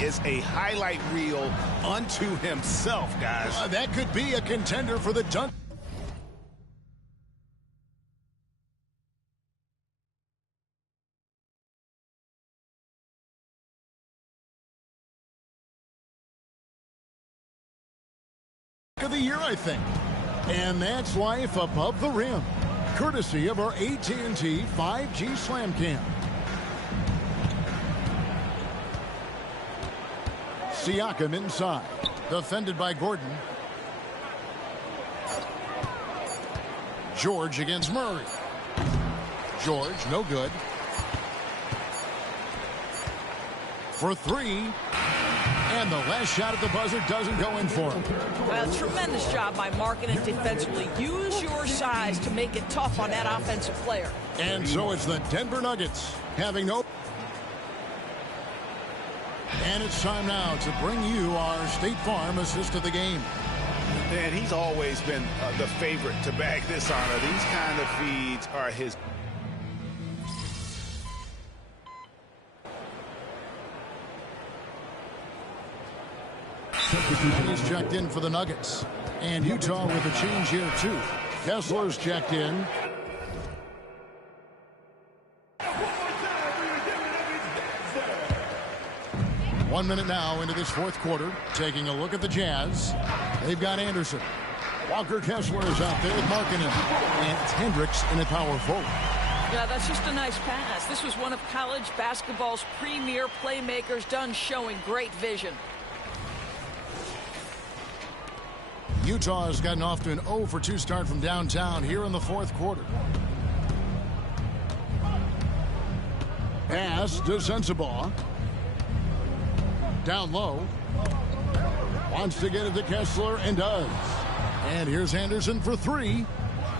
is a highlight reel unto himself, guys. That could be a contender for the dunk. Of the year, I think. And that's life above the rim, courtesy of our AT&T 5G Slam Cam. Siakam inside, defended by Gordon. George against Murray. George, no good. For three. And the last shot at the buzzer doesn't go in for him. Well, tremendous job by Markkanen defensively. Use your size to make it tough on that offensive player. And so it's the Denver Nuggets having no... And it's time now to bring you our State Farm assist of the game. And he's always been the favorite to bag this honor. These kind of feeds are his... He's checked in for the Nuggets. And Utah with a change here, too. Kessler's checked in. One minute now into this fourth quarter. Taking a look at the Jazz. They've got Anderson. Walker Kessler is out there with Markkanen. And Hendricks in a power forward. Yeah, that's just a nice pass. This was one of college basketball's premier playmakers done showing great vision. Utah has gotten off to an 0-for-2 start from downtown here in the fourth quarter. Pass to Sensabaugh. Down low. Wants to get it to Kessler and does. And here's Anderson for three.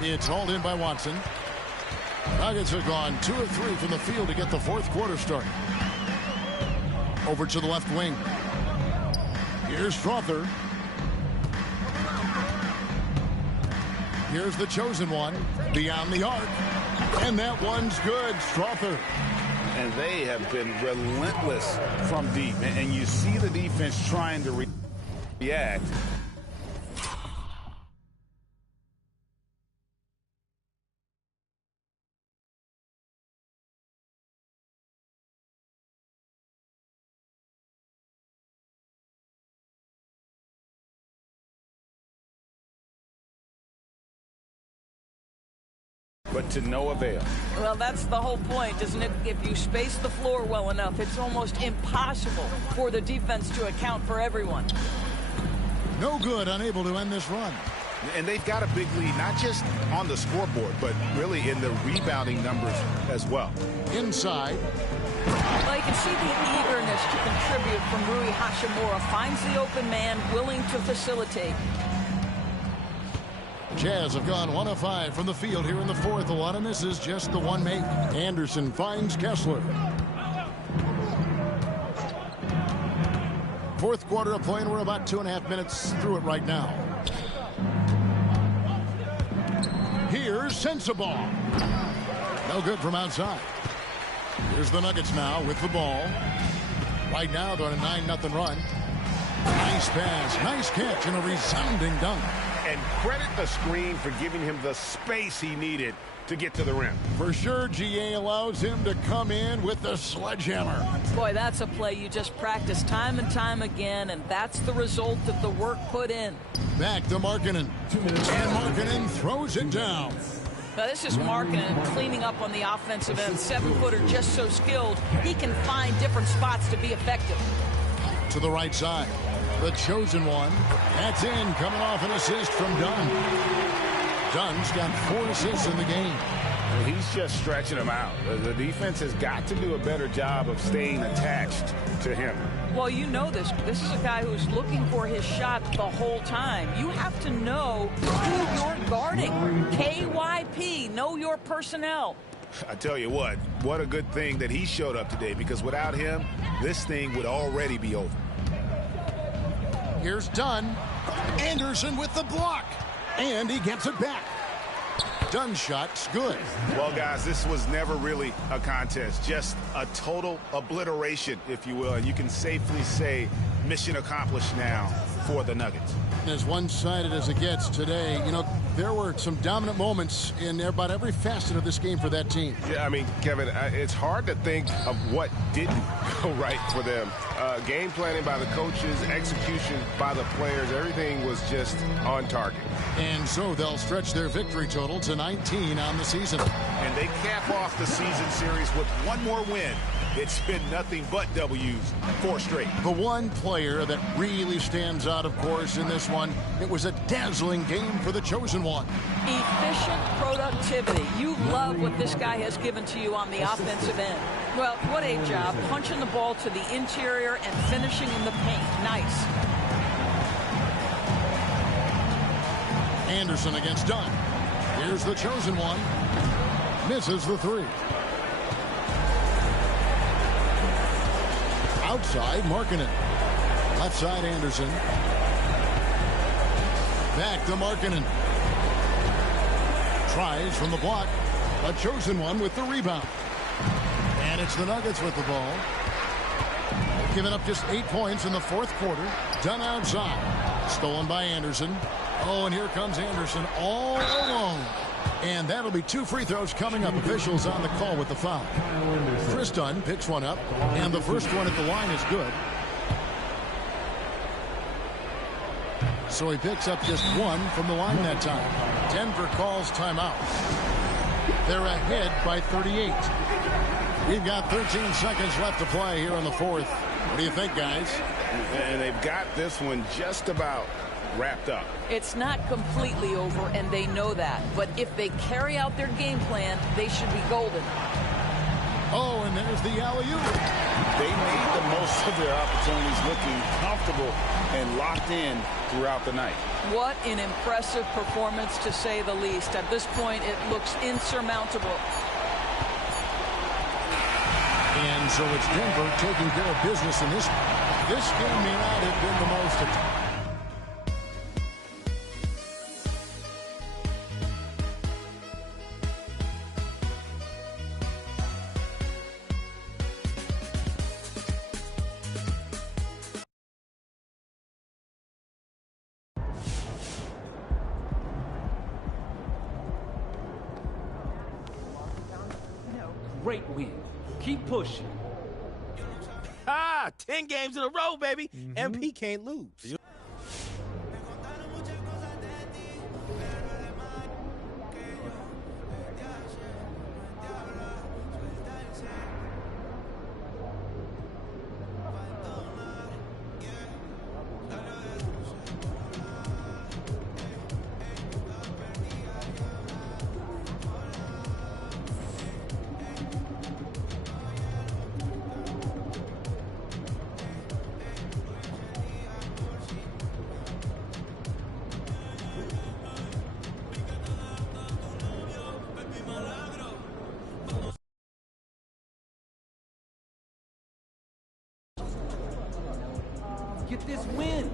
It's hauled in by Watson. Nuggets have gone 2 of 3 from the field to get the fourth quarter started. Over to the left wing. Here's Strother. Here's the chosen one, beyond the arc. And that one's good, Strother. And they have been relentless from deep. And you see the defense trying to react. But to no avail. Well, that's the whole point, isn't it? If you space the floor well enough, it's almost impossible for the defense to account for everyone. No good, unable to end this run. And they've got a big lead, not just on the scoreboard, but really in the rebounding numbers as well. Inside. Well, you can see the eagerness to contribute from Rui Hachimura. Finds the open man, willing to facilitate. Jazz have gone 1 of 5 from the field here in the fourth. A lot of misses, just the one make. Anderson finds Kessler. Fourth quarter of play, and we're about 2.5 minutes through it right now. Here's Sensabaugh. No good from outside. Here's the Nuggets now with the ball. Right now they're on a 9-0 run. Nice pass, nice catch, and a resounding dunk. And credit the screen for giving him the space he needed to get to the rim. For sure, GA allows him to come in with the sledgehammer. Boy, that's a play you just practice time and time again, and that's the result of the work put in. Back to Markkanen. And Markkanen throws it down. Now, this is Markkanen cleaning up on the offensive end. 7-footer, just so skilled. He can find different spots to be effective. To the right side. The chosen one. That's in, coming off an assist from Dunn. Dunn's got 4 assists in the game. Well, he's just stretching him out. The defense has got to do a better job of staying attached to him. Well, you know this. This is a guy who's looking for his shot the whole time. You have to know who you're guarding. KYP, know your personnel. I tell you what a good thing that he showed up today, because without him, this thing would already be over. Here's Dunn. Anderson with the block. And he gets it back. Dunn's shot's good. Well, guys, this was never really a contest, just a total obliteration, if you will. And you can safely say mission accomplished now for the Nuggets. As one-sided as it gets today, you know, there were some dominant moments in about every facet of this game for that team. Yeah, I mean, Kevin, it's hard to think of what didn't go right for them. Game planning by the coaches, execution by the players, everything was just on target. And so they'll stretch their victory total to 19 on the season. And they cap off the season series with one more win. It's been nothing but W's, 4 straight. The one player that really stands out, of course, in this one, it was a dazzling game for the chosen one. Efficient productivity. You love what this guy has given to you on the offensive end. Well, what a job. Punching the ball to the interior and finishing in the paint. Nice. Anderson against Dunn. Here's the chosen one. Misses the 3. Outside, Markkanen. Left side, Anderson. Back to Markkanen. Tries from the block. A chosen one with the rebound. And it's the Nuggets with the ball. They've given up just 8 points in the 4th quarter. Dunn outside. Stolen by Anderson. Oh, and here comes Anderson all alone. And that'll be 2 free throws coming up. Officials on the call with the foul. Chris Dunn picks one up, and the first one at the line is good. So he picks up just 1 from the line that time. Denver calls timeout. They're ahead by 38. We've got 13 seconds left to play here in the 4th. What do you think, guys? And they've got this one just about wrapped up. It's not completely over, and they know that. But if they carry out their game plan, they should be golden. Oh, and there's the alley-oop. They made the most of their opportunities, looking comfortable and locked in throughout the night. What an impressive performance, to say the least. At this point, it looks insurmountable. And so it's Denver taking care of business in this. This game may not have been the most. Great win. Keep pushing. 10 games in a row, baby. MP can't lose. Get this win.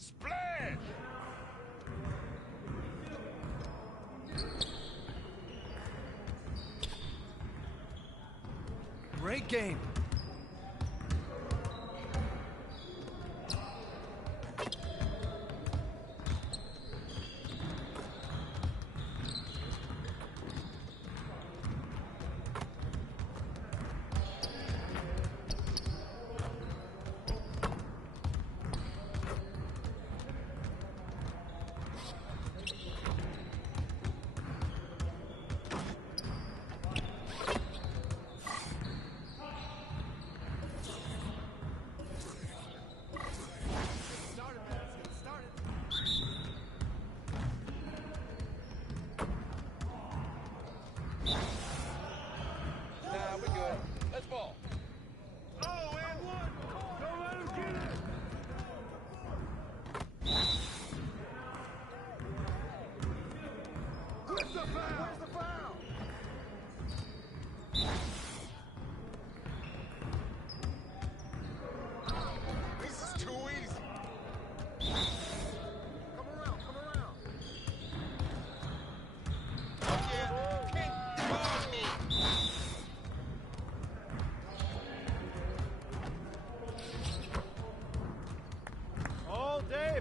Splash! Great game.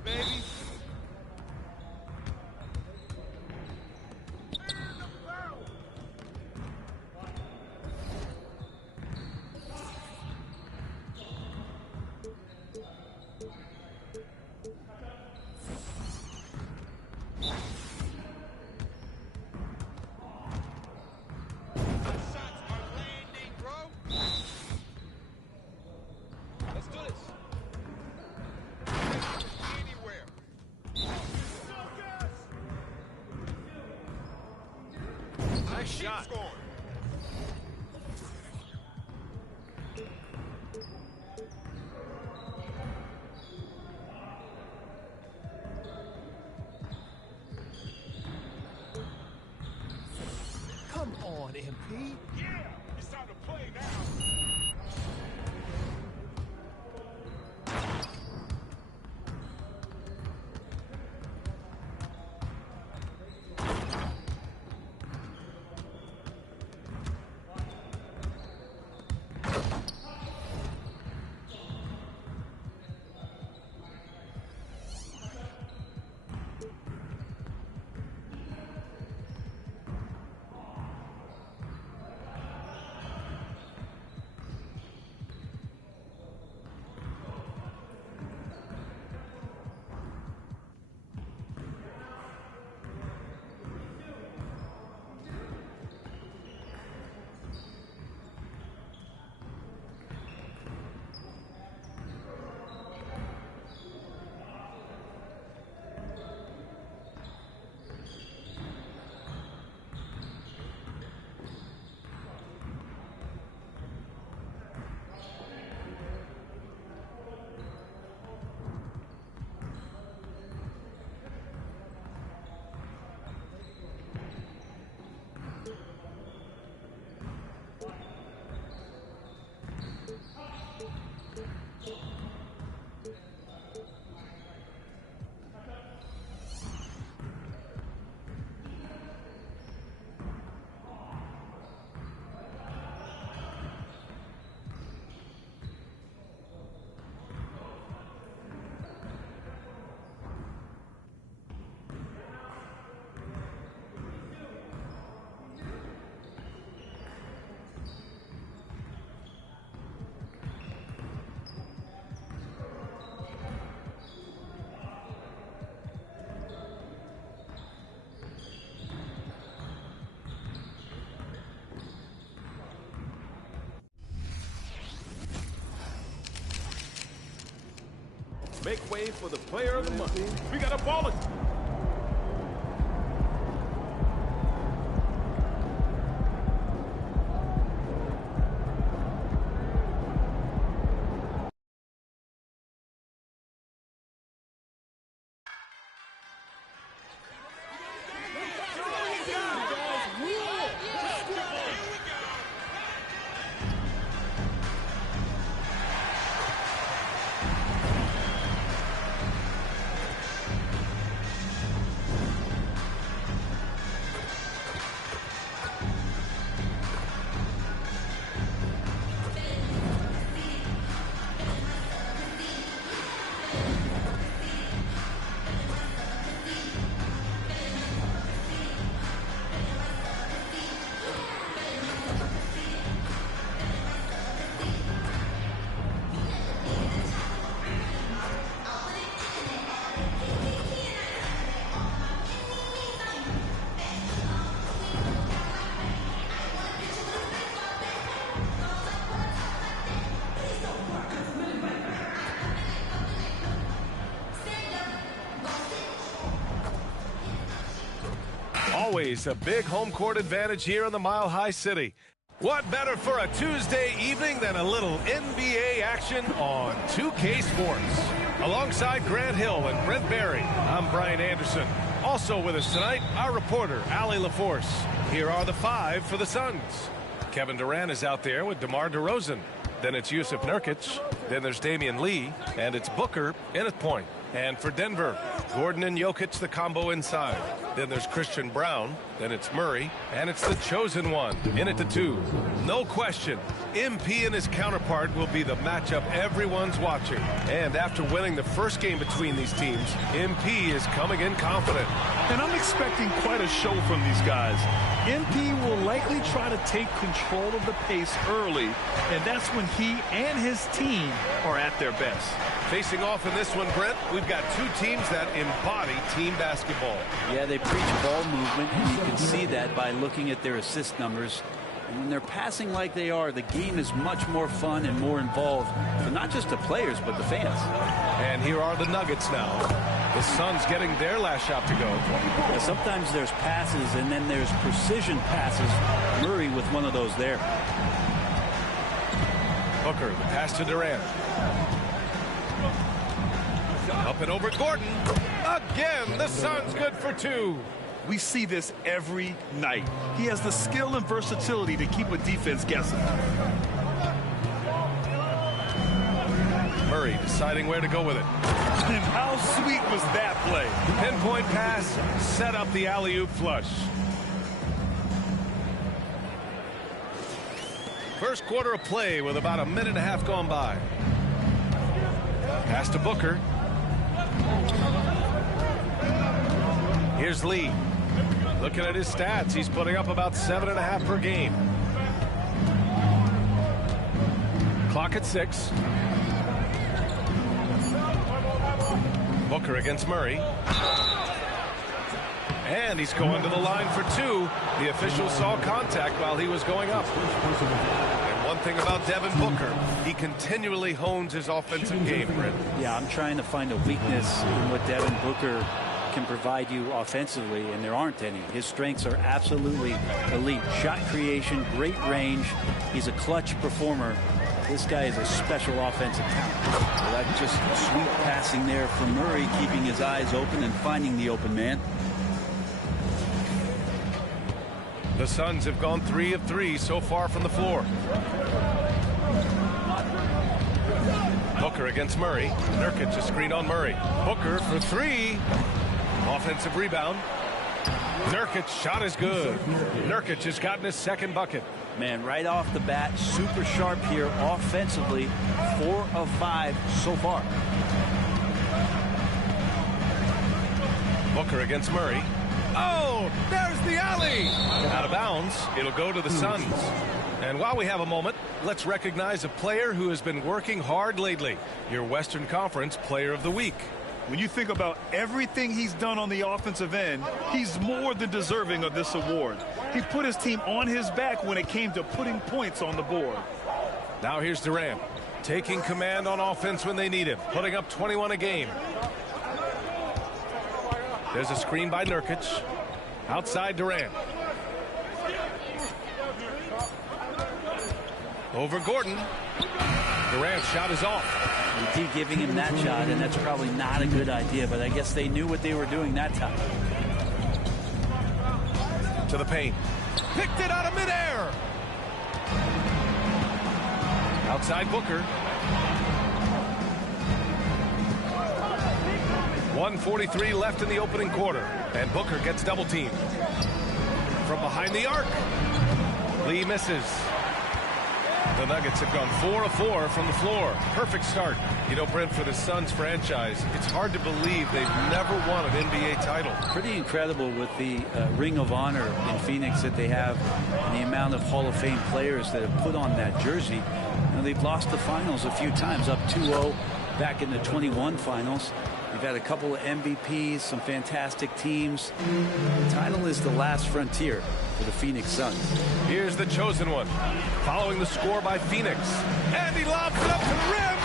Baby. Nice shot. Come on, MP. Yeah, it's time to play now. Make way for the player of the month. We got a baller. always, a big home court advantage here in the Mile High City. What better for a Tuesday evening than a little NBA action on 2K Sports? Alongside Grant Hill and Brent Barry, I'm Brian Anderson. Also with us tonight, our reporter, Allie LaForce. Here are the 5 for the Suns. Kevin Durant is out there with DeMar DeRozan. Then it's Jusuf Nurkic. Then there's Damian Lee. And it's Booker in at point. And for Denver, Gordon and Jokic, the combo inside. Then there's Christian Brown. Then it's Murray. And it's the chosen one in at the 2. No question, MP and his counterpart will be the matchup everyone's watching. And after winning the first game between these teams, MP is coming in confident. And I'm expecting quite a show from these guys. MP will likely try to take control of the pace early, and that's when he and his team are at their best. Facing off in this one, Brent, we've got 2 teams that embody team basketball. Yeah, they preach ball movement, and you can see that by looking at their assist numbers. And when they're passing like they are, the game is much more fun and more involved for not just the players, but the fans. And here are the Nuggets now. The Suns getting their last shot to go. Yeah, sometimes there's passes, and then there's precision passes. Murray with one of those there. Booker, the pass to Durant. Up and over Gordon. Again, the Suns good for 2. We see this every night. He has the skill and versatility to keep a defense guessing. Murray deciding where to go with it. And how sweet was that play? Pinpoint pass, set up the alley-oop flush. First quarter of play with about a minute and a half gone by. Pass to Booker. Here's Lee. Looking at his stats, he's putting up about 7.5 per game. Clock at 6. Booker against Murray. And he's going to the line for 2. The official saw contact while he was going up. And one thing about Devin Booker, he continually hones his offensive game, Brent. Yeah, I'm trying to find a weakness in what Devin Booker can provide you offensively, and there aren't any. His strengths are absolutely elite. Shot creation, great range. He's a clutch performer. This guy is a special offensive talent. Well, that's just sweet passing there from Murray, keeping his eyes open and finding the open man. The Suns have gone 3 of 3 so far from the floor. Booker against Murray. Nurkic a screen on Murray. Booker for 3. Offensive rebound. Nurkic shot is good. Nurkic has gotten his second bucket. Man, right off the bat, super sharp here offensively. 4 of 5 so far. Booker against Murray. Oh, there's the alley. Out of bounds. It'll go to the Suns. And while we have a moment, let's recognize a player who has been working hard lately. Your Western Conference Player of the Week. When you think about everything he's done on the offensive end, he's more than deserving of this award. He put his team on his back when it came to putting points on the board. Now here's Durant, taking command on offense when they need him, putting up 21 a game. There's a screen by Nurkic. Outside Durant. Over Gordon. Durant's shot is off. They keep giving him that shot, and that's probably not a good idea, but I guess they knew what they were doing that time. To the paint. Picked it out of midair. Outside Booker. 1:43 left in the opening quarter, and Booker gets double teamed. From behind the arc. Lee misses. The Nuggets have gone 4 of 4 from the floor. Perfect start. You know, Brent, for the Suns franchise, it's hard to believe they've never won an NBA title. Pretty incredible with the Ring of Honor in Phoenix that they have, and the amount of Hall of Fame players that have put on that jersey. You know, they've lost the finals a few times, up 2-0 back in the 21 finals. They've had a couple of MVPs, some fantastic teams. The title is the last frontier for the Phoenix Suns. Here's the chosen one, following the score by Phoenix. And he lobs it up to the rim,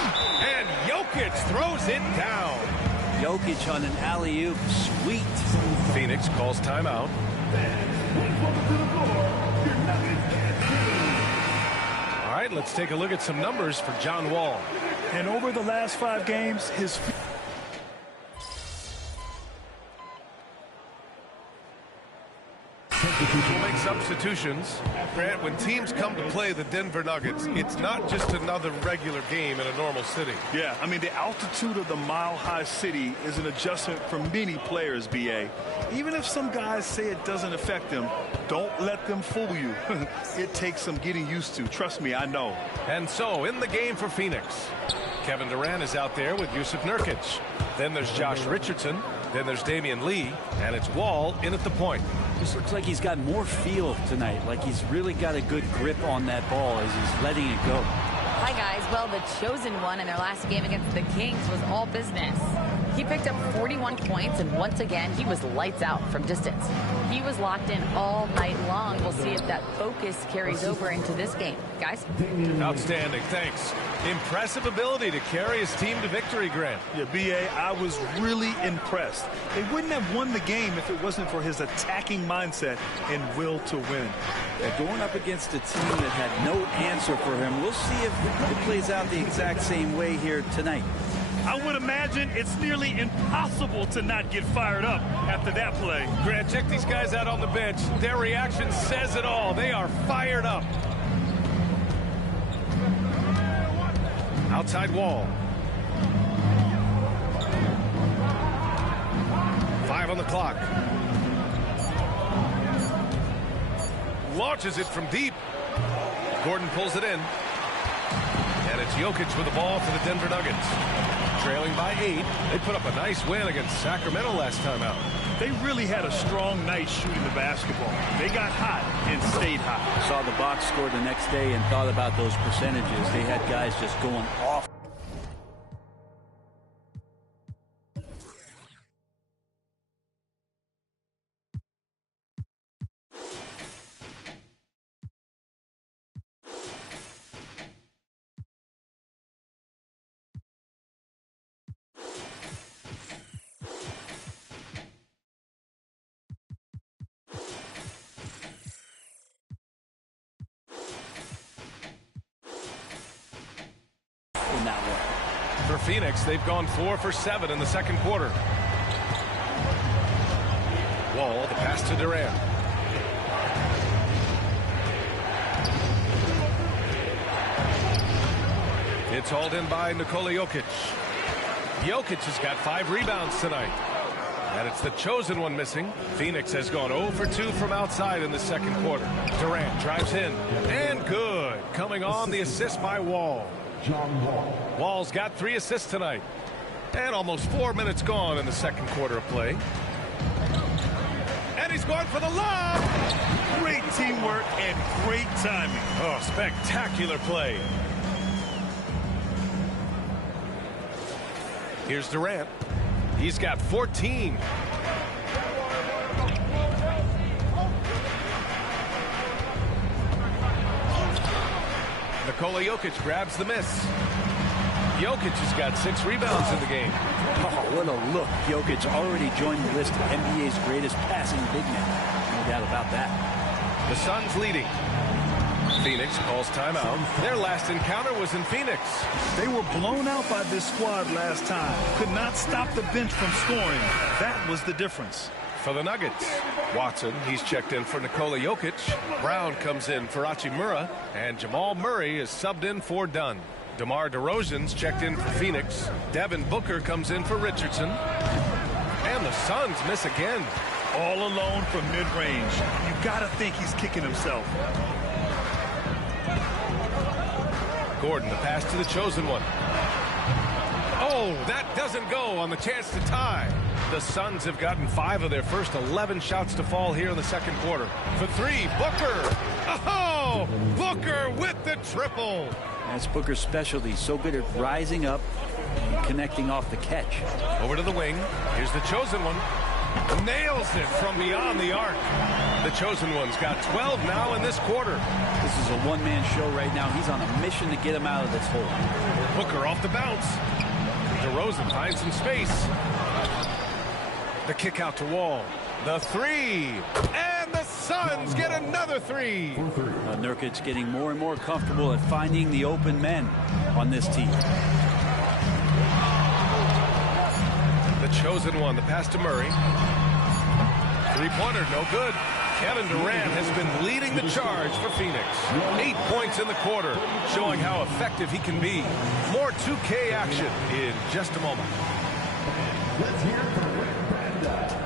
and Jokic throws it down. Jokic on an alley-oop, sweet. Phoenix calls timeout. All right, let's take a look at some numbers for John Wall. And over the last 5 games, his... We'll make substitutions. Grant, when teams come to play the Denver Nuggets, it's not just another regular game in a normal city. Yeah, I mean, the altitude of the mile-high city is an adjustment for many players, B.A. Even if some guys say it doesn't affect them, don't let them fool you. It takes some getting used to. Trust me, I know. And so, in the game for Phoenix, Kevin Durant is out there with Jusuf Nurkic. Then there's Josh Richardson. Then there's Damian Lee. And it's Wall in at the point. Just looks like he's got more feel tonight, like he's really got a good grip on that ball as he's letting it go. Hi, guys. Well, the chosen one in their last game against the Kings was all business. He picked up 41 points, and once again, he was lights out from distance. He was locked in all night long. We'll see if that focus carries over into this game. Guys? Outstanding. Thanks. Impressive ability to carry his team to victory, Grant. Yeah, B.A., I was really impressed. They wouldn't have won the game if it wasn't for his attacking mindset and will to win. Yeah, going up against a team that had no answer for him. We'll see if it plays out the exact same way here tonight. I would imagine it's nearly impossible to not get fired up after that play. Grant, check these guys out on the bench. Their reaction says it all. They are fired up. Outside Wall. 5 on the clock. Launches it from deep. Gordon pulls it in. And it's Jokic with the ball for the Denver Nuggets. Trailing by 8. They put up a nice win against Sacramento last time out. They really had a strong night shooting the basketball. They got hot and stayed hot. Saw the box score the next day and thought about those percentages. They had guys just going off. For Phoenix, they've gone 4 for 7 in the second quarter. Wall, the pass to Durant. It's hauled in by Nikola Jokic. Jokic has got 5 rebounds tonight. And it's the chosen one missing. Phoenix has gone 0 for 2 from outside in the second quarter. Durant drives in. And good. Coming on the assist by Wall. Wall's got 3 assists tonight. And almost 4 minutes gone in the second quarter of play. And he's going for the lob. Great teamwork and great timing. Oh, spectacular play. Here's Durant. He's got 14. Nikola Jokic grabs the miss. Jokic has got 6 rebounds in the game. Oh, what a look. Jokic already joined the list of NBA's greatest passing big men. No doubt about that. The Suns leading. Phoenix calls timeout. Their last encounter was in Phoenix. They were blown out by this squad last time. Could not stop the bench from scoring. That was the difference. For the Nuggets, Watson, he's checked in for Nikola Jokic. Brown comes in for Hachimura. And Jamal Murray is subbed in for Dunn. DeMar DeRozan's checked in for Phoenix. Devin Booker comes in for Richardson. And the Suns miss again. All alone from mid-range. You gotta think he's kicking himself. Gordon, the pass to the chosen one. Oh, that doesn't go on the chance to tie. The Suns have gotten 5 of their first 11 shots to fall here in the second quarter. For 3, Booker. Oh, Booker with the triple. That's Booker's specialty. So good at rising up and connecting off the catch. Over to the wing. Here's the chosen one. Nails it from beyond the arc. The chosen one's got 12 now in this quarter. This is a one-man show right now. He's on a mission to get him out of this hole. Booker off the bounce. DeRozan finds some space. The kick out to Wall. The 3. And Suns get another three. Nurkic getting more and more comfortable at finding the open men on this team. The chosen one, the pass to Murray. Three-pointer, no good. Kevin Durant has been leading the charge for Phoenix. 8 points in the quarter, showing how effective he can be. More 2K action in just a moment. Let's hear it from Rick Banda.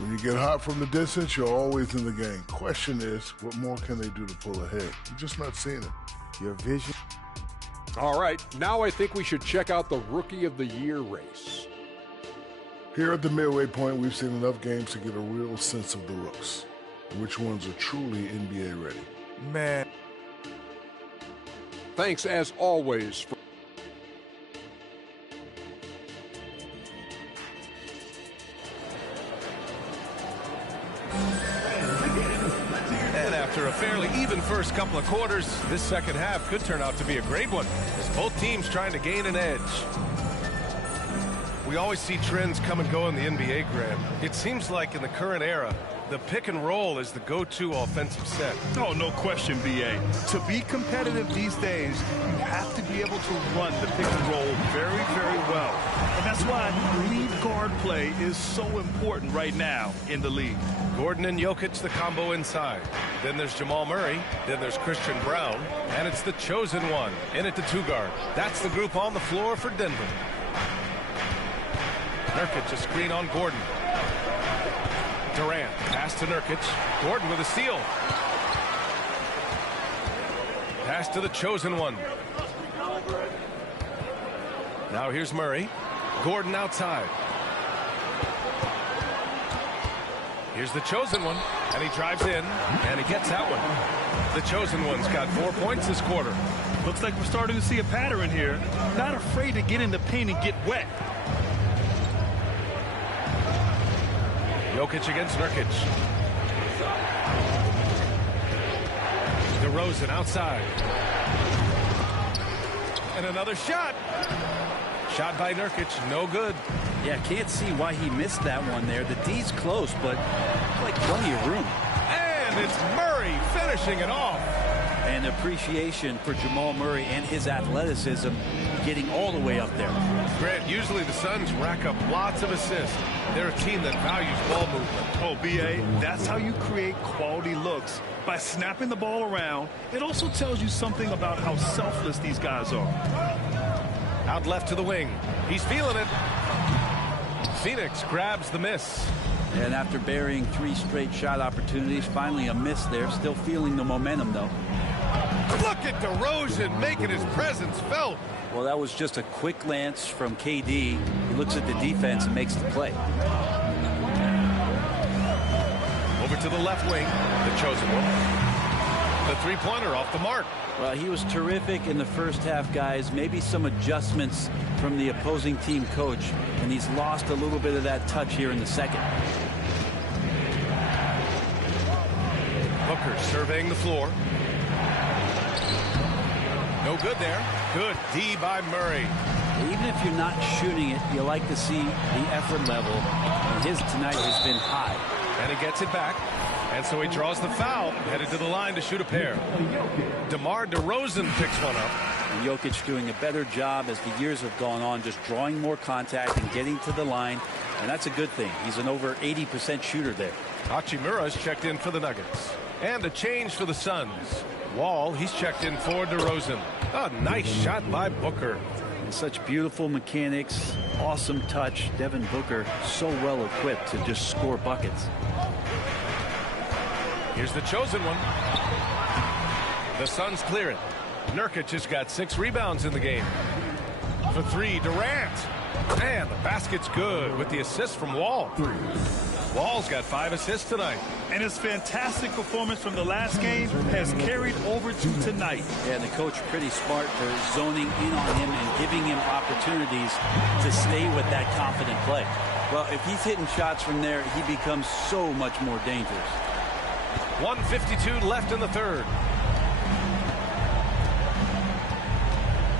When you get hot from the distance, you're always in the game. Question is, what more can they do to pull ahead? You're just not seeing it. Your vision. All right, now I think we should check out the Rookie of the Year race. Here at the midway point, we've seen enough games to get a real sense of the rooks. Which ones are truly NBA ready? Man. Thanks, as always, for And after a fairly even first couple of quarters, this second half could turn out to be a great one, as both teams trying to gain an edge. We always see trends come and go in the NBA, Grant. It seems like in the current era, the pick and roll is the go-to offensive set. Oh, no question, B.A. To be competitive these days, you have to be able to run the pick and roll very, very well. And that's why lead guard play is so important right now in the league. Gordon and Jokic, the combo inside. Then there's Jamal Murray. Then there's Christian Brown. And it's the chosen one in at the two-guard. That's the group on the floor for Denver. Nurkic, a screen on Gordon. Durant, pass to Nurkic. Gordon with a steal. Pass to the chosen one. Now here's Murray. Gordon outside. Here's the chosen one, and he drives in, and he gets that one. The chosen one's got 4 points this quarter. Looks like we're starting to see a pattern here. Not afraid to get in the paint and get wet. Jokic against Nurkic. DeRozan outside. And another shot. Shot by Nurkic, no good. Yeah, can't see why he missed that one there. The D's close, but like plenty of room. And it's Murray finishing it off. And appreciation for Jamal Murray and his athleticism getting all the way up there. Grant, usually the Suns rack up lots of assists. They're a team that values ball movement. Oh, B.A., that's how you create quality looks. By snapping the ball around, it also tells you something about how selfless these guys are. Out left to the wing. He's feeling it. Phoenix grabs the miss. And after burying 3 straight shot opportunities, finally a miss there. Still feeling the momentum, though. Look at DeRozan making his presence felt. Well, that was just a quick glance from KD. He looks at the defense and makes the play. Over to the left wing, the chosen one. The three-pointer off the mark. Well, he was terrific in the first half, guys. Maybe some adjustments from the opposing team coach, and he's lost a little bit of that touch here in the second. Booker surveying the floor. No good there. Good D by Murray. Even if you're not shooting it, you like to see the effort level. And his tonight has been high. And he gets it back. And so he draws the foul, headed to the line to shoot a pair. DeMar DeRozan picks one up. And Jokic doing a better job as the years have gone on, just drawing more contact and getting to the line. And that's a good thing. He's an over 80% shooter there. Hachimura's checked in for the Nuggets. And a change for the Suns. Wall, he's checked in for DeRozan. A nice shot by Booker. And such beautiful mechanics, awesome touch. Devin Booker so well equipped to just score buckets. Here's the chosen one. The Suns clear it. Nurkic has got 6 rebounds in the game. For 3, Durant. And the basket's good with the assist from Wall. Wall's got 5 assists tonight. And his fantastic performance from the last game has carried over to tonight. Yeah, and the coach pretty smart for zoning in on him and giving him opportunities to stay with that confident play. Well, if he's hitting shots from there, he becomes so much more dangerous. 1:52 left in the third.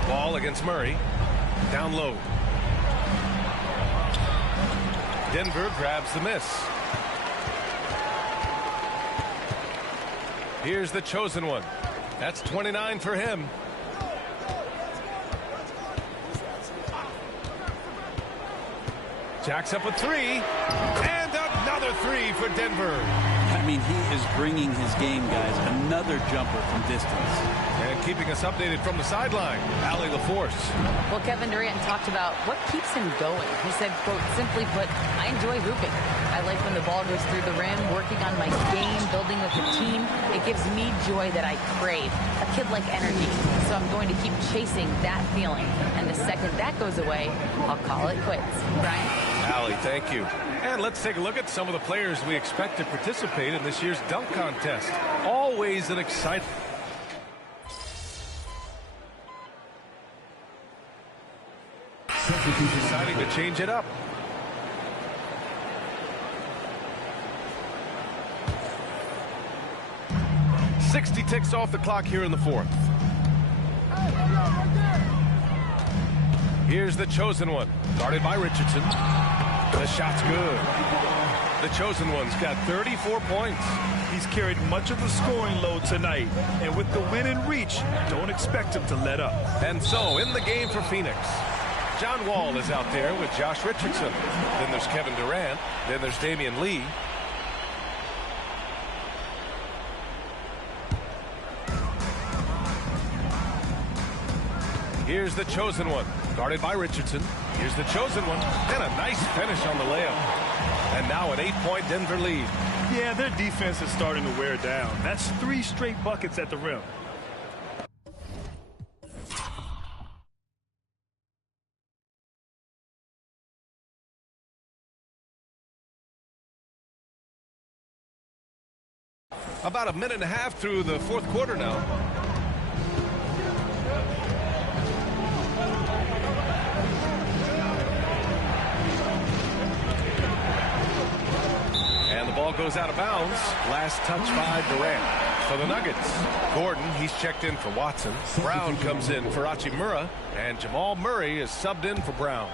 Ball against Murray. Down low. Denver grabs the miss. Here's the chosen one. That's 29 for him. Jacks up a three. And another three for Denver. I mean, he is bringing his game, guys. Another jumper from distance. And keeping us updated from the sideline, Allie LaForce. Well, Kevin Durant talked about what keeps him going. He said, quote, simply put, I enjoy hooping. I like when the ball goes through the rim, working on my game, building with the team. It gives me joy that I crave, a kid-like energy. So I'm going to keep chasing that feeling. And the second that goes away, I'll call it quits. Brian? Allie, thank you. And let's take a look at some of the players we expect to participate in this year's dunk contest. Always an exciting... Deciding to change it up. .60 ticks off the clock here in the fourth. Here's the chosen one, guarded by Richardson. The shot's good. The chosen one's got 34 points. He's carried much of the scoring load tonight, and with the win in reach, don't expect him to let up. And so, in the game for Phoenix, John Wall is out there with Josh Richardson. Then there's Kevin Durant. Then there's Damian Lee. Here's the chosen one, guarded by Richardson. Here's the chosen one, and a nice finish on the layup. And now an 8-point Denver lead. Yeah, their defense is starting to wear down. That's 3 straight buckets at the rim. About a minute and a half through the fourth quarter now. And the ball goes out of bounds. Last touch by Durant for the Nuggets. Gordon, he's checked in for Watson. Brown comes in for Hachimura. And Jamal Murray is subbed in for Brown.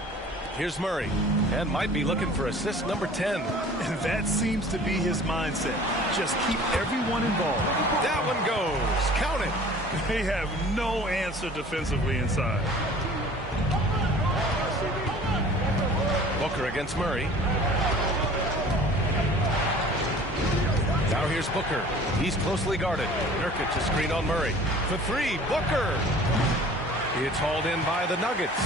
Here's Murray, and might be looking for assist number 10. And that seems to be his mindset. Just keep everyone involved. That one goes. Count it. They have no answer defensively inside. Booker against Murray. Now here's Booker. He's closely guarded. Nurkic is screen on Murray. For three, Booker. It's hauled in by the Nuggets.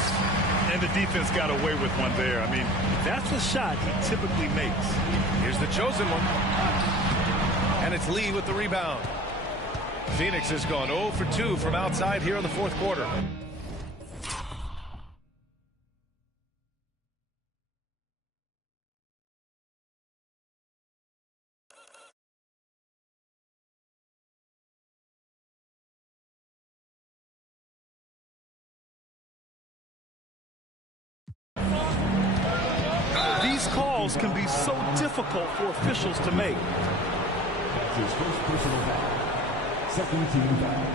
And the defense got away with one there. I mean, that's a shot he typically makes. Here's the chosen one. And it's Lee with the rebound. Phoenix has gone 0 for 2 from outside here in the fourth quarter. These calls can be so difficult for officials to make. His first personal foul. Second team foul.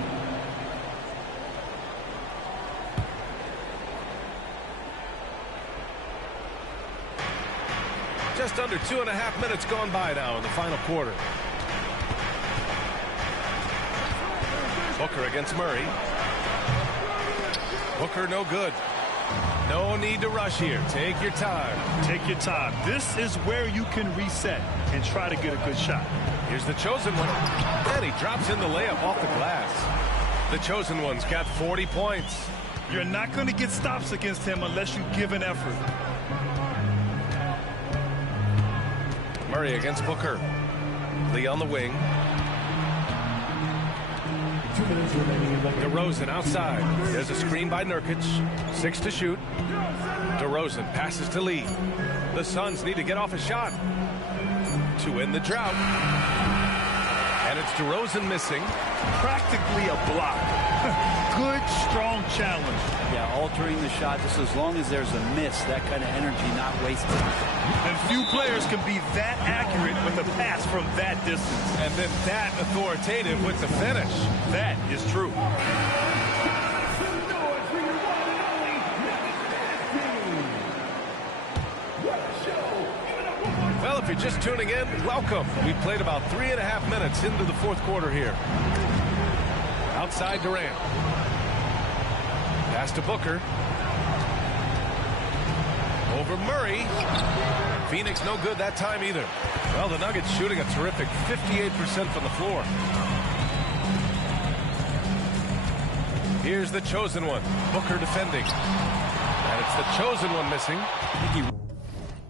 Just under 2.5 minutes gone by now in the final quarter. Booker against Murray. Booker no good. No need to rush here. Take your time. Take your time. This is where you can reset and try to get a good shot. Here's the chosen one. And he drops in the layup off the glass. The chosen one's got 40 points. You're not going to get stops against him unless you give an effort. Murray against Booker. Lee on the wing. 2 minutes remaining in the game. DeRozan outside. There's a screen by Nurkic. 6 to shoot. DeRozan passes to Lee. The Suns need to get off a shot to end the drought. And it's DeRozan missing. Practically a block. Good, strong challenge. Yeah, altering the shot just as long as there's a miss, that kind of energy not wasted. And few players can be that accurate with a pass from that distance. And then that authoritative with the finish. That is true. you're just tuning in, welcome. We played about 3.5 minutes into the fourth quarter here. Outside Durant. Pass to Booker. Over Murray. Phoenix no good that time either. Well, the Nuggets shooting a terrific 58% from the floor. Here's the chosen one. Booker defending. And it's the chosen one missing. I think he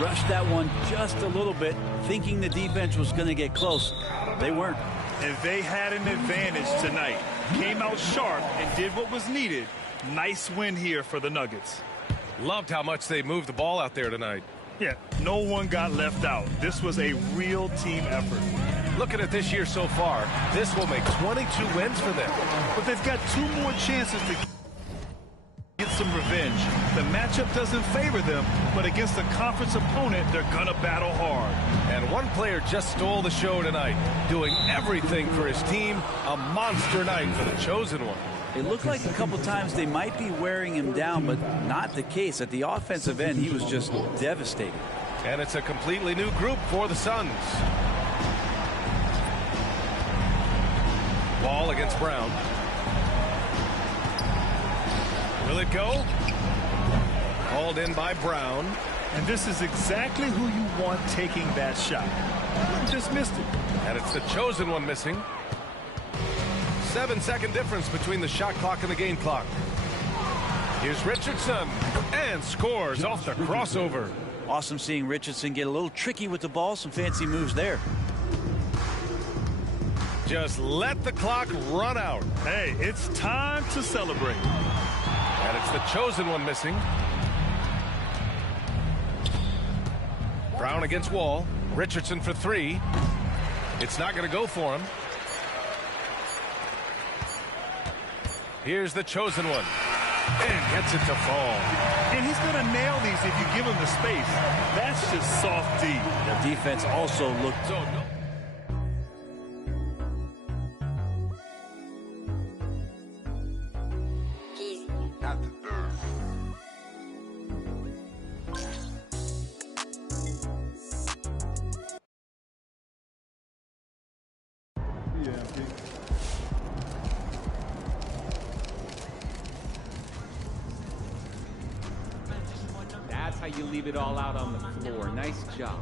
rushed that one just a little bit, thinking the defense was going to get close. They weren't. And they had an advantage tonight. Came out sharp and did what was needed. Nice win here for the Nuggets. Loved how much they moved the ball out there tonight. Yeah, no one got left out. This was a real team effort. Looking at this year so far, this will make 22 wins for them. But they've got 2 more chances to get some revenge. The matchup doesn't favor them, but against a conference opponent, they're gonna battle hard. And one player just stole the show tonight, doing everything for his team. A monster night for the chosen one. It looked like a couple times they might be wearing him down, but not the case. At the offensive end, he was just devastating. And it's a completely new group for the Suns. Ball against Brown. Will it go? Called in by Brown. And this is exactly who you want taking that shot. Just missed it. And it's the chosen one missing. 7-second difference between the shot clock and the game clock. Here's Richardson and scores off the crossover. Awesome seeing Richardson get a little tricky with the ball. Some fancy moves there. Just let the clock run out. Hey, it's time to celebrate. And it's the chosen one missing. Brown against Wall. Richardson for 3. It's not going to go for him. Here's the chosen one. And gets it to fall. And he's going to nail these if you give him the space. That's just soft D. The defense also looked so. That's how you leave it all out on the floor. Nice job.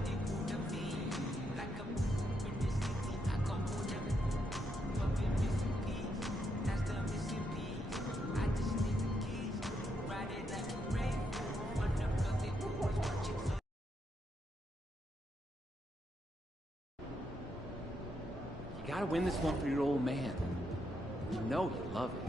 You gotta win this one for your old man. You know you love it.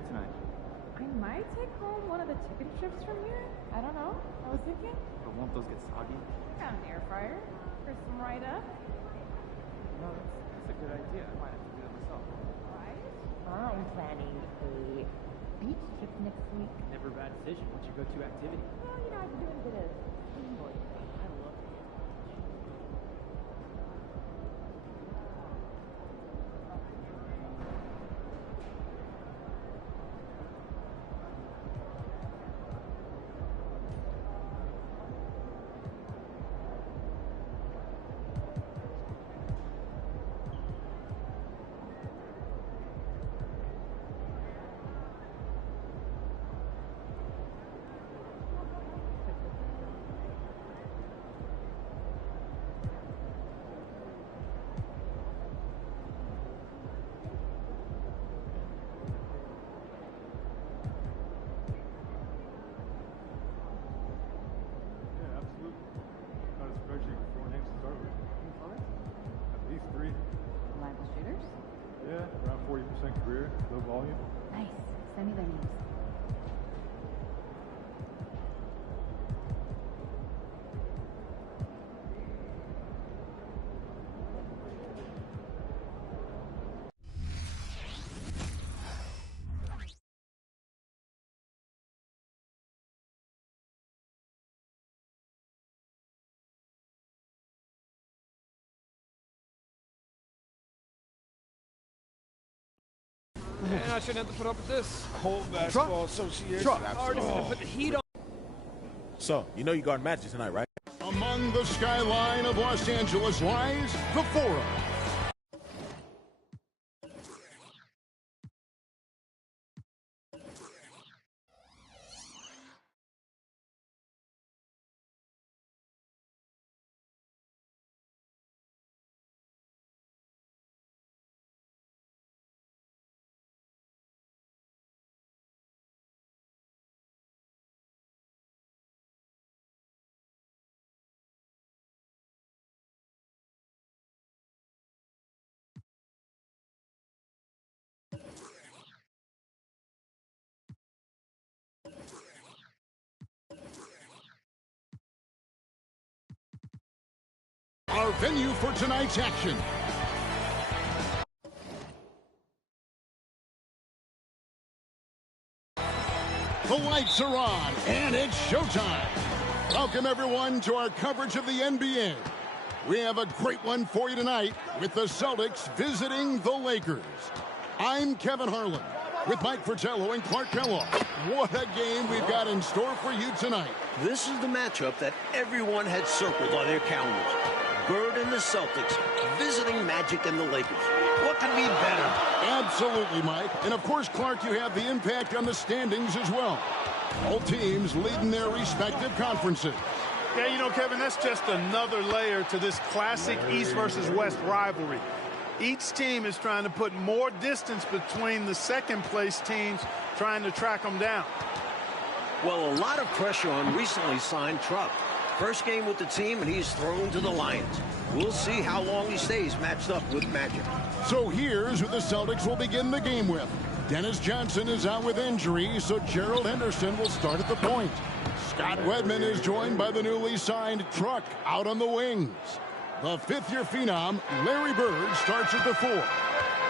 there tonight? I might take home one of the chicken strips from here. I don't know. I was thinking. But won't those get soggy? Got an air fryer. Crisp them right up. No, that's a good idea. I might have to do that myself. Right? I'm planning a beach trip next week. Never a bad decision. What's your go-to activity? Well, you know, I've been doing a bit of skimboarding. I love it. Yeah, around 40% career, low volume. Nice. Send me their names. And I shouldn't have to put up with this. Whole basketball association. Already to put the heat on. So, you know you got Magic tonight, right? Among the skyline of Los Angeles lies the Forum. Our venue for tonight's action. The lights are on, and it's showtime. Welcome, everyone, to our coverage of the NBA. We have a great one for you tonight with the Celtics visiting the Lakers. I'm Kevin Harlan with Mike Fratello and Clark Kellogg. What a game we've got in store for you tonight. This is the matchup that everyone had circled on their calendars. Bird and the Celtics visiting Magic and the Lakers. What could be better? Absolutely, Mike. And of course, Clark, you have the impact on the standings as well. All teams leading their respective conferences. Yeah, you know, Kevin, that's just another layer to this classic East versus West rivalry. Each team is trying to put more distance between the second-place teams, trying to track them down. Well, a lot of pressure on recently signed Truck. First game with the team, and he's thrown to the Lions. We'll see how long he stays matched up with Magic. So here's who the Celtics will begin the game with. Dennis Johnson is out with injury, so Gerald Henderson will start at the point. Scott Wedman is joined by the newly signed Truck out on the wings. The fifth-year phenom, Larry Bird, starts at the 4.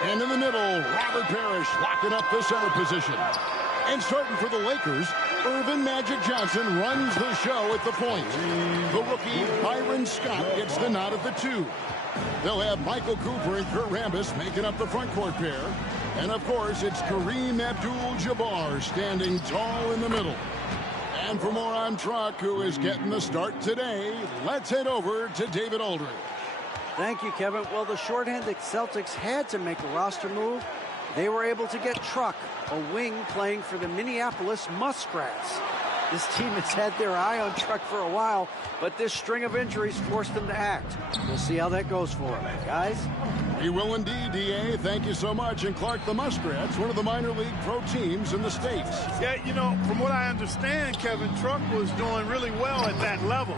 And in the middle, Robert Parrish locking up the center position. And starting for the Lakers, Irvin Magic Johnson runs the show at the point. The rookie, Byron Scott, gets the nod at the 2. They'll have Michael Cooper and Kurt Rambis making up the front court pair. And, of course, it's Kareem Abdul-Jabbar standing tall in the middle. And for more on Truck, who is getting the start today, let's head over to David Aldridge. Thank you, Kevin. Well, the shorthanded Celtics had to make a roster move. They were able to get Truck, a wing playing for the Minneapolis Muskrats. This team has had their eye on Truck for a while, but this string of injuries forced them to act. We'll see how that goes for them. Guys? We will indeed, D.A. Thank you so much. And Clark, the Muskrats, one of the minor league pro teams in the States. Yeah, you know, from what I understand, Kevin, Truck was doing really well at that level.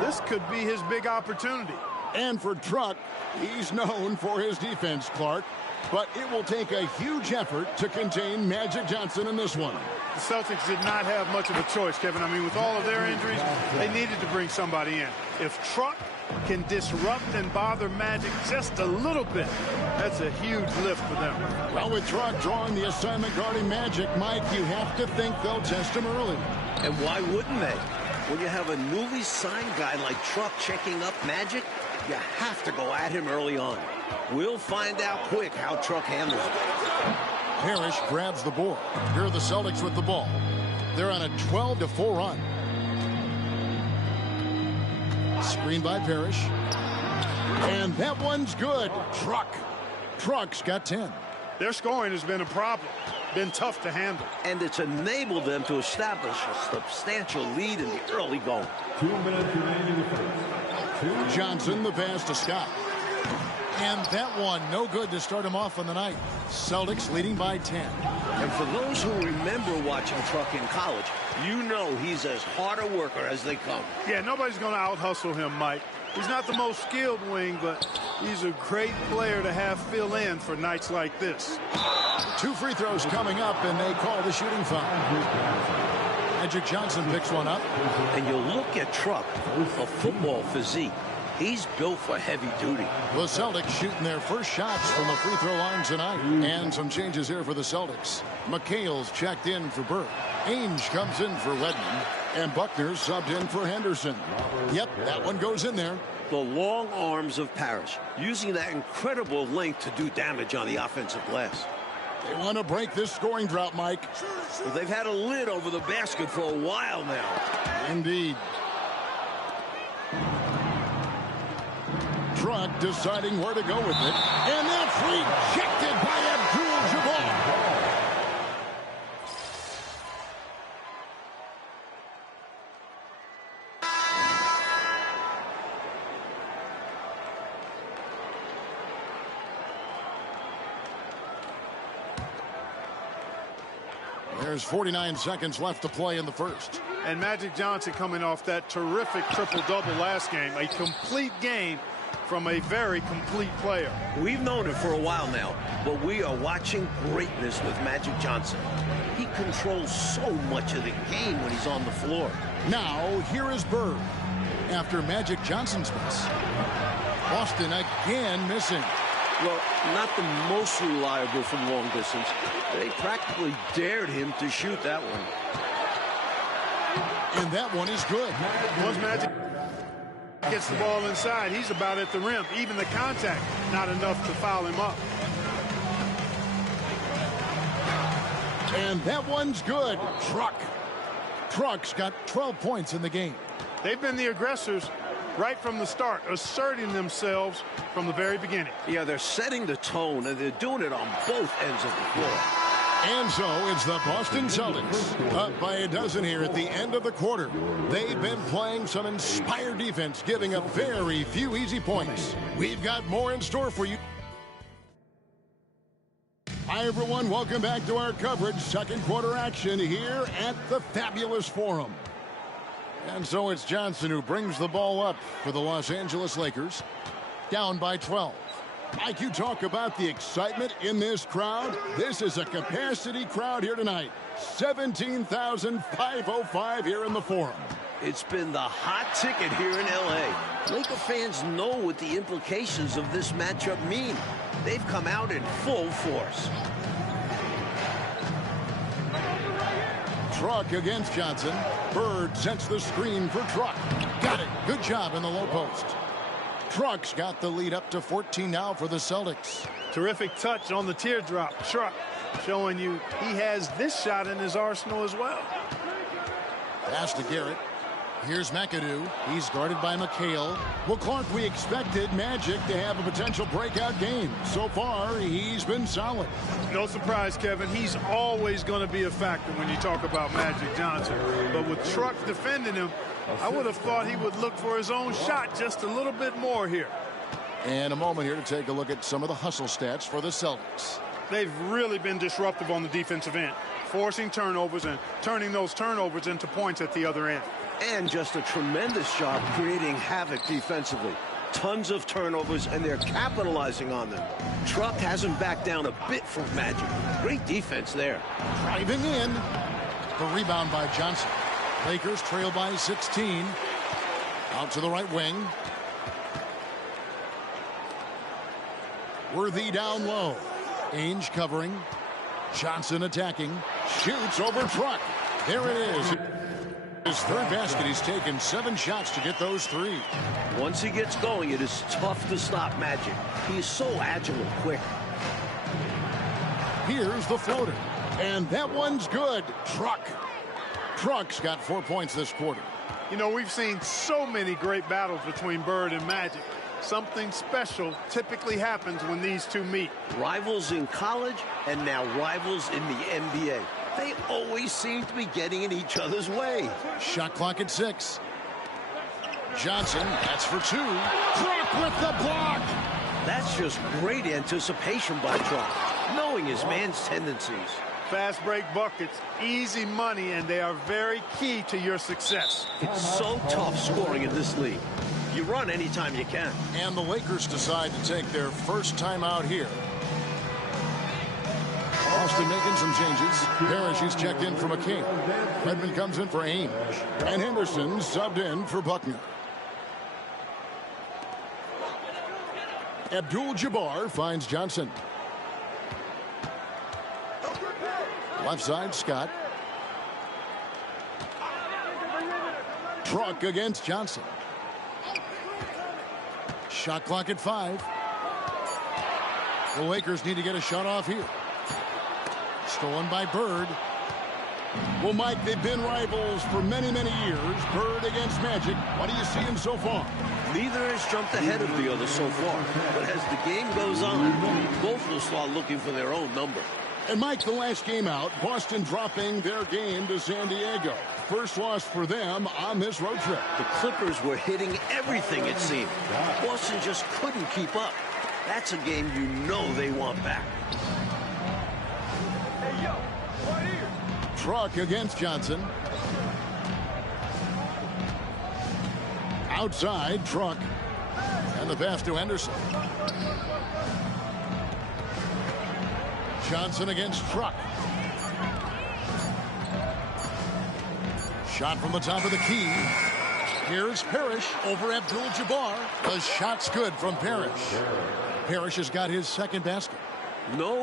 This could be his big opportunity. And for Truck, he's known for his defense, Clark. But it will take a huge effort to contain Magic Johnson in this one. The Celtics did not have much of a choice, Kevin. I mean, with all of their injuries, they needed to bring somebody in. If Truck can disrupt and bother Magic just a little bit, that's a huge lift for them. Well, with Truck drawing the assignment guarding Magic, Mike, you have to think they'll test him early. And why wouldn't they? When you have a newly signed guy like Truck checking up Magic, you have to go at him early on. We'll find out quick how Truck handles it. Parrish grabs the board. Here are the Celtics with the ball. They're on a 12-4 run. Screen by Parrish. And that one's good. Truck's got 10. Their scoring has been a problem. Been tough to handle. And it's enabled them to establish a substantial lead in the early going. 2 minutes remaining in the first. Johnson, the pass to Scott. And that one, no good to start him off on the night. Celtics leading by 10. And for those who remember watching Truck in college, you know he's as hard a worker as they come. Yeah, nobody's going to out-hustle him, Mike. He's not the most skilled wing, but he's a great player to have fill in for nights like this. 2 free throws coming up, and they call the shooting foul. Magic Johnson picks one up. And you look at Truck, a football physique. He's built for heavy duty. The Celtics shooting their first shots from the free throw line tonight. And some changes here for the Celtics. McHale's checked in for Burke. Ainge comes in for Wedman. And Buckner's subbed in for Henderson. Yep, that one goes in there. The long arms of Parrish, using that incredible length to do damage on the offensive glass. They want to break this scoring drought, Mike. Well, they've had a lid over the basket for a while now. Indeed. Truck deciding where to go with it. And that's rejected by Abdul-Jabbar. There's 49 seconds left to play in the first. And Magic Johnson coming off that terrific triple-double last game. A complete game from a very complete player. We've known it for a while now, but we are watching greatness with Magic Johnson. He controls so much of the game when he's on the floor. Now, here is Bird. After Magic Johnson's miss, Boston again missing. Well, not the most reliable from long distance. They practically dared him to shoot that one. And that one is good. Once Magic gets the ball inside, he's about at the rim. Even the contact, not enough to foul him up. And that one's good. Truck's got 12 points in the game. They've been the aggressors right from the start, asserting themselves from the very beginning. Yeah, they're setting the tone, and they're doing it on both ends of the floor. And so it's the Boston Celtics up by a dozen here at the end of the quarter. They've been playing some inspired defense, giving up very few easy points. We've got more in store for you. Hi, everyone. Welcome back to our coverage. Second quarter action here at the Fabulous Forum. And so it's Johnson who brings the ball up for the Los Angeles Lakers. Down by 12. Mike, you talk about the excitement in this crowd. This is a capacity crowd here tonight. 17,505 here in the Forum. It's been the hot ticket here in L.A. Laker fans know what the implications of this matchup mean. They've come out in full force. Truck against Johnson. Bird sets the screen for Truck. Got it. Good job in the low post. Truck's got the lead up to 14 now for the Celtics. Terrific touch on the teardrop. Truck showing you he has this shot in his arsenal as well. Pass to Garrett. Here's McAdoo. He's guarded by McHale. Well, Clark, we expected Magic to have a potential breakout game. So far, he's been solid. No surprise, Kevin. He's always going to be a factor when you talk about Magic Johnson. But with Truck defending him, I would have thought he would look for his own shot just a little bit more here. And a moment here to take a look at some of the hustle stats for the Celtics. They've really been disruptive on the defensive end, forcing turnovers and turning those turnovers into points at the other end. And just a tremendous job creating havoc defensively. Tons of turnovers, and they're capitalizing on them. Truck hasn't backed down a bit from Magic. Great defense there. Driving in. The rebound by Johnson. Lakers trail by 16. Out to the right wing. Worthy down low. Ainge covering. Johnson attacking. Shoots over Truck. There it is. His third basket. He's taken 7 shots to get those 3. Once he gets going, it is tough to stop Magic. He is so agile and quick. Here's the floater. And that one's good. Truck's got 4 points this quarter. You know, we've seen so many great battles between Bird and Magic. Something special typically happens when these two meet. Rivals in college and now rivals in the NBA. They always seem to be getting in each other's way. Shot clock at 6. Johnson, that's for 2. Truck with the block. That's just great anticipation by Truck, knowing his man's tendencies. Fast break buckets, easy money, and they are very key to your success. It's so tough scoring in this league. You run anytime you can. And the Lakers decide to take their first time out here. Austin making some changes. Parrish is checked in for McCain. Redmond comes in for Ainge. And Henderson subbed in for Buckner. Abdul-Jabbar finds Johnson. Left side, Scott. Truck against Johnson. Shot clock at 5. The Lakers need to get a shot off here. Stolen by Bird. Well, Mike, they've been rivals for many, many years. Bird against Magic. What do you see him so far? Neither has jumped ahead of the other so far. But as the game goes on, both will start looking for their own number. And, Mike, the last game out, Boston dropping their game to San Diego. First loss for them on this road trip. The Clippers were hitting everything, it seemed. Boston just couldn't keep up. That's a game you know they want back. Truck against Johnson. Outside, Truck. And the pass to Henderson. Johnson against Truck. Shot from the top of the key. Here's Parrish over Abdul-Jabbar. The shot's good from Parrish. Parrish has got his second basket. No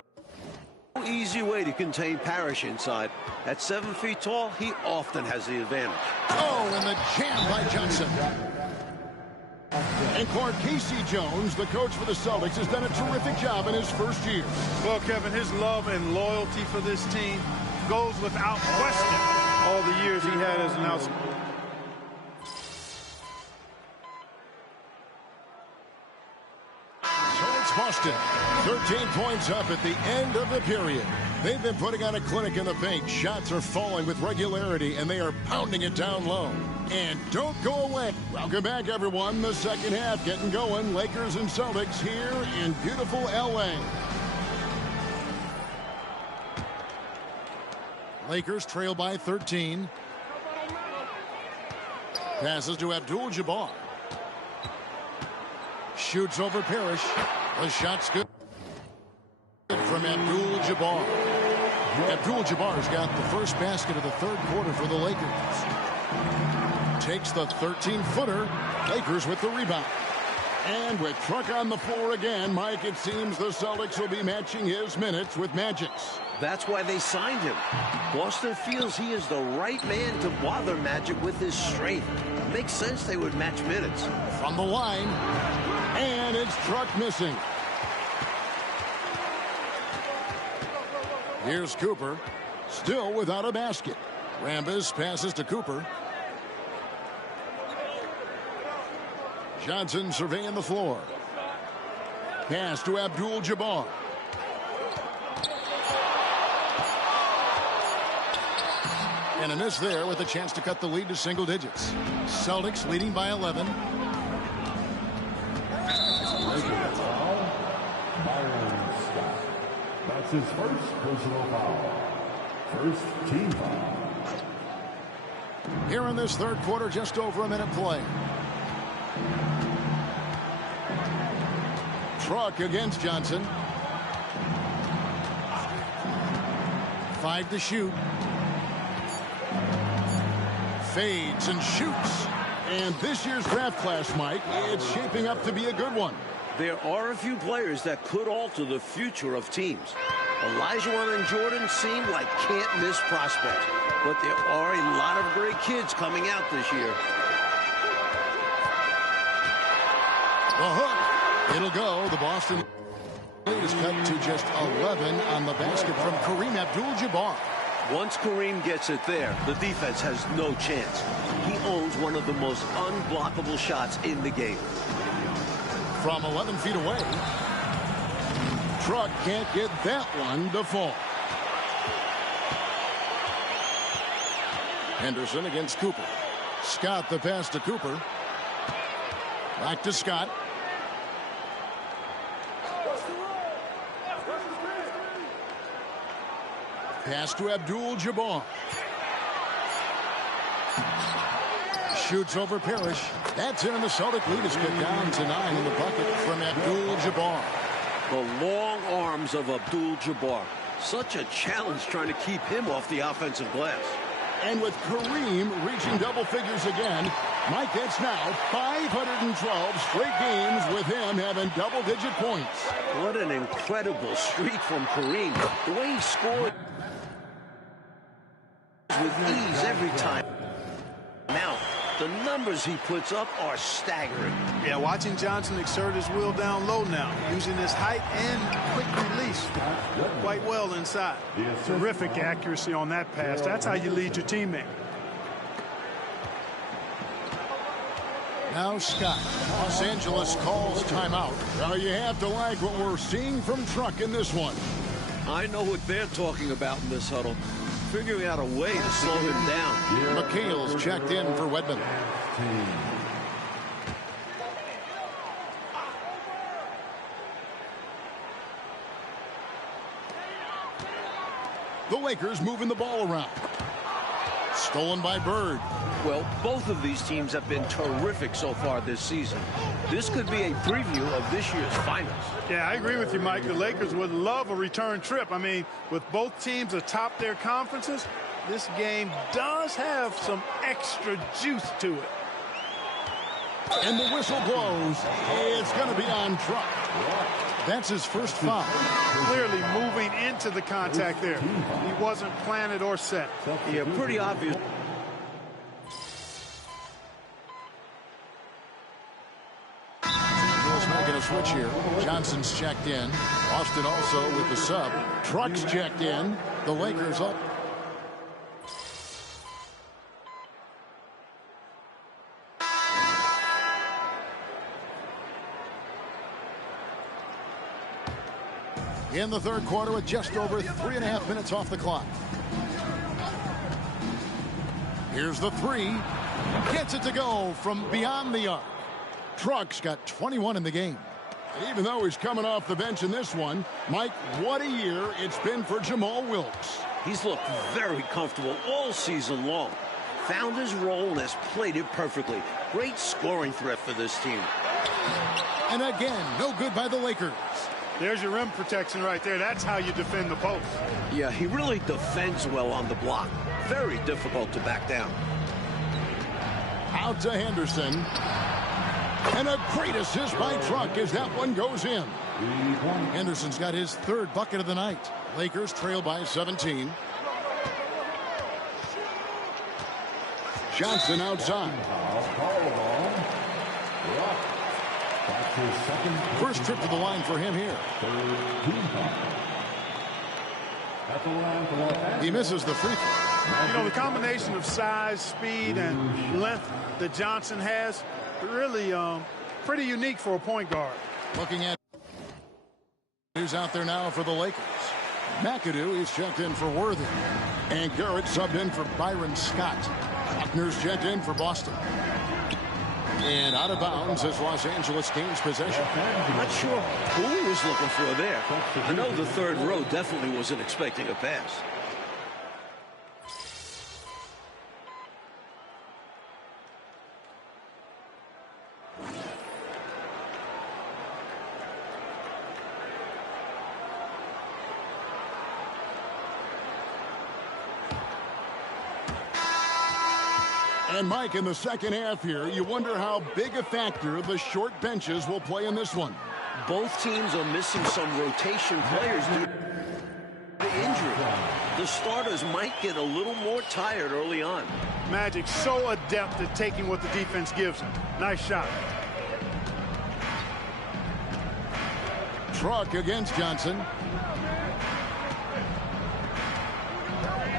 easy way to contain Parrish inside. At 7 feet tall, he often has the advantage. Oh, and the jam by Johnson. And Clark, Casey Jones, the coach for the Celtics, has done a terrific job in his first year. Well, Kevin, his love and loyalty for this team goes without question all the years he had as an outsider. So it's Boston, 13 points up at the end of the period. They've been putting on a clinic in the paint. Shots are falling with regularity, and they are pounding it down low. And don't go away. Welcome back, everyone. The second half getting going. Lakers and Celtics here in beautiful L.A. Lakers trail by 13. Passes to Abdul-Jabbar. Shoots over Parrish. The shot's good from Abdul-Jabbar. Abdul-Jabbar's got the first basket of the third quarter for the Lakers. Takes the 13-footer. Lakers with the rebound. And with Truck on the floor again, Mike, it seems the Celtics will be matching his minutes with Magic's. That's why they signed him. Boston feels he is the right man to bother Magic with his strength. Makes sense they would match minutes. From the line. And it's Truck missing. Here's Cooper. Still without a basket. Rambis passes to Cooper. Johnson surveying the floor. Pass to Abdul-Jabbar. And a miss there with a chance to cut the lead to single digits. Celtics leading by 11. That's his first personal foul. First team foul. Here in this third quarter, just over a minute play. Truck against Johnson. 5 to shoot. Fades and shoots. And this year's draft class, Mike, it's shaping up to be a good one. There are a few players that could alter the future of teams. Olajuwon and Jordan seem like can't-miss prospects. But there are a lot of great kids coming out this year. The hook. It'll go. The Boston lead is cut to just 11 on the basket from Kareem Abdul-Jabbar. Once Kareem gets it there, the defense has no chance. He owns one of the most unblockable shots in the game. From 11 feet away, Truck can't get that one to fall. Henderson against Cooper. Scott the pass to Cooper. Back to Scott. Pass to Abdul-Jabbar. Shoots over Parrish. That's in. The Celtic lead is cut down to 9 in the bucket from Abdul-Jabbar. The long arms of Abdul-Jabbar. Such a challenge trying to keep him off the offensive glass. And with Kareem reaching double figures again, Mike, that's now 512 straight games with him having double-digit points. What an incredible streak from Kareem. The way he scored with ease every time. Now, the numbers he puts up are staggering. Yeah, watching Johnson exert his will down low now, using his height and quick release quite well inside. Terrific accuracy on that pass. That's how you lead your teammate. Now Scott. Los Angeles calls timeout. Now you have to like what we're seeing from Truck in this one. I know what they're talking about in this huddle. Figuring out a way to slow him down. McHale's checked in for Wedman. The Lakers moving the ball around. Stolen by Bird. Well, both of these teams have been terrific so far this season. This could be a preview of this year's finals. Yeah, I agree with you, Mike. The Lakers would love a return trip. I mean, with both teams atop their conferences, this game does have some extra juice to it. And the whistle blows. It's going to be on Truck. That's his first foul. Clearly moving into the contact there. He wasn't planted or set. Yeah, pretty obvious. Making a switch here. Johnson's checked in. Austin also with the sub. Truck's checked in. The Lakers up. In the third quarter with just over 3.5 minutes off the clock. Here's the three. Gets it to go from beyond the arc. Truck's got 21 in the game. And even though he's coming off the bench in this one, Mike, what a year it's been for Jamal Wilkes. He's looked very comfortable all season long. Found his role and has played it perfectly. Great scoring threat for this team. And again, no good by the Lakers. There's your rim protection right there. That's how you defend the post. Yeah, he really defends well on the block. Very difficult to back down. Out to Henderson. And a great assist by Truck as that one goes in. Henderson's got his third bucket of the night. Lakers trail by 17. Johnson outside. First trip to the line for him here. He misses the free throw. You know, the combination of size, speed, and length that Johnson has, really pretty unique for a point guard. Looking at who's out there now for the Lakers. McAdoo is checked in for Worthy. And Garrett subbed in for Byron Scott. Buckner's checked in for Boston. And out of bounds as Los Angeles gains possession. Not sure who he was looking for there. I know the third row definitely wasn't expecting a pass. And, Mike, in the second half here, you wonder how big a factor the short benches will play in this one. Both teams are missing some rotation players due to injury. The starters might get a little more tired early on. Magic so adept at taking what the defense gives them. Nice shot. Truck against Johnson.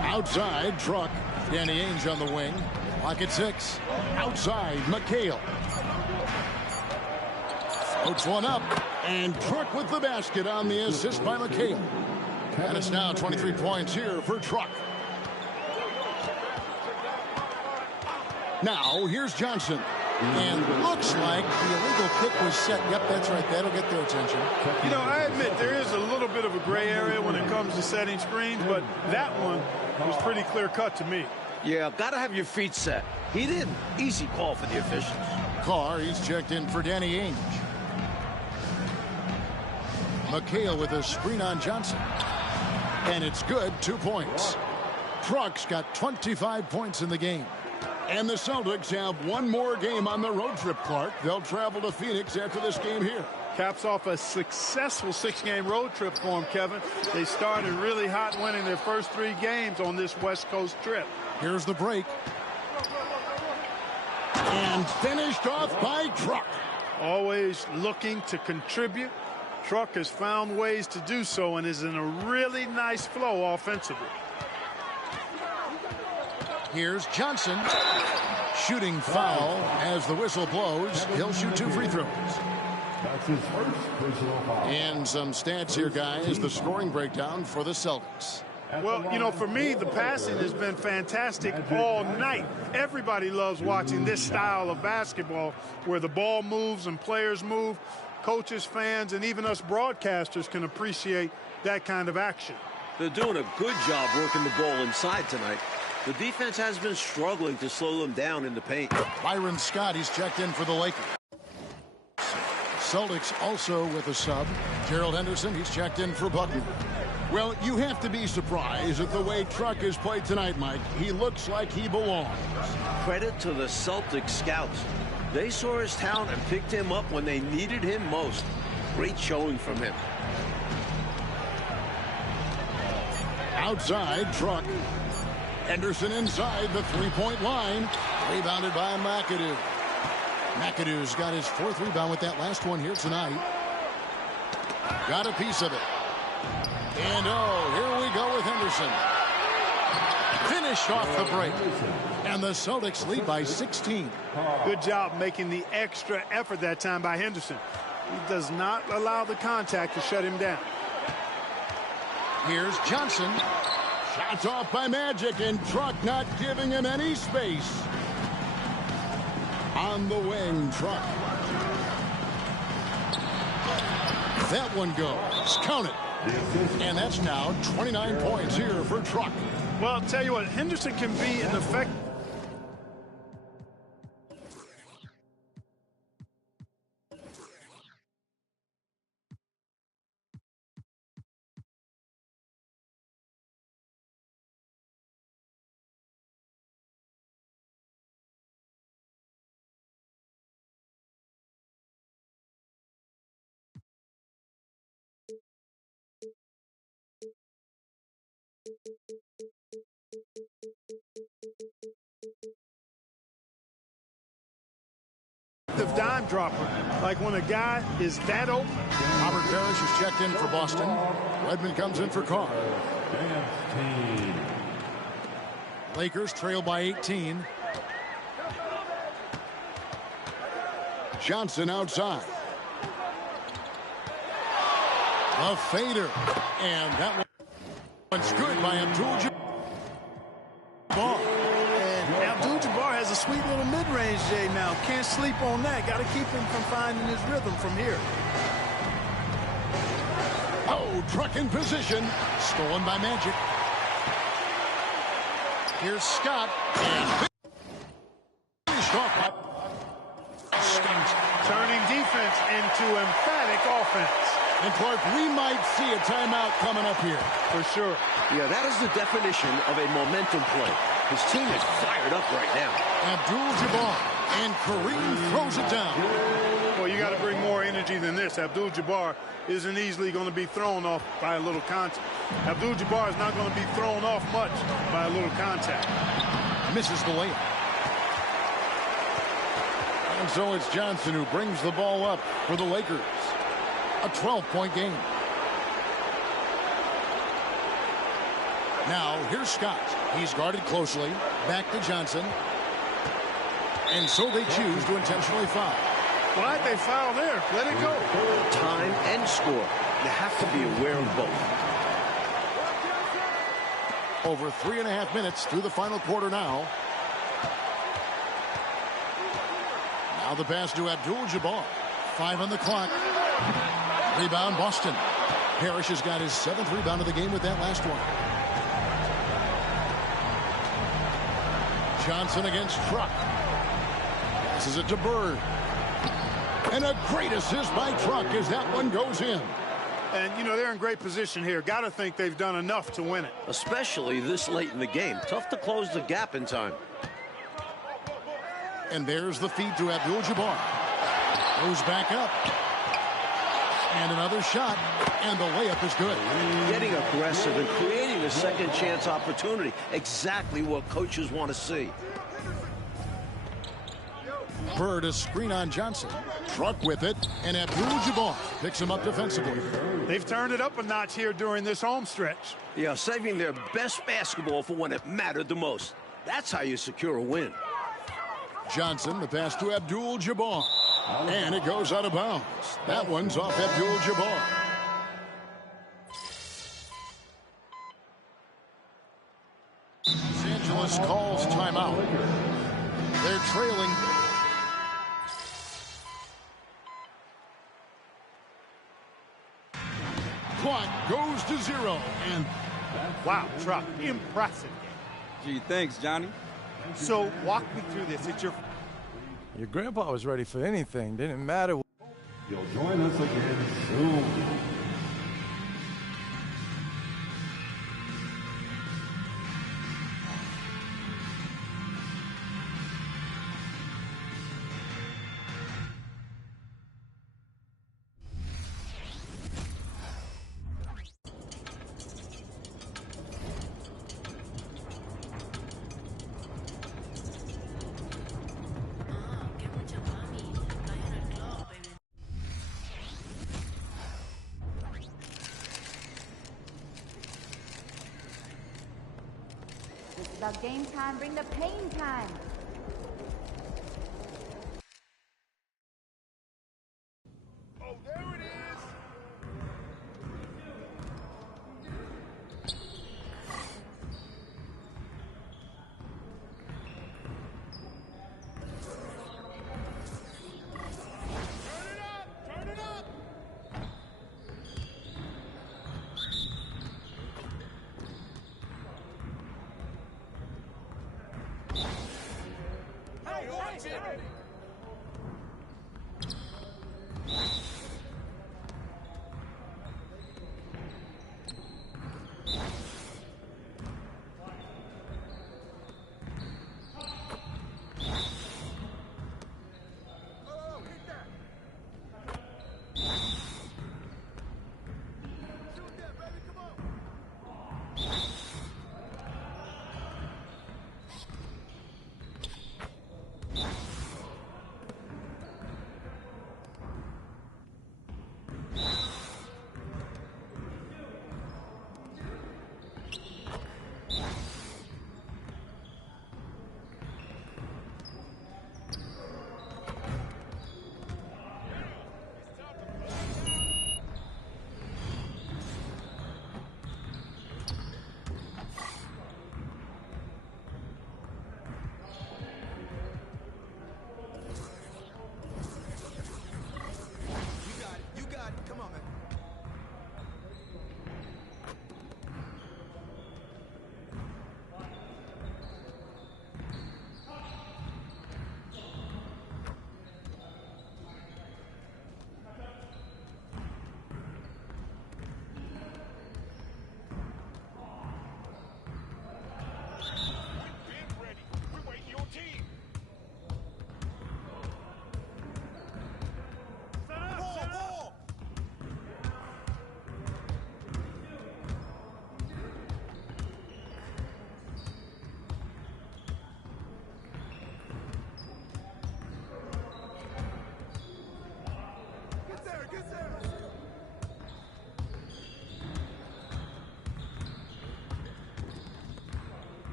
Outside, Truck. Danny Ainge on the wing. Lock at 6. Outside, McHale. Floats one up. And Truck with the basket on the assist by McHale. And it's now 23 points here for Truck. Now, here's Johnson. And looks like the illegal kick was set. Yep, that's right. That'll get their attention. You know, I admit there is a little bit of a gray area when it comes to setting screens, but that one was pretty clear-cut to me. Yeah, got to have your feet set. He didn't. Easy call for the officials. Carr, he's checked in for Danny Ainge. McHale with a screen on Johnson. And it's good, 2 points. Truck's got 25 points in the game. And the Celtics have one more game on the road trip, Clark. They'll travel to Phoenix after this game here. Caps off a successful 6-game road trip for them, Kevin. They started really hot, winning their first 3 games on this West Coast trip. Here's the break. And finished off by Truck. Always looking to contribute. Truck has found ways to do so and is in a really nice flow offensively. Here's Johnson. Shooting foul as the whistle blows. He'll shoot 2 free throws. That's his first personal foul. And some stats here, guys. The scoring breakdown for the Celtics. Well, you know, for me, the passing has been fantastic all night. Everybody loves watching this style of basketball where the ball moves and players move. Coaches, fans, and even us broadcasters can appreciate that kind of action. They're doing a good job working the ball inside tonight. The defense has been struggling to slow them down in the paint. Byron Scott, he's checked in for the Lakers. Celtics also with a sub. Gerald Henderson, he's checked in for Button. Well, you have to be surprised at the way Truck has played tonight, Mike. He looks like he belongs. Credit to the Celtics scouts. They saw his talent and picked him up when they needed him most. Great showing from him. Outside, Truck. Henderson inside the three-point line. Rebounded by McAdoo. McAdoo's got his 4th rebound with that last one here tonight. Got a piece of it. And here we go with Henderson. Finished off the break. And the Celtics lead by 16. Good job making the extra effort that time by Henderson. He does not allow the contact to shut him down. Here's Johnson. Shots off by Magic, and Truck not giving him any space. On the wing, Truck. That one goes. Count it. And that's now 29 points here for Truck. Well, I'll tell you what, Henderson can be an effective. Dime dropper, like when a guy is that open. Robert Parrish is checked in for Boston. Redmond comes in for Carr. Lakers trail by 18. Johnson outside. A fader. And that one's good by Abdul-Jabbar. And Abdul-Jabbar has a sweet little mid-range, Jay, now. Can't sleep on that. Got to keep him from finding his rhythm from here. Oh, Truck in position. Stolen by Magic. Here's Scott. And finished off by Scott. Turning defense into emphatic offense. And Clark, we might see a timeout coming up here. For sure. Yeah, that is the definition of a momentum play. His team is fired up right now. Abdul-Jabbar, and Kareem throws it down. Well, you got to bring more energy than this. Abdul-Jabbar isn't easily going to be thrown off by a little contact. Abdul-Jabbar is not going to be thrown off much by a little contact. Misses the layup. And so it's Johnson who brings the ball up for the Lakers. A 12-point game. Now, here's Scott. He's guarded closely. Back to Johnson. And so they choose to intentionally foul. Why'd they foul there? Let it go. Time and score. You have to be aware of both. Over 3.5 minutes through the final quarter now. Now the pass to Abdul-Jabbar. 5 on the clock. Rebound, Boston. Parrish has got his 7th rebound of the game with that last one. Johnson against Truck. Passes it to Bird. And a great assist by Truck as that one goes in. And, you know, they're in great position here. Got to think they've done enough to win it. Especially this late in the game. Tough to close the gap in time. And there's the feed to Abdul-Jabbar. Goes back up. And another shot. And the layup is good. Getting aggressive and creating a second chance opportunity. Exactly what coaches want to see. Bird a screen on Johnson. Truck with it. And Abdul-Jabbar picks him up defensively. They've turned it up a notch here during this home stretch. Yeah, saving their best basketball for when it mattered the most. That's how you secure a win. Johnson, the pass to Abdul-Jabbar. And it goes out of bounds. That one's off Abdul-Jabbar. Los Angeles calls timeout. They're trailing. Clock goes to 0. And wow, Truck, impressive. Gee, thanks, Johnny. So walk me through this. It's your grandpa was ready for anything. Didn't matter. You'll join us again soon. It's about game time, bring the pain time. Oh, there it is. Turn it up. Hey, watch it.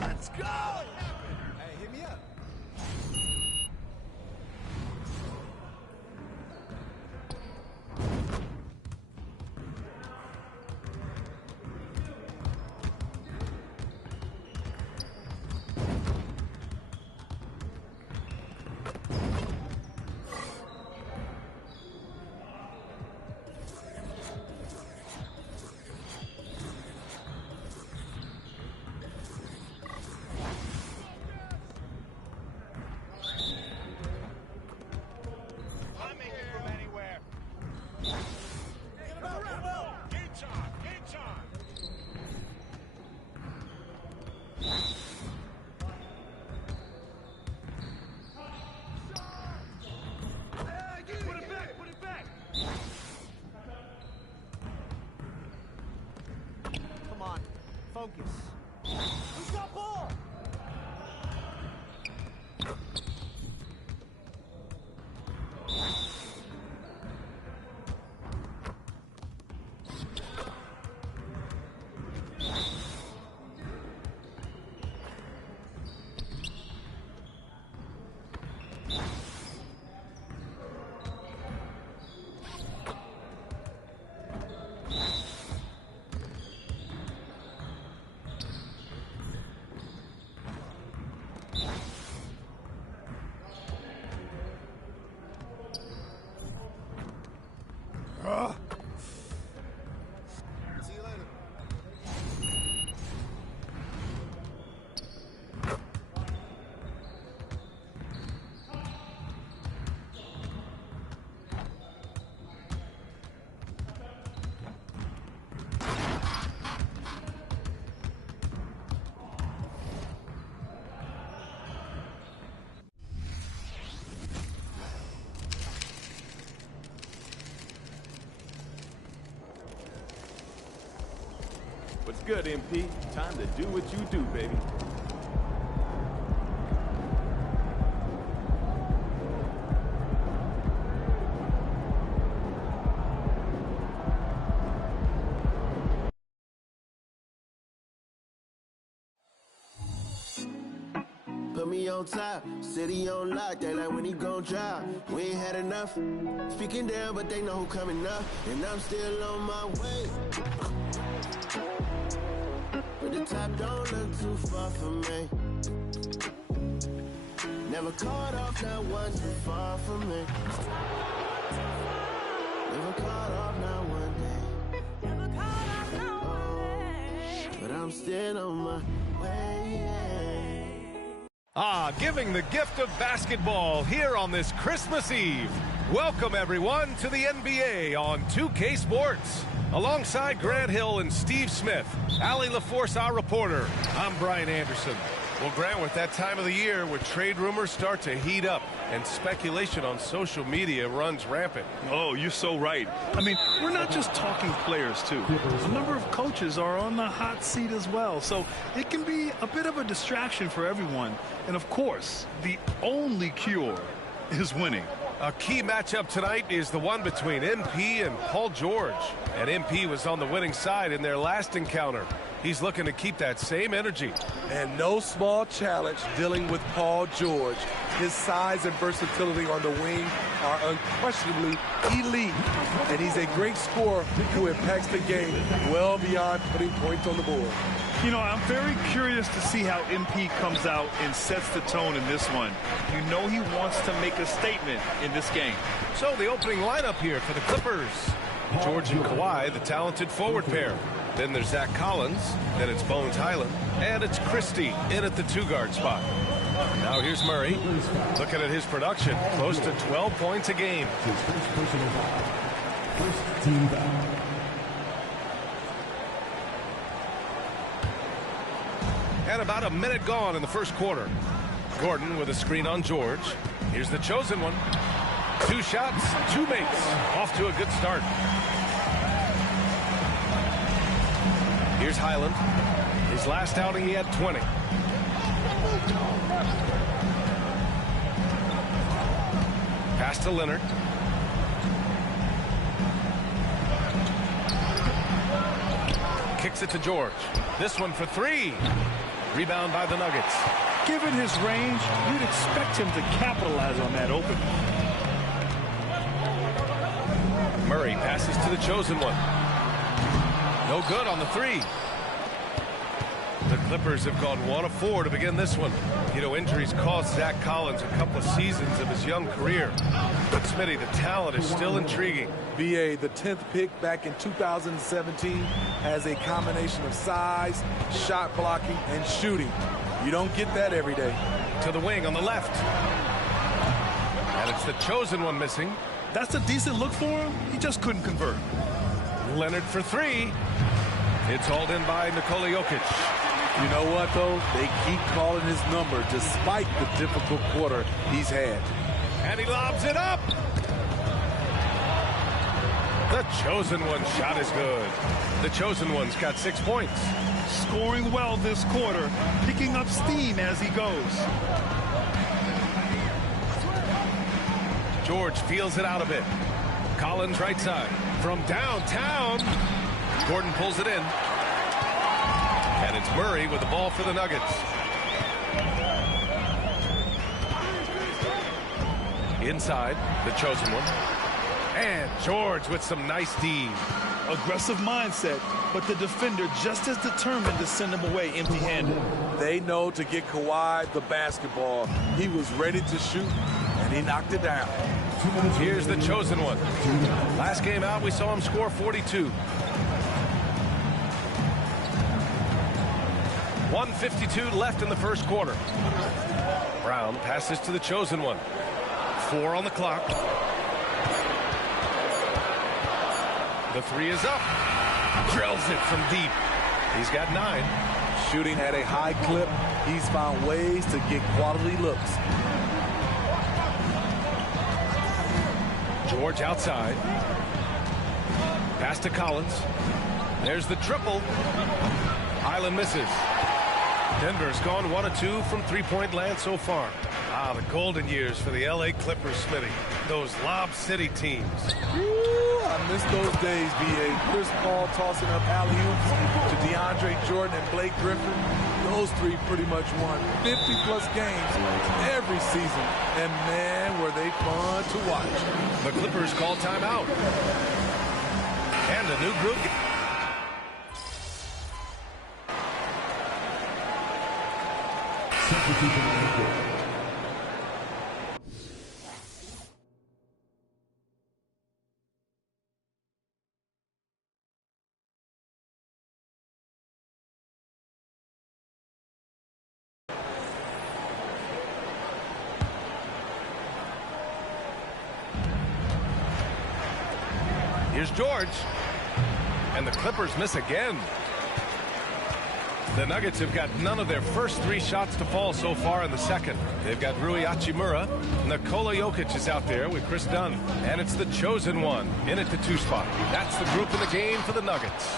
Let's go! Hey, hit me up. Focus. Who's got ball? What's good, MP? Time to do what you do, baby. Put me on top, city on lock, they like when he gon' drop. We ain't had enough, speaking down, but they know who coming up, and I'm still on my way. But the top don't look too far from me. Never caught off, not one too far from me. Never caught off, not one day. Never caught off, not one day. But I'm still on my way. Giving the gift of basketball here on this Christmas Eve. Welcome, everyone, to the NBA on 2K Sports. Alongside Grant Hill and Steve Smith, Allie LaForce, our reporter, I'm Brian Anderson. Well, Grant, with that time of the year where trade rumors start to heat up and speculation on social media runs rampant. Oh, you're so right. I mean, we're not just talking players, too. A number of coaches are on the hot seat as well, so it can be a bit of a distraction for everyone. And, of course, the only cure is winning. A key matchup tonight is the one between MP and Paul George. And MP was on the winning side in their last encounter. He's looking to keep that same energy. And no small challenge dealing with Paul George. His size and versatility on the wing are unquestionably elite. And he's a great scorer who impacts the game well beyond putting points on the board. You know, I'm very curious to see how MP comes out and sets the tone in this one. You know he wants to make a statement in this game. So the opening lineup here for the Clippers. George and Kawhi, the talented forward pair. Then there's Zach Collins, then it's Bones Highland, and it's Christie in at the two-guard spot. Now here's Murray, looking at his production, close to 12 points a game. First team foul. And about a minute gone in the first quarter. Gordon with a screen on George. Here's the chosen one. 2 shots, 2 makes. Off to a good start. Here's Highland. His last outing, he had 20. Pass to Leonard. Kicks it to George. This one for three. Rebound by the Nuggets. Given his range, you'd expect him to capitalize on that open. Murray passes to the chosen one. No good on the three. The Clippers have gone 1 of 4 to begin this one. You know, injuries cost Zach Collins a couple of seasons of his young career. But Smitty, the talent is still intriguing. BA, the 10th pick back in 2017, has a combination of size, shot blocking, and shooting. You don't get that every day. To the wing on the left. And it's the chosen one missing. That's a decent look for him. He just couldn't convert. Leonard for three. It's hauled in by Nikola Jokic. You know what, though? They keep calling his number despite the difficult quarter he's had. And he lobs it up. The chosen one shot is good. The chosen one's got 6 points. Scoring well this quarter, picking up steam as he goes. George feels it out a bit. Collins right side. From downtown. Gordon pulls it in. And it's Murray with the ball for the Nuggets. Inside, the chosen one. And George with some nice D. Aggressive mindset, but the defender just as determined to send him away empty-handed. They know to get Kawhi the basketball. He was ready to shoot, and he knocked it down. Here's the chosen one. Last game out, we saw him score 42. 1:52 left in the first quarter. Brown passes to the chosen one. 4 on the clock. The three is up. Drills it from deep. He's got 9. Shooting at a high clip, he's found ways to get quality looks. George outside. Pass to Collins. There's the triple. Highland misses. Denver's gone 1 of 2 from three-point land so far. The golden years for the LA Clippers, Smitty. Those Lob City teams. I miss those days, B.A. Chris Paul tossing up alley-oops to DeAndre Jordan and Blake Griffin. Those three pretty much won 50-plus games every season. And, man, were they fun to watch. The Clippers call timeout. And a new group. Here's George. And the Clippers miss again. The Nuggets have got none of their first 3 shots to fall so far in the second. They've got Rui Hachimura. Nikola Jokic is out there with Chris Dunn. And it's the chosen one in at the 2 spot. That's the group in the game for the Nuggets.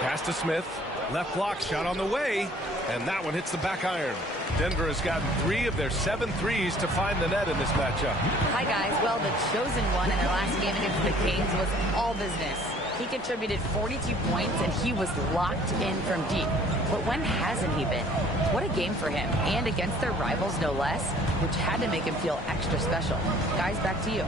Pass to Smith. Left block shot on the way. And that one hits the back iron. Denver has gotten 3 of their 7 threes to find the net in this matchup. Hi, guys. Well, the chosen one in their last game against the Kings was all business. He contributed 42 points, and he was locked in from deep. But when hasn't he been? What a game for him, and against their rivals, no less, which had to make him feel extra special. Guys, back to you.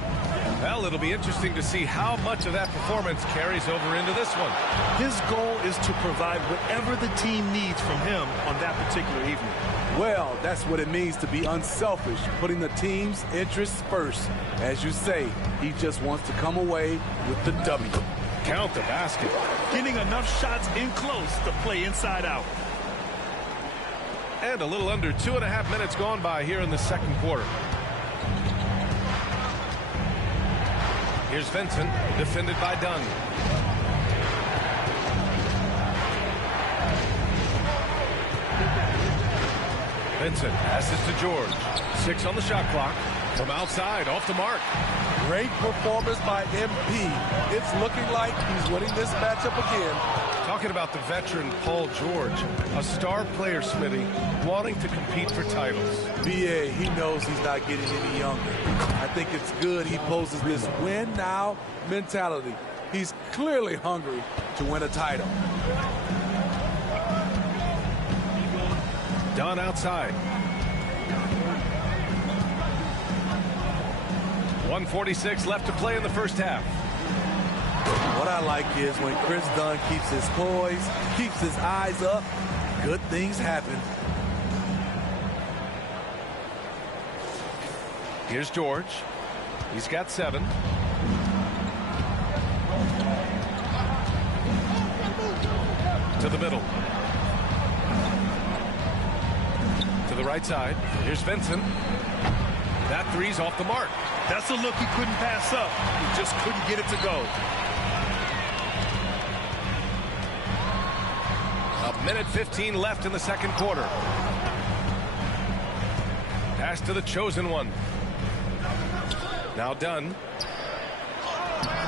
Well, it'll be interesting to see how much of that performance carries over into this one. His goal is to provide whatever the team needs from him on that particular evening. Well, that's what it means to be unselfish, putting the team's interests first. As you say, he just wants to come away with the W. Count the basket. Getting enough shots in close to play inside out. And a little under 2.5 minutes gone by here in the second quarter. Here's Vincent, defended by Dunn. Vincent passes to George. 6 on the shot clock. From outside, off the mark. Great performance by MP. It's looking like he's winning this matchup again. Talking about the veteran Paul George, a star player, Smitty, wanting to compete for titles. B.A., he knows he's not getting any younger. I think it's good he poses this win now mentality. He's clearly hungry to win a title. Dunn outside. 1:46 left to play in the first half. What I like is when Chris Dunn keeps his poise, keeps his eyes up, good things happen. Here's George. He's got 7. To the middle. To the right side. Here's Vincent. That three's off the mark. That's a look he couldn't pass up. He just couldn't get it to go. A minute 15 left in the second quarter. Pass to the chosen one. Now Dunn.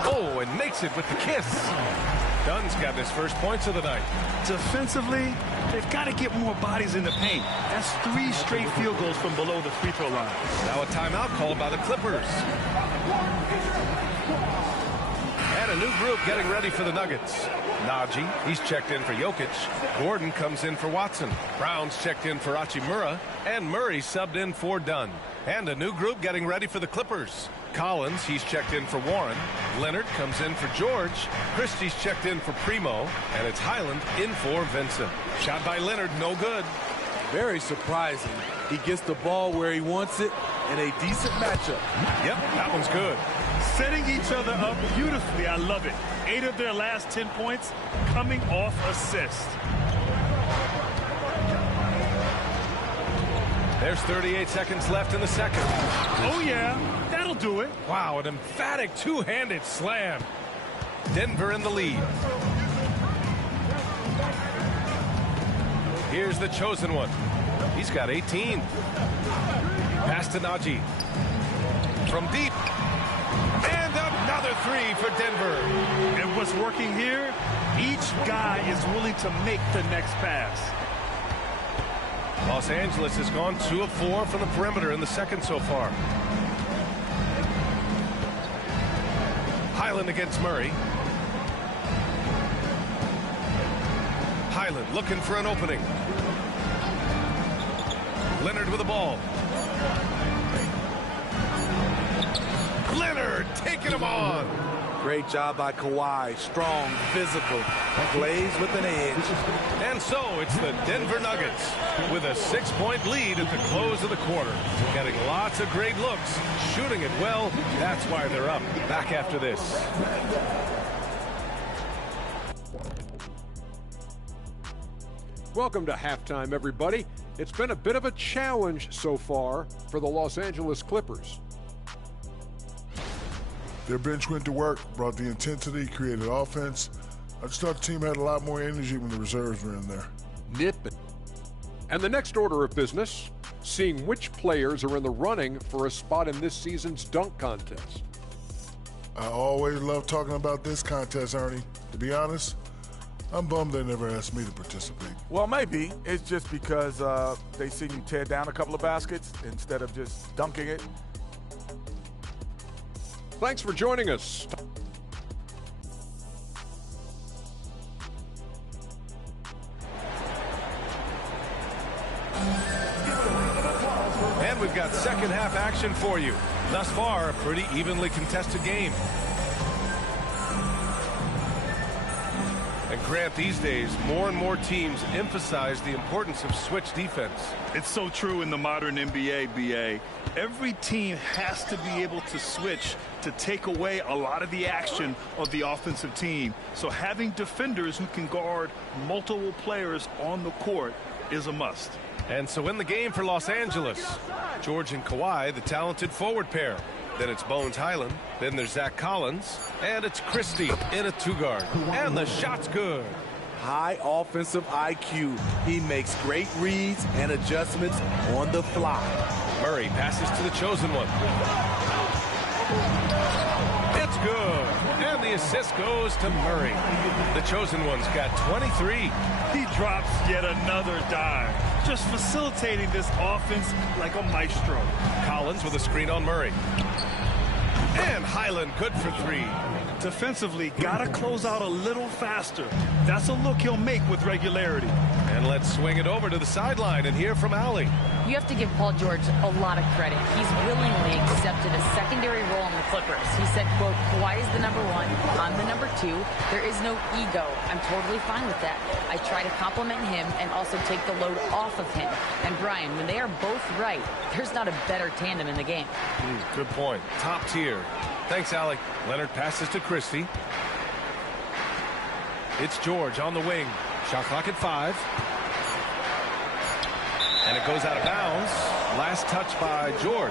Oh, and makes it with the kiss. Dunn's got his first points of the night. Defensively, they've got to get more bodies in the paint. That's 3 straight field goals from below the free throw line. Now a timeout called by the Clippers. And a new group getting ready for the Nuggets. Najee, he's checked in for Jokic. Gordon comes in for Watson. Brown's checked in for Hachimura. And Murray subbed in for Dunn. And a new group getting ready for the Clippers. Collins, he's checked in for Warren. Leonard comes in for George. Christie's checked in for Primo. And it's Highland in for Vincent. Shot by Leonard, no good. Very surprising. He gets the ball where he wants it in a decent matchup. Yep, that one's good. Setting each other up beautifully. I love it. 8 of their last 10 points coming off assist. There's 38 seconds left in the second. Oh, yeah. That'll do it. Wow, an emphatic two-handed slam. Denver in the lead. Here's the chosen one. He's got 18. Pass to Najee. From deep. And another 3 for Denver. And what's working here? Each guy is willing to make the next pass. Los Angeles has gone 2 of 4 from the perimeter in the second so far. Highland against Murray. Highland looking for an opening. Leonard with the ball. Leonard taking him on. Great job by Kawhi. Strong, physical, plays with an edge. And so it's the Denver Nuggets with a 6-point lead at the close of the quarter. Getting lots of great looks, shooting it well. That's why they're up. Back after this. Welcome to halftime, everybody. It's been a bit of a challenge so far for the Los Angeles Clippers. Their bench went to work, brought the intensity, created offense. I just thought the team had a lot more energy when the reserves were in there. Nipping. And the next order of business, seeing which players are in the running for a spot in this season's dunk contest. I always love talking about this contest, Ernie. To be honest, I'm bummed they never asked me to participate. Well, maybe it's just because they see you tear down a couple of baskets instead of just dunking it. Thanks for joining us. And we've got second half action for you. Thus far, a pretty evenly contested game. And Grant, these days, more and more teams emphasize the importance of switch defense. It's so true in the modern NBA, BA. Every team has to be able to switch to take away a lot of the action of the offensive team. So having defenders who can guard multiple players on the court is a must. And so in the game for Los Angeles, George and Kawhi, the talented forward pair. Then it's Bones Highland. Then there's Zach Collins. And it's Christie in a 2-guard. And the shot's good. High offensive IQ. He makes great reads and adjustments on the fly. Murray passes to the chosen one. That's good. And the assist goes to Murray. The chosen one's got 23. He drops yet another dime, just facilitating this offense like a maestro. Collins with a screen on Murray. And Highland good for 3. Defensively, gotta close out a little faster. That's a look he'll make with regularity. And let's swing it over to the sideline and hear from Allie. You have to give Paul George a lot of credit. He's willingly accepted a secondary role in the Clippers. He said, quote, Kawhi is the number 1, I'm the number 2. There is no ego. I'm totally fine with that. I try to compliment him and also take the load off of him. And Brian, when they are both right, there's not a better tandem in the game. Good point. Top tier. Thanks, Allie. Leonard passes to Christie. It's George on the wing. Shot clock at 5. And it goes out of bounds. Last touch by George.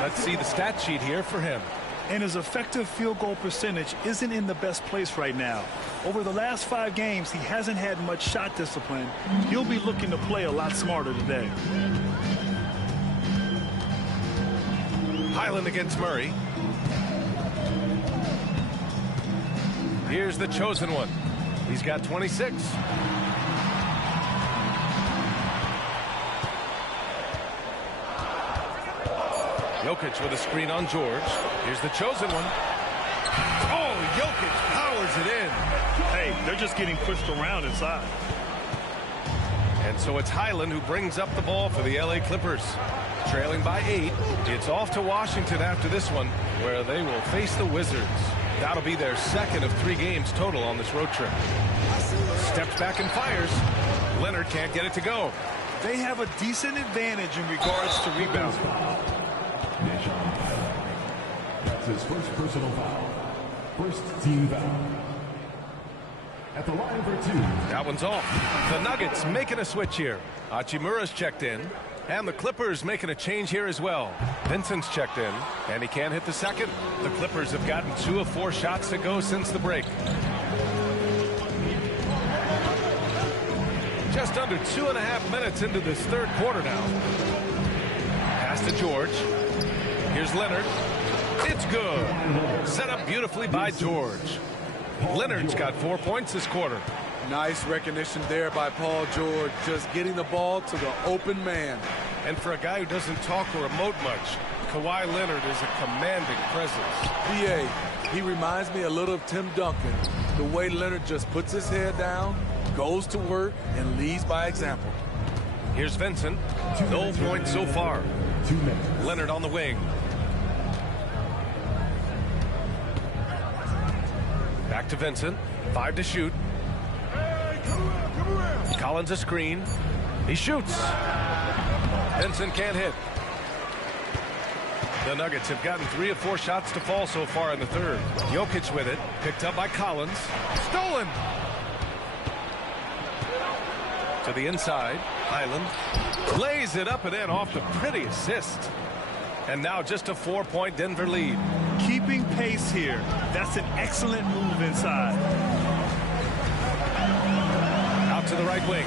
Let's see the stat sheet here for him. And his effective field goal percentage isn't in the best place right now. Over the last 5 games, he hasn't had much shot discipline. He'll be looking to play a lot smarter today. Highland against Murray. Here's the chosen one. He's got 26. Jokic with a screen on George. Here's the chosen one. Oh, Jokic powers it in. Hey, they're just getting pushed around inside. And so it's Highland who brings up the ball for the LA Clippers. Trailing by 8. It's off to Washington after this one, where they will face the Wizards. That'll be their second of 3 games total on this road trip. Steps back and fires. Leonard can't get it to go. They have a decent advantage in regards to rebounding. That's his first personal foul. First team foul. At the line for 2. That one's off. The Nuggets making a switch here. Hachimura's checked in. And the Clippers making a change here as well. Vincent's checked in, and he can't hit the second. The Clippers have gotten 2 of 4 shots to go since the break. Just under 2.5 minutes into this third quarter now. Pass to George. Here's Leonard. It's good. Set up beautifully by George. Leonard's got 4 points this quarter. Nice recognition there by Paul George, just getting the ball to the open man. And for a guy who doesn't talk or emote much, Kawhi Leonard is a commanding presence. PA, he reminds me a little of Tim Duncan. The way Leonard just puts his head down, goes to work, and leads by example. Here's Vincent. No points so far. 2 minutes. Leonard on the wing. Back to Vincent. 5 to shoot. Collins a screen. He shoots. Vincent can't hit. The Nuggets have gotten 3 of 4 shots to fall so far in the third. Jokic with it. Picked up by Collins. Stolen. To the inside. Highland lays it up and in off the pretty assist. And now just a 4-point Denver lead. Keeping pace here. That's an excellent move inside. Out to the right wing.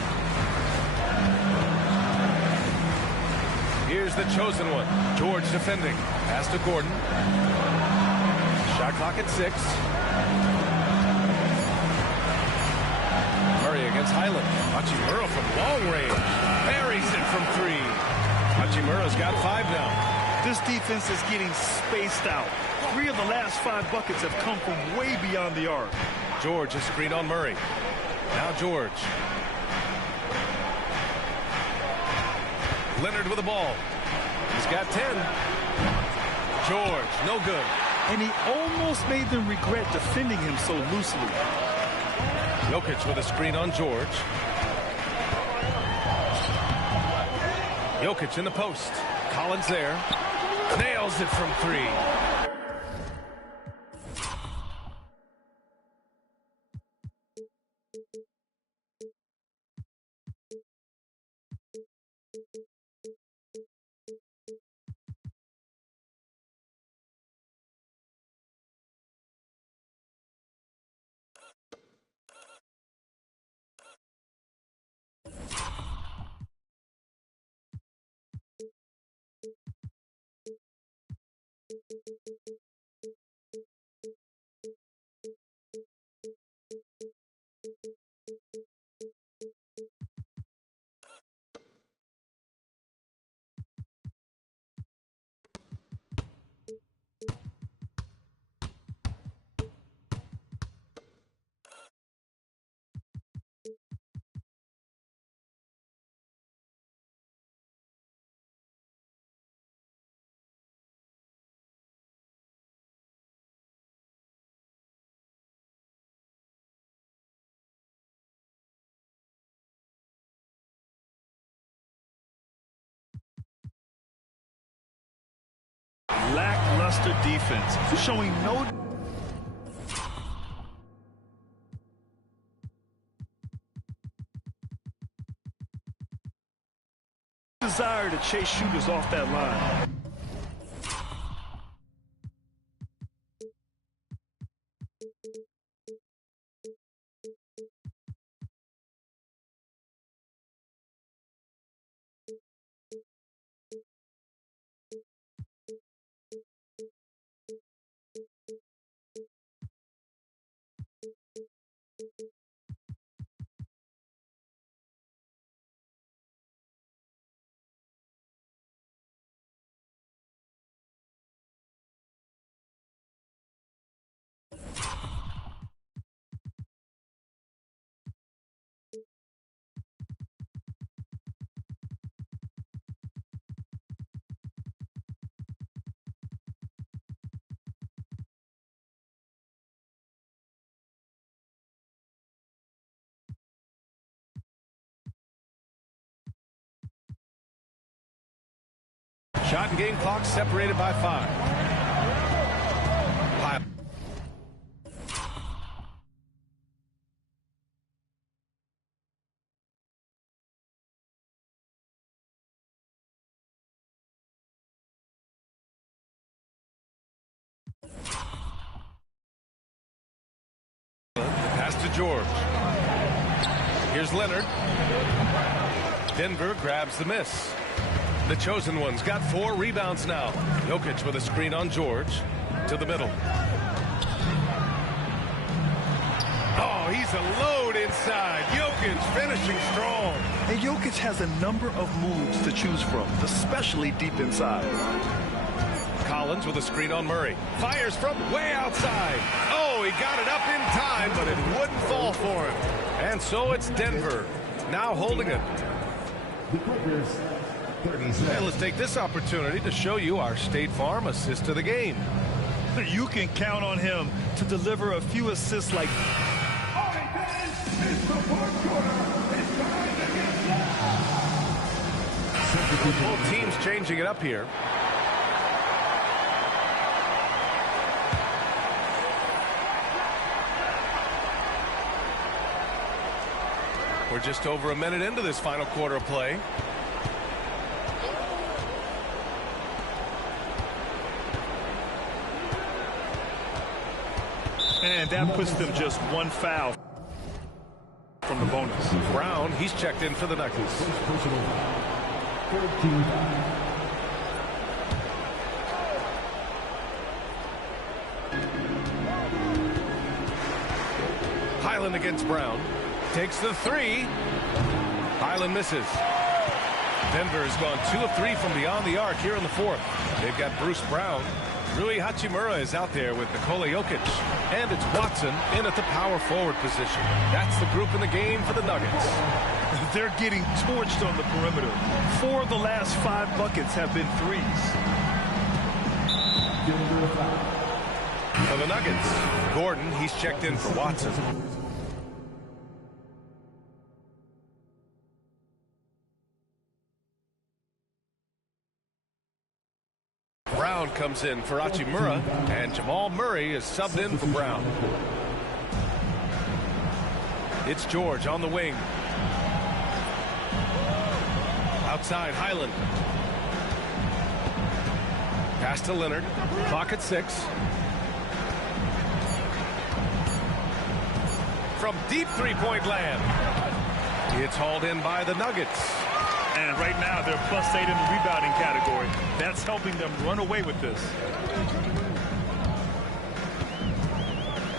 Here's the chosen one. George defending. Pass to Gordon. Shot clock at 6. Murray against Highland. Hachimura from long range. Buries it from 3. Hachimura's got 5 now. This defense is getting spaced out. 3 of the last 5 buckets have come from way beyond the arc. George is screened on Murray. Now George. Leonard with the ball. He's got 10. George, no good. And he almost made them regret defending him so loosely. Jokic with a screen on George. Jokic in the post. Collins there. Nails it from 3. lackluster defense, showing no desire to chase shooters off that line. Shot and game clock separated by 5. Pass to George. Here's Leonard. Denver grabs the miss. The chosen one's got 4 rebounds now. Jokic with a screen on George to the middle. Oh, he's a load inside. Jokic finishing strong. And Jokic has a number of moves to choose from, especially deep inside. Collins with a screen on Murray. Fires from way outside. Oh, he got it up in time, but it wouldn't fall for him. And so it's Denver now holding it. And let's take this opportunity to show you our State Farm assist to the game. You can count on him to deliver a few assists like both teams changing it up here. We're just over a minute into this final quarter of play. And that puts them just 1 foul from the bonus. Brown, he's checked in for the Nuggets. Highland against Brown. Takes the 3. Highland misses. Denver has gone 2 of 3 from beyond the arc here in the 4th. They've got Bruce Brown. Rui Hachimura is out there with Nikola Jokic. And it's Watson in at the power forward position. That's the group in the game for the Nuggets. They're getting torched on the perimeter. 4 of the last 5 buckets have been threes. For the Nuggets, Gordon, he's checked in for Watson. Brown comes in for Hachimura, and Jamal Murray is subbed in for Brown. It's George on the wing. Outside, Highland. Pass to Leonard. Clock at 6. From deep three-point land. It's hauled in by the Nuggets. And right now, they're +8 in the rebounding category. That's helping them run away with this.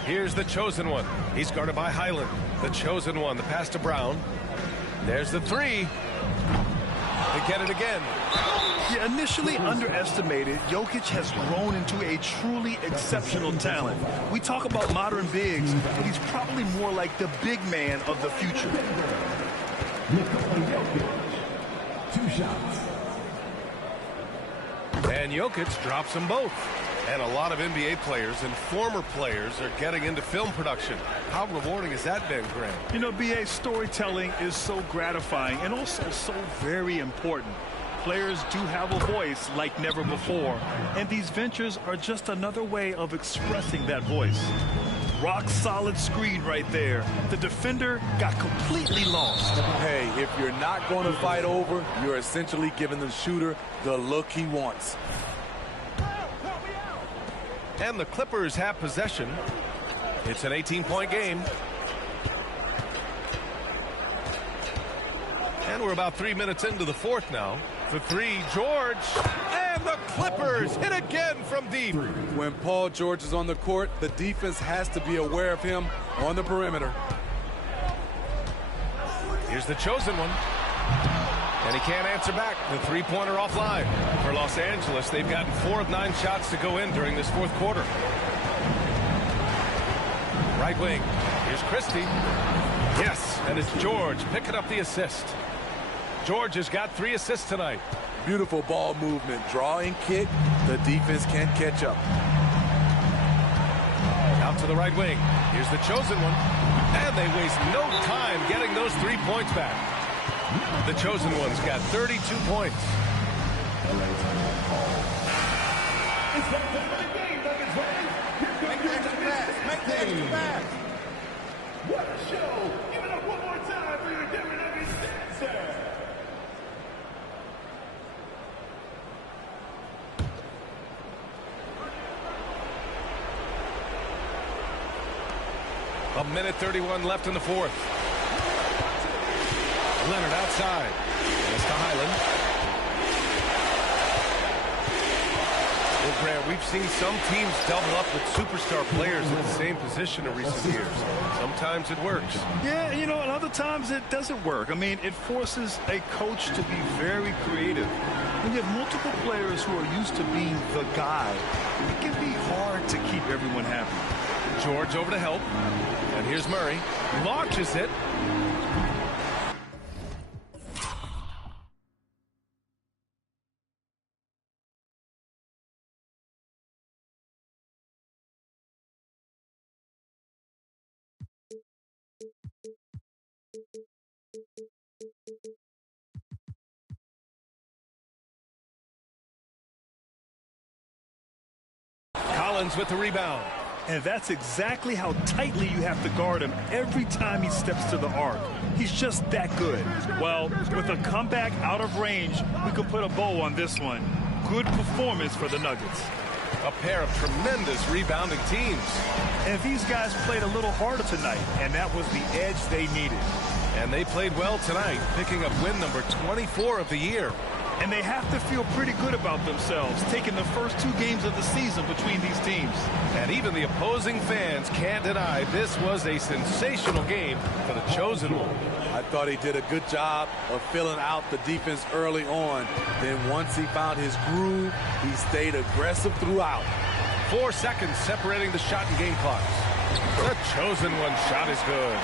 Here's the chosen one. He's guarded by Highland. The chosen one, the pass to Brown. There's the 3. They get it again. Yeah, initially underestimated, Jokic has grown into a truly exceptional talent. We talk about modern bigs, but he's probably more like the big man of the future. Nikola Jokic. 2 shots. And Jokic drops them both. And a lot of NBA players and former players are getting into film production. How rewarding has that been, Grant? You know, BA, storytelling is so gratifying and also so very important. players do have a voice like never before, and these ventures are just another way of expressing that voice. Rock solid screen right there. The defender got completely lost. Hey, if you're not going to fight over, you're essentially giving the shooter the look he wants. And the Clippers have possession. It's an 18-point game. And we're about 3 minutes into the fourth now. For three, George. And the Clippers hit again from deep. When Paul George is on the court, the defense has to be aware of him on the perimeter. Here's the chosen one. And he can't answer back. The three-pointer offline. For Los Angeles, they've gotten 4 of 9 shots to go in during this fourth quarter. Right wing. Here's Christie. Yes, and it's George picking up the assist. George has got 3 assists tonight. Beautiful ball movement. Draw and kick. The defense can't catch up. Out to the right wing. Here's the chosen one. And they waste no time getting those 3 points back. The chosen one's got 32 points. Make the extra pass. Make the extra pass. What a show. Give it up one more time for your WWE Stancer. A minute 31 left in the fourth. Leonard outside. It's to Highland. Well, Grant, we've seen some teams double up with superstar players in the same position in recent years. Sometimes it works. Yeah, you know, and other times it doesn't work. I mean, it forces a coach to be very creative. When you have multiple players who are used to being the guy, it can be hard to keep everyone happy. George over to help. And here's Murray. Launches it. Collins with the rebound. And that's exactly how tightly you have to guard him every time he steps to the arc. He's just that good. Well, with a comeback out of range, we can put a bow on this one. Good performance for the Nuggets. A pair of tremendous rebounding teams. And these guys played a little harder tonight, and that was the edge they needed. And they played well tonight, picking up win number 24 of the year. And they have to feel pretty good about themselves, taking the first 2 games of the season between these teams. And even the opposing fans can't deny this was a sensational game for the chosen one. I thought he did a good job of filling out the defense early on. Then once he found his groove, he stayed aggressive throughout. 4 seconds separating the shot and game clocks. The chosen one shot is good.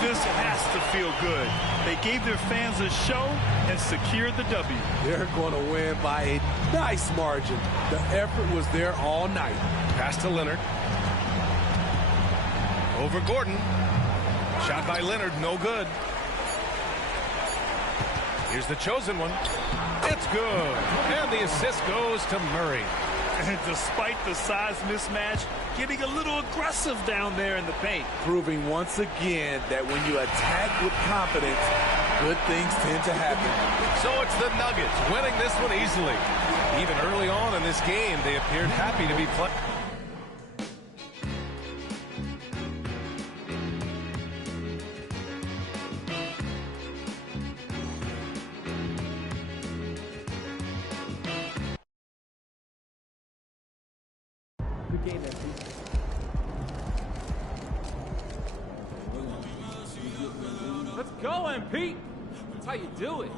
This has to feel good. They gave their fans a show and secured the W. They're going to win by a nice margin. The effort was there all night. Pass to Leonard. Over Gordon. Shot by Leonard, no good. Here's the chosen one. It's good. And the assist goes to Murray. And despite the size mismatch, getting a little aggressive down there in the paint. Proving once again that when you attack with confidence, good things tend to happen. So it's the Nuggets winning this one easily. Even early on in this game, they appeared happy to be playing. Let's go, MP. That's how you do it.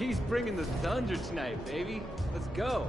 He's bringing the thunder tonight, baby. Let's go.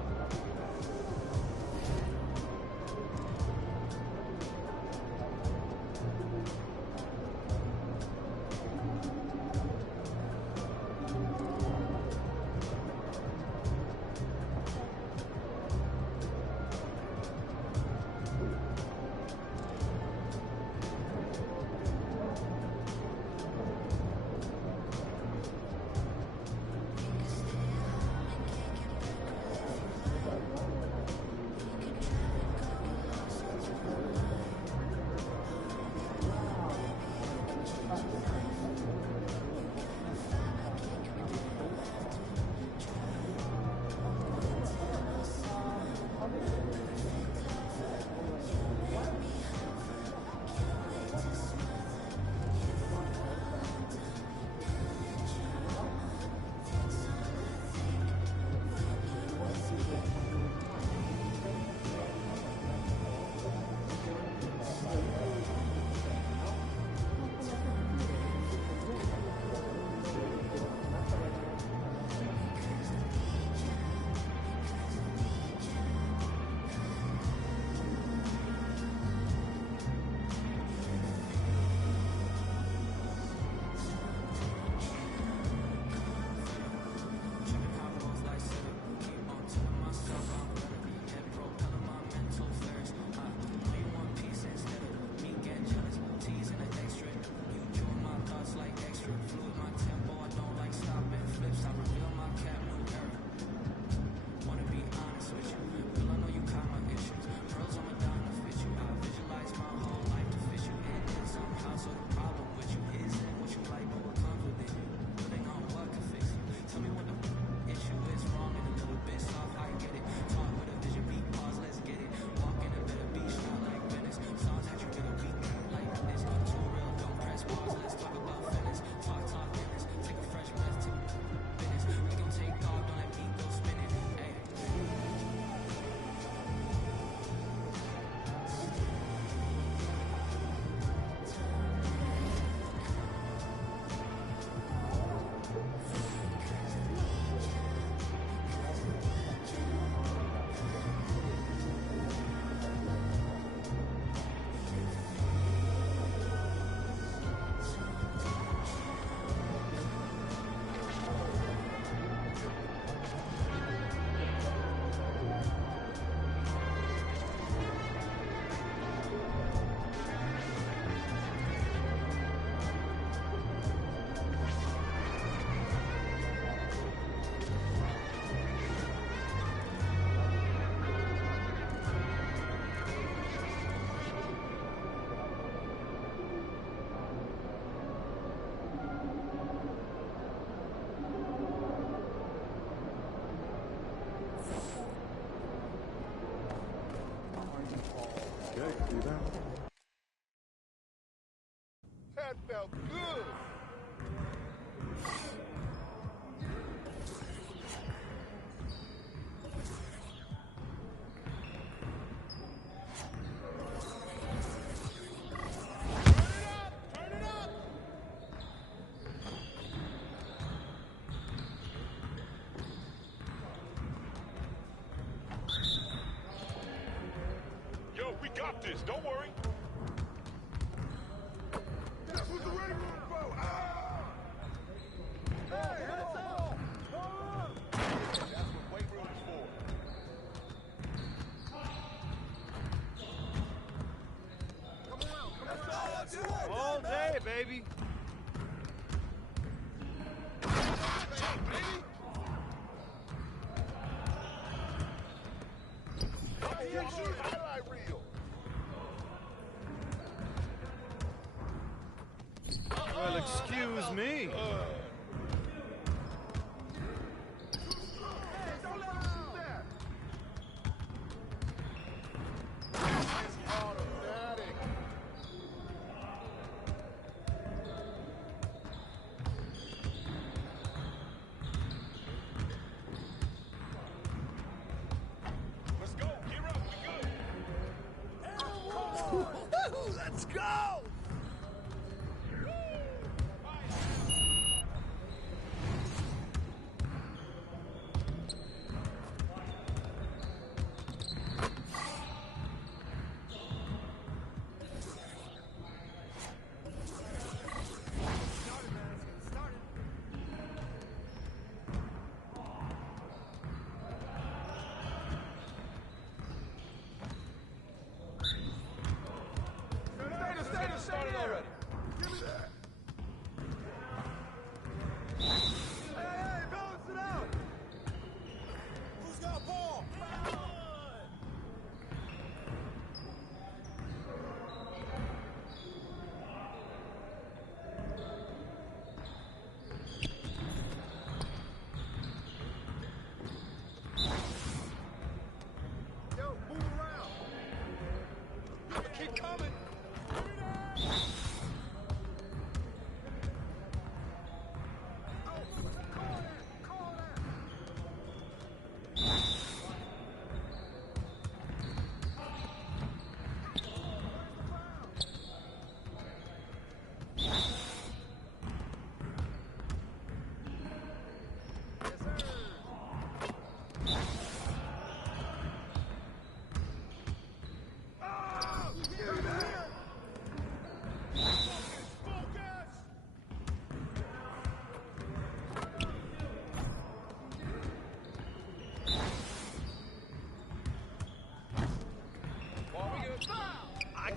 That felt good. Yo, we got this. Don't worry. That's what the ring room for. Ah! Hey, that's all. That's what weight room is for. All day, baby. Highlight reel. Well, excuse me. Let's go. Gear up. We good. Let's go!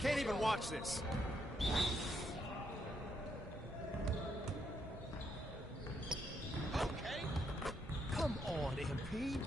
can't even watch this. Okay. Come on, MP.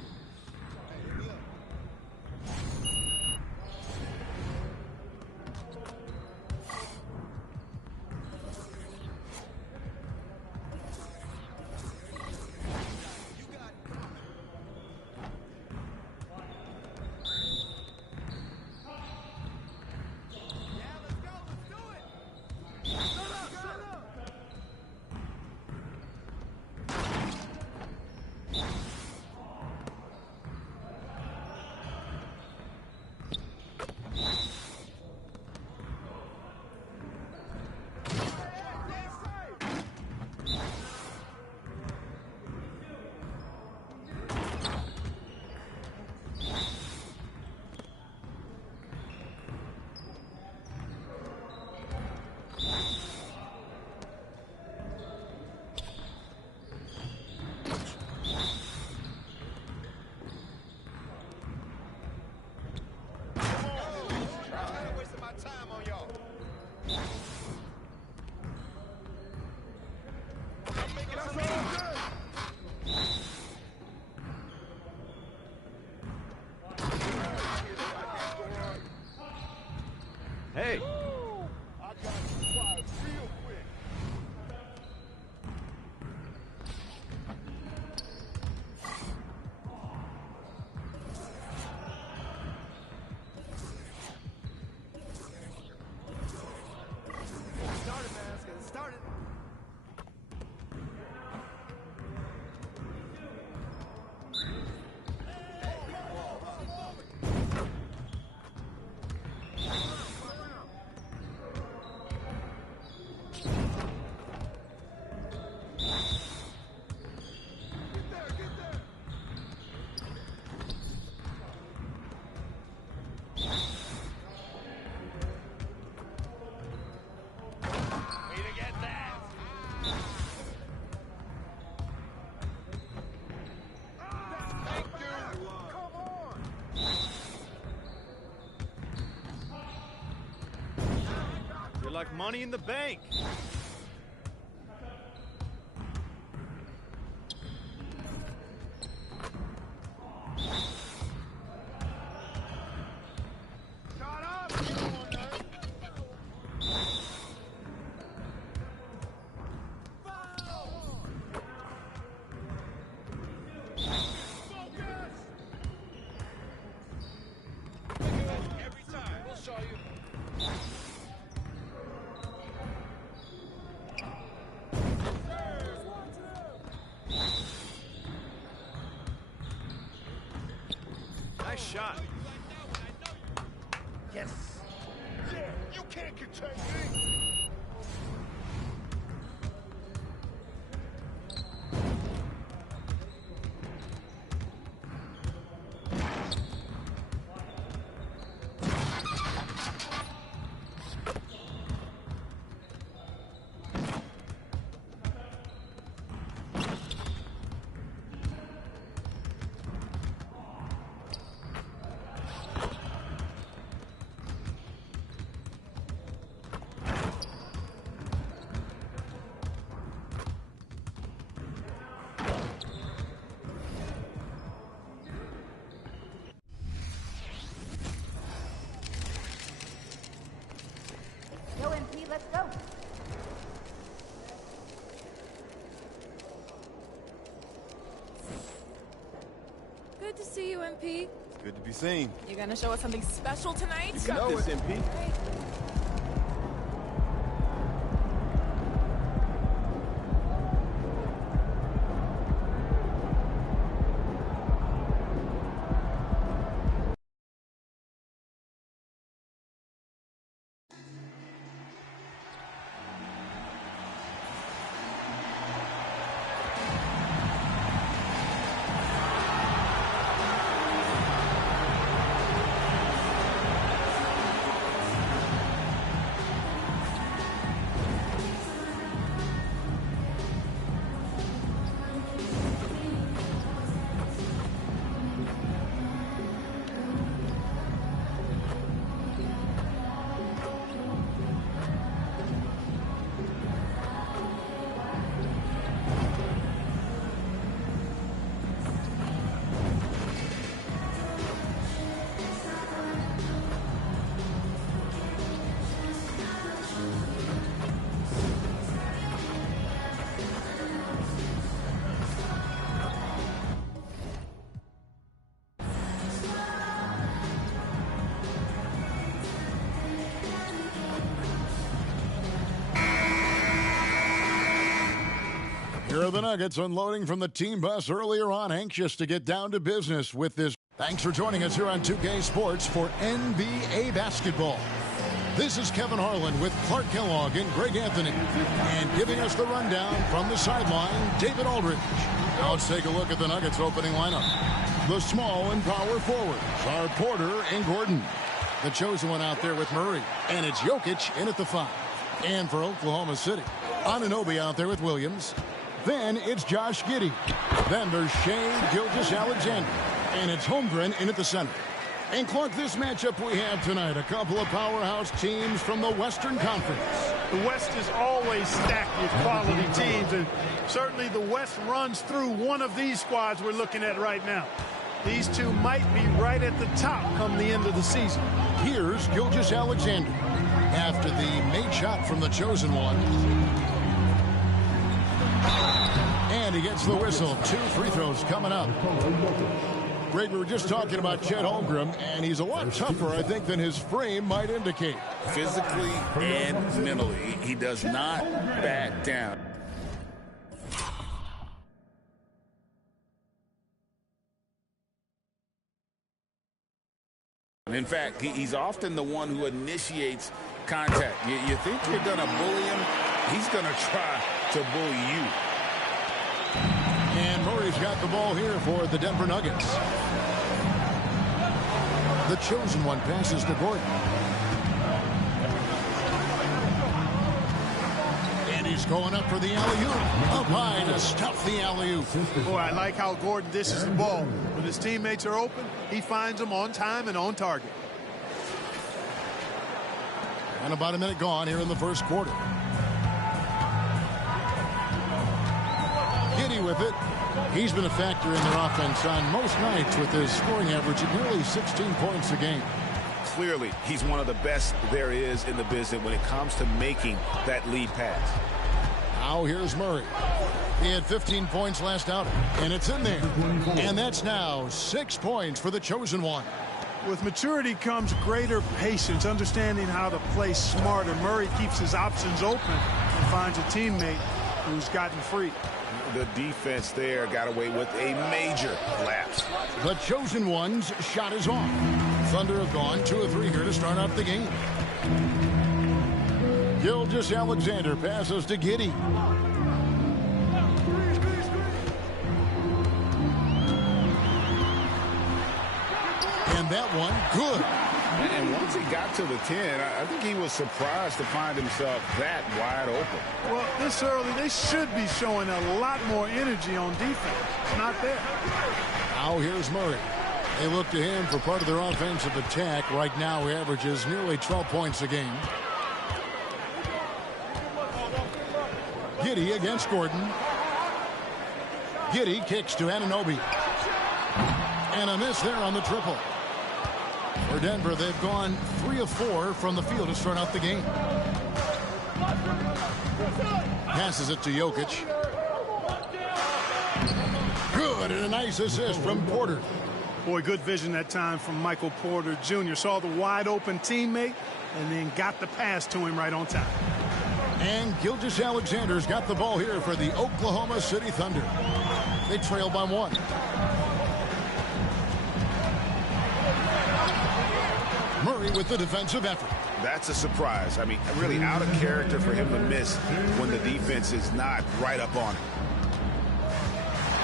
Hey. I got you quiet real quick. Started, man. Let's get it started. You're like money in the bank. Nice shot. Yes. Yeah, you can't contain me. Yo, MP, let's go. Good to see you, MP. Good to be seen. You gonna show us something special tonight? You got this, MP. Here are the Nuggets unloading from the team bus earlier on, anxious to get down to business with this. Thanks for joining us here on 2K Sports for NBA basketball. This is Kevin Harlan with Clark Kellogg and Greg Anthony. And giving us the rundown from the sideline, David Aldridge. Now let's take a look at the Nuggets opening lineup. The small and power forwards are Porter and Gordon. The chosen one out there with Murray. And it's Jokic in at the 5. And for Oklahoma City, Anunoby out there with Williams. Then it's Josh Giddey. Then there's Shai Gilgeous-Alexander. And it's Holmgren in at the center. And Clark, this matchup we have tonight, a couple of powerhouse teams from the Western Conference. The West is always stacked with quality teams, and certainly the West runs through one of these squads we're looking at right now. These two might be right at the top come the end of the season. Here's Gilgeous-Alexander after the made shot from the chosen one. And he gets the whistle. 2 free throws coming up. Greg, we were just talking about Chet Holmgren, and he's a lot tougher, I think, than his frame might indicate. Physically and mentally, he does not back down. In fact, he's often the one who initiates contact. You think you're going to bully him, he's going to try to bully you. And Murray's got the ball here for the Denver Nuggets. The chosen one passes to Gordon. And he's going up for the alley-oop. Up high to stuff the alley-oop. Boy, I like how Gordon dishes the ball. When his teammates are open, he finds them on time and on target. And about a minute gone here in the first quarter. Giddey with it. He's been a factor in their offense on most nights with his scoring average at nearly 16 points a game. Clearly, he's one of the best there is in the business when it comes to making that lead pass. Now here's Murray. He had 15 points last outing, and it's in there. And that's now 6 points for the chosen one. With maturity comes greater patience, understanding how to play smarter. Murray keeps his options open and finds a teammate who's gotten free. The defense there got away with a major lapse. The chosen one's shot is off. Thunder have gone 2 of 3 here to start out the game. Gilgeous-Alexander passes to Giddey. And that one, good. And once he got to the 10, I think he was surprised to find himself that wide open. Well, this early, they should be showing a lot more energy on defense. It's not there. Now here's Murray. They look to him for part of their offensive attack. Right now he averages nearly 12 points a game. Giddey against Gordon. Giddey kicks to Anunoby. And a miss there on the triple. For Denver, they've gone 3 of 4 from the field to start out the game. Passes it to Jokic. Good, and a nice assist from Porter. Boy, good vision that time from Michael Porter Jr. Saw the wide open teammate and then got the pass to him right on time. And Gilgeous-Alexander's got the ball here for the Oklahoma City Thunder. They trail by 1. Murray with the defensive effort. That's a surprise. I mean, really out of character for him to miss when the defense is not right up on it.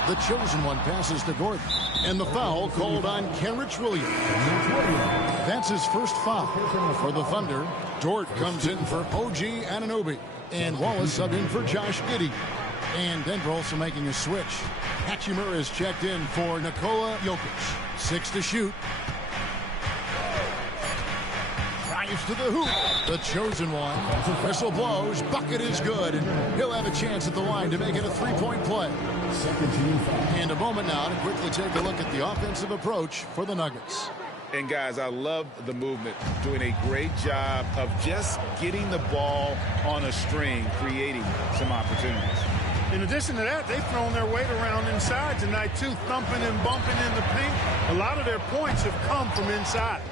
The chosen one passes to Gordon. And the foul called on Kenrich Williams. That's his first foul for the Thunder. Dort comes in for OG Anunoby. And Wallace sub in for Josh Giddey. And Denver also making a switch. Hachimura is checked in for Nikola Jokic. 6 to shoot. Drives to the hoop. The chosen one. Whistle blows. Bucket is good. And he'll have a chance at the line to make it a 3-point play. And a moment now to quickly take a look at the offensive approach for the Nuggets. And guys, I love the movement. Doing a great job of just getting the ball on a string, creating some opportunities. In addition to that, they've thrown their weight around inside tonight, too, thumping and bumping in the paint. A lot of their points have come from inside.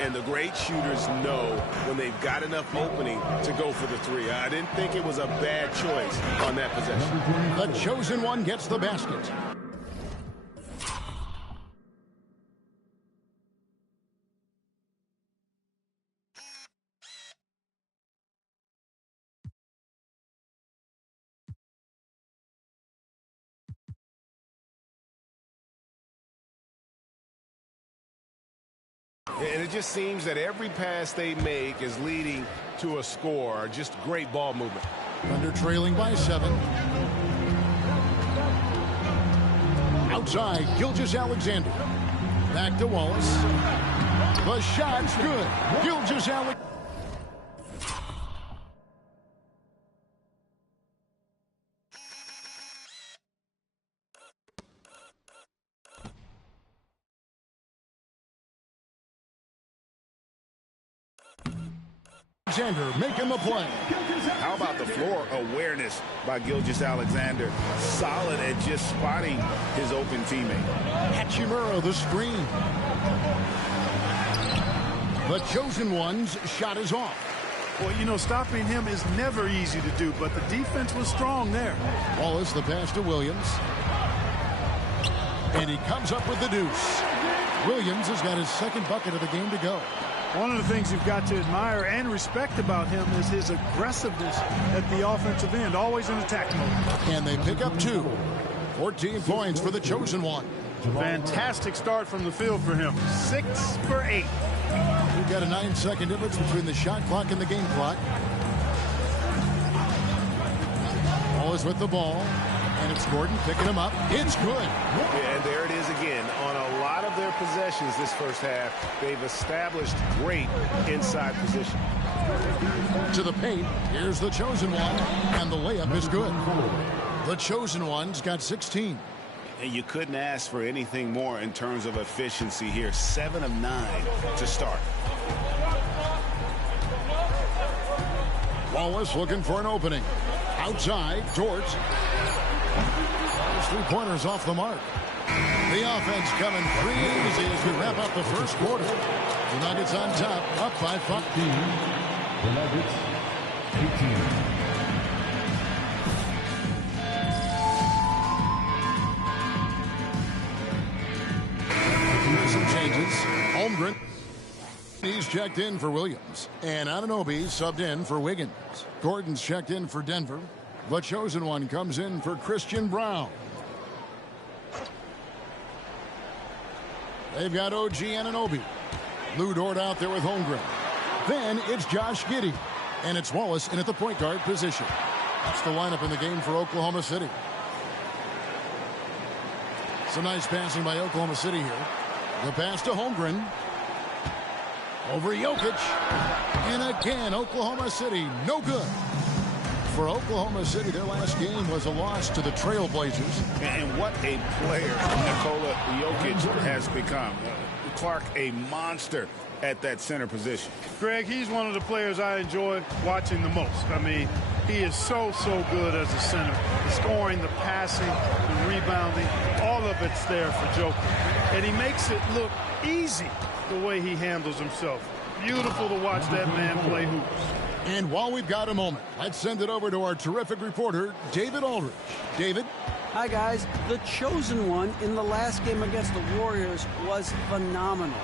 And the great shooters know when they've got enough opening to go for the three. I didn't think it was a bad choice on that possession. The chosen one gets the basket. And it just seems that every pass they make is leading to a score. Just great ball movement. Thunder trailing by 7. Outside, Gilgeous-Alexander. Back to Wallace. The shot's good. Gilgeous-Alexander. Making the play. How about the floor awareness by Gilgeous-Alexander? Solid at just spotting his open teammate. Hachimura the screen. The chosen one's shot is off. Well, you know, stopping him is never easy to do, but the defense was strong there. Wallace the pass to Williams. And he comes up with the deuce. Williams has got his second bucket of the game to go. One of the things you've got to admire and respect about him is his aggressiveness at the offensive end, always in attack mode. And they pick up 2. 14 points for the chosen one. Fantastic start from the field for him. 6 for 8. We've got a 9-second difference between the shot clock and the game clock. Wallace with the ball. And it's Gordon picking him up. It's good. Yeah, and there it is again. On a lot of their possessions this first half, they've established great inside position. To the paint. Here's the chosen one. And the layup is good. The chosen one's got 16. And you couldn't ask for anything more in terms of efficiency here. 7 of 9 to start. Wallace looking for an opening. Outside, George. Those 3-pointers off the mark. The offense coming free easy as we wrap up the first quarter. The Nuggets on top, up by 5. The Nuggets, 18. Some changes. Holmgren. He's checked in for Williams. And Anunoby subbed in for Wiggins. Gordon's checked in for Denver. The chosen one comes in for Christian Brown. They've got OG Anunoby. Lou Dort out there with Holmgren. Then it's Josh Giddey. And it's Wallace in at the point guard position. That's the lineup in the game for Oklahoma City. Some nice passing by Oklahoma City here. The pass to Holmgren. Over Jokic. And again, Oklahoma City, no good. For Oklahoma City, their last game was a loss to the Trailblazers. And what a player Nikola Jokic has become. Clark, a monster at that center position. Greg, he's one of the players I enjoy watching the most. I mean, he is so good as a center. The scoring, the passing, the rebounding, all of it's there for Jokic. And he makes it look easy the way he handles himself. Beautiful to watch that man play hoops. And while we've got a moment, let's send it over to our terrific reporter, David Aldridge. David? Hi, guys. The chosen one in the last game against the Warriors was phenomenal.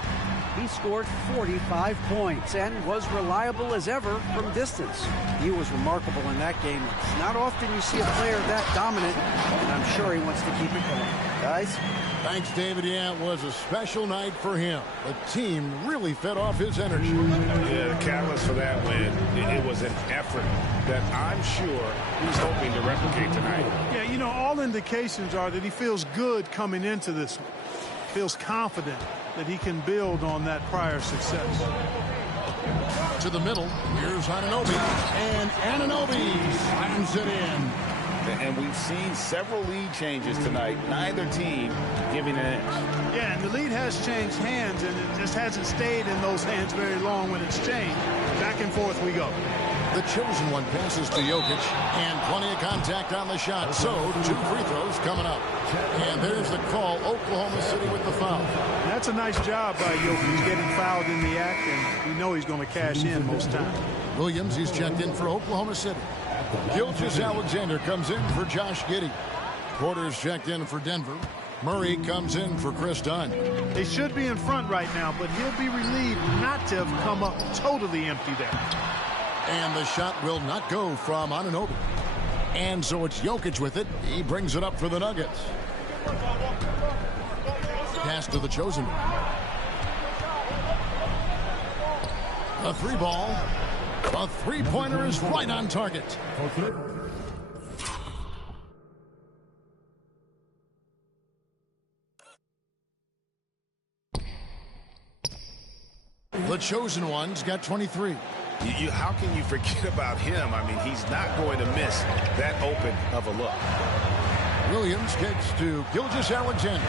He scored 45 points and was reliable as ever from distance. He was remarkable in that game. It's not often you see a player that dominant, and I'm sure he wants to keep it going. Guys? Thanks, David. Yeah, it was a special night for him. The team really fed off his energy. Yeah, the catalyst for that win, it was an effort that I'm sure he's hoping to replicate tonight. Yeah, you know, all indications are that he feels good coming into this one. Feels confident that he can build on that prior success. To the middle, here's Anunoby. And Anunoby slams it in. And we've seen several lead changes tonight. Neither team giving an edge. Yeah, and the lead has changed hands, and it just hasn't stayed in those hands very long when it's changed. Back and forth we go. The chosen one passes to Jokic, and plenty of contact on the shot. So, 2 free throws coming up. And there's the call. Oklahoma City with the foul. That's a nice job by Jokic getting fouled in the act, and we know he's going to cash in most times. Williams, he's checked in for Oklahoma City. Gilgeous-Alexander comes in for Josh Giddey. Porter's checked in for Denver. Murray comes in for Chris Dunn. They should be in front right now, but he'll be relieved not to have come up totally empty there. And the shot will not go from Anunoby. And so it's Jokic with it. He brings it up for the Nuggets. Pass to the chosen one. A 3-ball. A 3-pointer is right on target. The chosen one's got 23. How can you forget about him? I mean, he's not going to miss that open of a look. Williams kicks to Gilgeous-Alexander.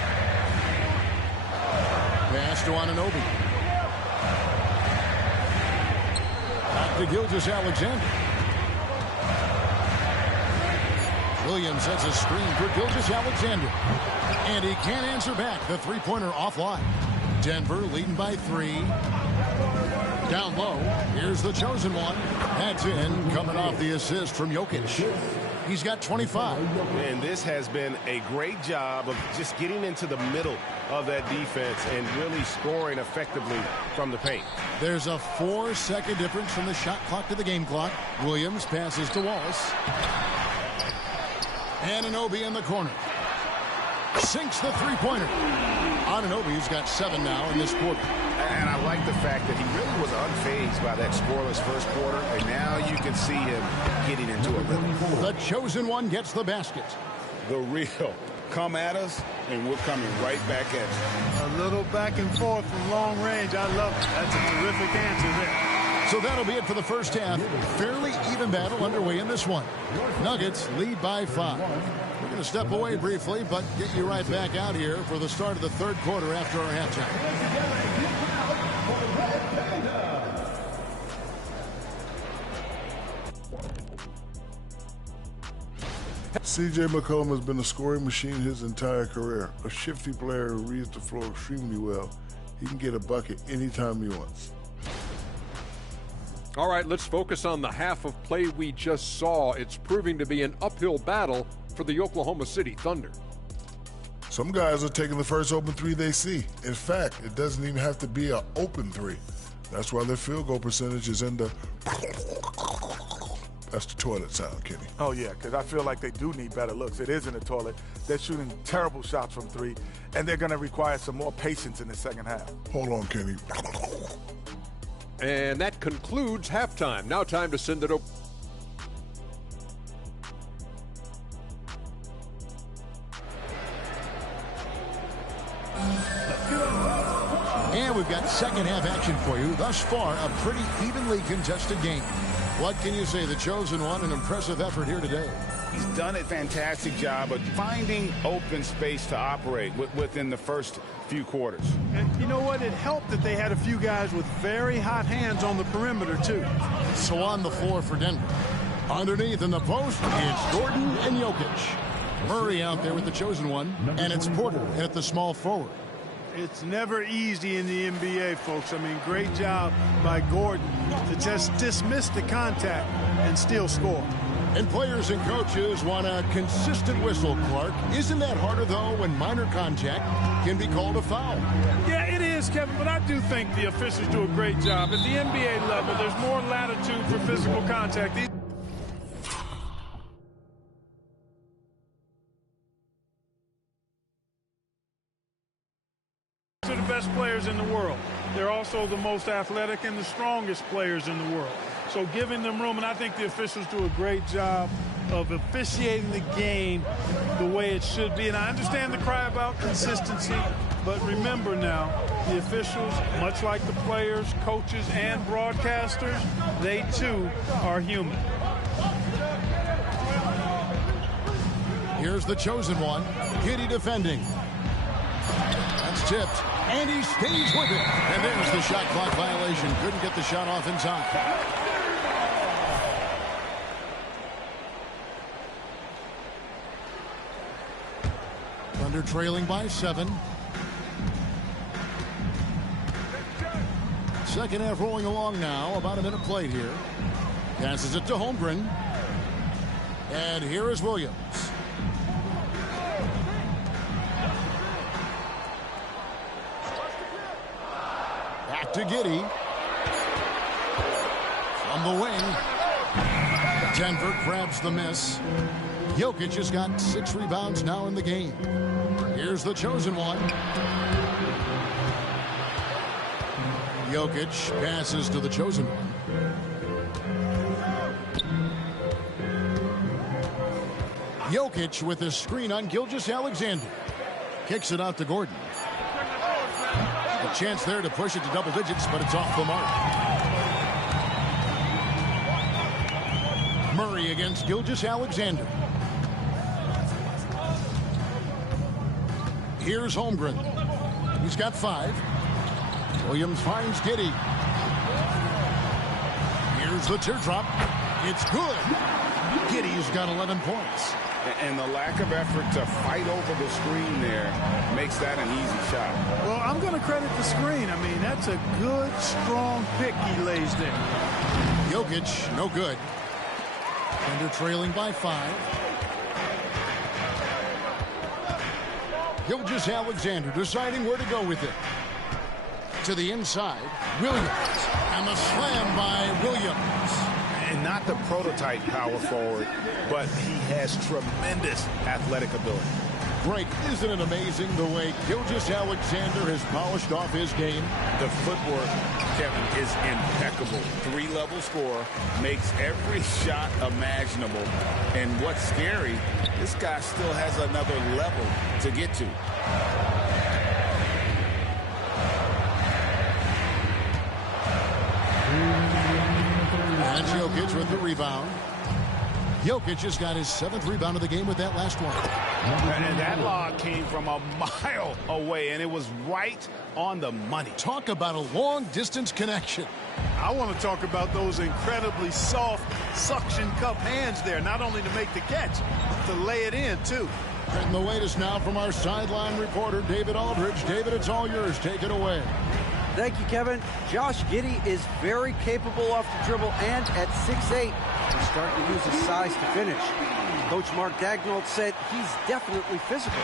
Pass to Anunoby. Back to Gilgeous-Alexander. Williams sets a screen for Gilgeous-Alexander. And he can't answer back. The 3-pointer offline. Denver leading by 3. Down low, here's the chosen one. That's in, coming off the assist from Jokic. He's got 25. And this has been a great job of just getting into the middle of that defense and really scoring effectively from the paint. There's a 4-second difference from the shot clock to the game clock. Williams passes to Wallace. Anunoby in the corner. Sinks the 3-pointer. Anunoby's got 7 now in this quarter. And I like the fact that he really was unfazed by that scoreless first quarter, and now you can see him getting into a rhythm. The chosen one gets the basket. The real. Come at us, and we're coming right back at you. A little back and forth from long range. I love it. That's a terrific answer there. So that'll be it for the first half. Fairly even battle underway in this one. Nuggets lead by 5. We're going to step away briefly, but get you right back out here for the start of the third quarter after our halftime. C.J. McCollum has been a scoring machine his entire career. A shifty player who reads the floor extremely well. He can get a bucket anytime he wants. All right, let's focus on the half of play we just saw. It's proving to be an uphill battle for the Oklahoma City Thunder. Some guys are taking the first open 3 they see. In fact, it doesn't even have to be an open 3. That's why their field goal percentage is in the... That's the toilet sound, Kenny. Oh, yeah, because I feel like they do need better looks. It is in the toilet. They're shooting terrible shots from 3, and they're going to require some more patience in the second half. Hold on, Kenny. And that concludes halftime. Now time to send it over. And we've got second half action for you. Thus far, a pretty evenly contested game. What can you say? The chosen one, an impressive effort here today. He's done a fantastic job of finding open space to operate within the first few quarters. And you know what? It helped that they had a few guys with very hot hands on the perimeter, too. So on the floor for Denver. Underneath in the post, it's Gordon and Jokic. Murray out there with the chosen one, and it's Porter at the small forward. It's never easy in the NBA, folks. I mean, great job by Gordon to just dismiss the contact and still score. And players and coaches want a consistent whistle, Clark. Isn't that harder, though, when minor contact can be called a foul? Yeah, it is, Kevin, but I do think the officials do a great job. At the NBA level, there's more latitude for physical contact. They're the best players in the world. They're also the most athletic and the strongest players in the world. So giving them room, and I think the officials do a great job of officiating the game the way it should be. And I understand the cry about consistency, but remember now, the officials, much like the players, coaches, and broadcasters, they too are human. Here's the chosen one, Giddey defending. That's tipped, and he stays with it. And there's the shot clock violation. Couldn't get the shot off in time. And they're trailing by 7. Second half rolling along now. About a minute played here. Passes it to Holmgren. And here is Williams. Back to Giddey. From the wing. Denver grabs the miss. Jokic has got 6 rebounds now in the game. Here's the chosen one. Jokic passes to the chosen one. Jokic with his screen on Gilgeous-Alexander. Kicks it out to Gordon. A chance there to push it to double digits, but it's off the mark. Murray against Gilgeous-Alexander. Here's Holmgren. He's got 5. Williams finds Giddey. Here's the teardrop. It's good. Giddey's got 11 points. And the lack of effort to fight over the screen there makes that an easy shot. Well, I'm going to credit the screen. I mean, that's a good, strong pick he lays there. Jokic, no good. And they're trailing by 5. Gilgeous-Alexander deciding where to go with it. To the inside, Williams. And the slam by Williams. And not the prototype power forward, but he has tremendous athletic ability. Greg, isn't it amazing the way Gilgeous-Alexander has polished off his game? The footwork, Kevin, is impeccable. 3-level scorer, makes every shot imaginable. And what's scary, this guy still has another level to get to. And Jokic with the rebound. Jokic has got his 7th rebound of the game with that last one. And that lob came from a mile away, and it was right on the money. Talk about a long-distance connection. I want to talk about those incredibly soft suction cup hands there, not only to make the catch, to lay it in, too. And the latest now from our sideline reporter, David Aldridge. David, it's all yours. Take it away. Thank you, Kevin. Josh Giddey is very capable off the dribble, and at 6'8", he's starting to use his size to finish. Coach Mark Daigneault said he's definitely physical.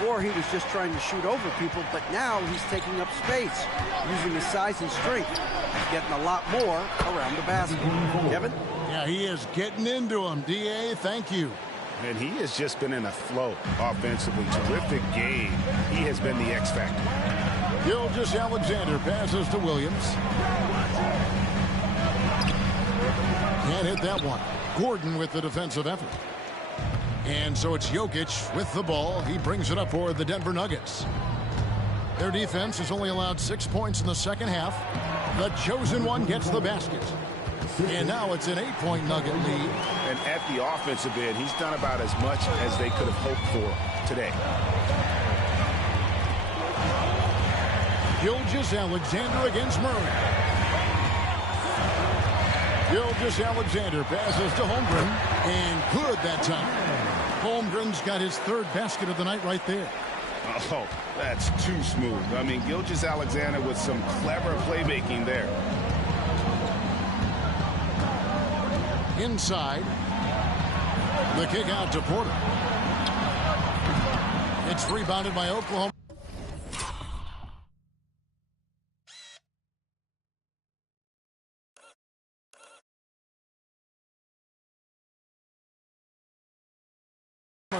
Before, he was just trying to shoot over people, but now he's taking up space, using his size and strength. He's getting a lot more around the basket. Kevin? Yeah, he is getting into him. D.A., thank you. And he has just been in a flow offensively. Terrific game. He has been the X factor. Gilgeous-Alexander passes to Williams. Can't hit that one. Gordon with the defensive effort. And so it's Jokic with the ball. He brings it up for the Denver Nuggets. Their defense has only allowed 6 points in the second half. The chosen one gets the basket. And now it's an 8-point Nugget lead. And at the offensive end, he's done about as much as they could have hoped for today. Gilgeous-Alexander against Murray. Gilgeous-Alexander passes to Holmgren, and good that time. Holmgren's got his 3rd basket of the night right there. Oh, that's too smooth. I mean, Gilgeous-Alexander with some clever playmaking there. Inside, the kick out to Porter. It's rebounded by Oklahoma.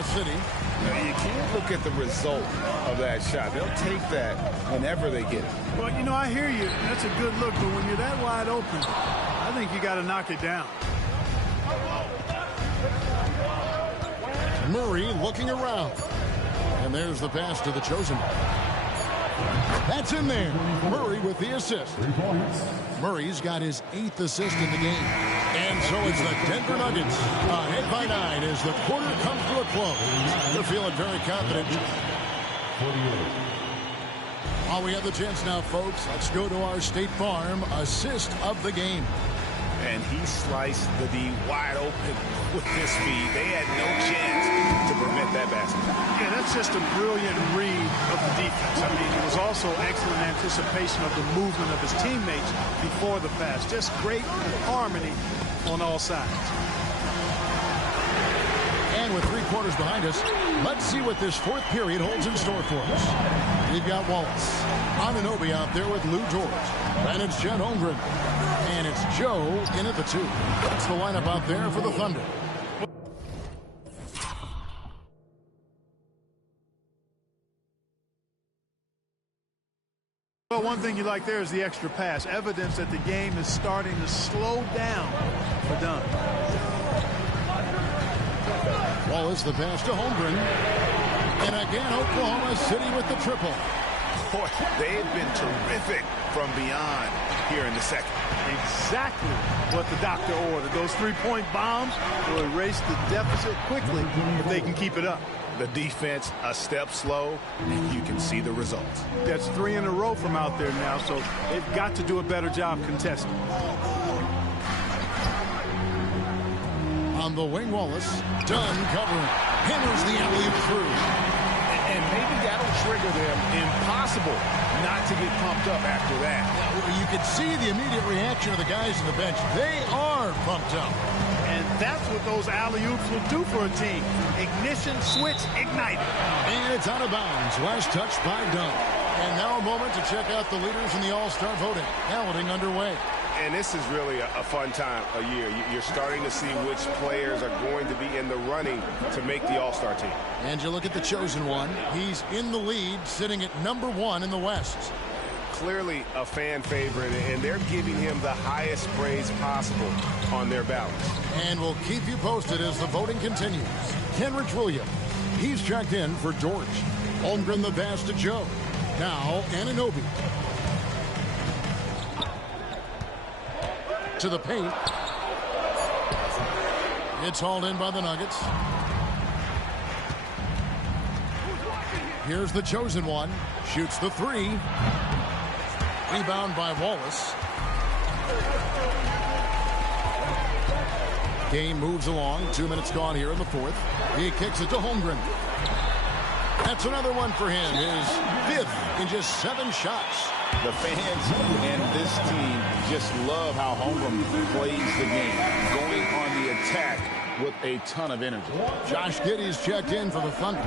City. Now, you can't look at the result of that shot. They'll take that whenever they get it. Well, you know, I hear you. That's a good look, but when you're that wide open, I think you got to knock it down. Murray looking around. And there's the pass to the chosen one. That's in there. Murray with the assist. Murray's got his 8th assist in the game. And so it's the Denver Nuggets ahead by 9 as the quarter comes to a close. They're feeling very confident. While we have the chance now, folks, let's go to our State Farm assist of the game. And he sliced the D wide open with his speed. They had no chance to prevent that that basket. Yeah, that's just a brilliant read of the defense. I mean, it was also excellent anticipation of the movement of his teammates before the pass. Just great harmony on all sides. And with 3 quarters behind us, let's see what this 4th period holds in store for us. We've got Wallace, Anunoby out there with Lou George, and it's Chet Holmgren, and it's Joe in at the 2. That's the lineup out there for the Thunder. Well, one thing you like there is the extra pass. Evidence that the game is starting to slow down for Dunn. Wallace the pass to Holmgren. And again, Oklahoma City with the triple. Boy, they have been terrific from beyond here in the second. Exactly what the doctor ordered. Those 3-point bombs will erase the deficit quickly if they can keep it up. The defense a step slow, and you can see the results. That's 3 in a row from out there now, so they've got to do a better job contesting. On the wing, Wallace. Dunn covering. Hammers the alley-oop through. And maybe that'll trigger them. Impossible not to get pumped up after that. Yeah, you can see the immediate reaction of the guys on the bench. They are pumped up. And that's what those alley-oops will do for a team. Ignition, switch, ignite. And it's out of bounds. Last touch by Dunn. And now a moment to check out the leaders in the All-Star voting. Balloting underway. And this is really a fun time of year. You're starting to see which players are going to be in the running to make the All-Star team. And you look at the chosen one. He's in the lead, sitting at number 1 in the West. Clearly a fan favorite, and they're giving him the highest praise possible on their ballots. And we'll keep you posted as the voting continues. Kenrich Williams, he's checked in for George. Holmgren the pass to Joe. Now Anunoby. To the paint. It's hauled in by the Nuggets. Here's the chosen one. Shoots the 3. Rebound by Wallace. Game moves along. 2 minutes gone here in the 4th. He kicks it to Holmgren. That's another one for him. His 5th in just 7 shots. The fans and this team just love how Holmgren plays the game, going on the attack with a ton of energy. Josh Giddey's checked in for the Thunder.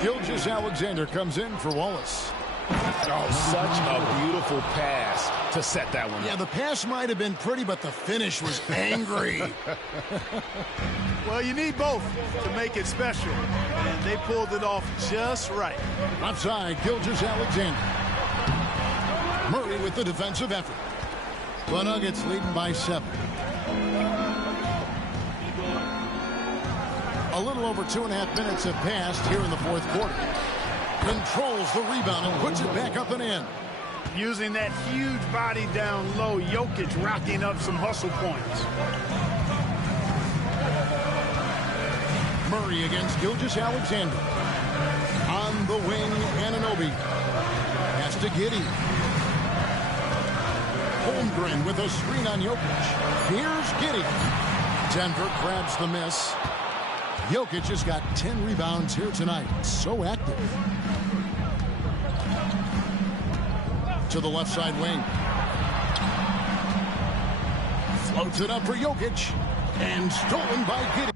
Gilgeous-Alexander comes in for Wallace. Oh, such a beautiful pass to set that one up. Yeah, the pass might have been pretty, but the finish was angry. Well, you need both to make it special, and they pulled it off just right. Outside, Gilgeous-Alexander. Murray with the defensive effort. The Nuggets leading by 7. A little over 2.5 minutes have passed here in the 4th quarter. Controls the rebound and puts it back up and in. Using that huge body down low, Jokic racking up some hustle points. Murray against Gilgeous-Alexander. On the wing, Anunoby. Pass to Giddey. Holmgren with a screen on Jokic. Here's Giddey. Denver grabs the miss. Jokic has got 10 rebounds here tonight. So active. To the left side wing. Floats it up for Jokic. And stolen by Giddey.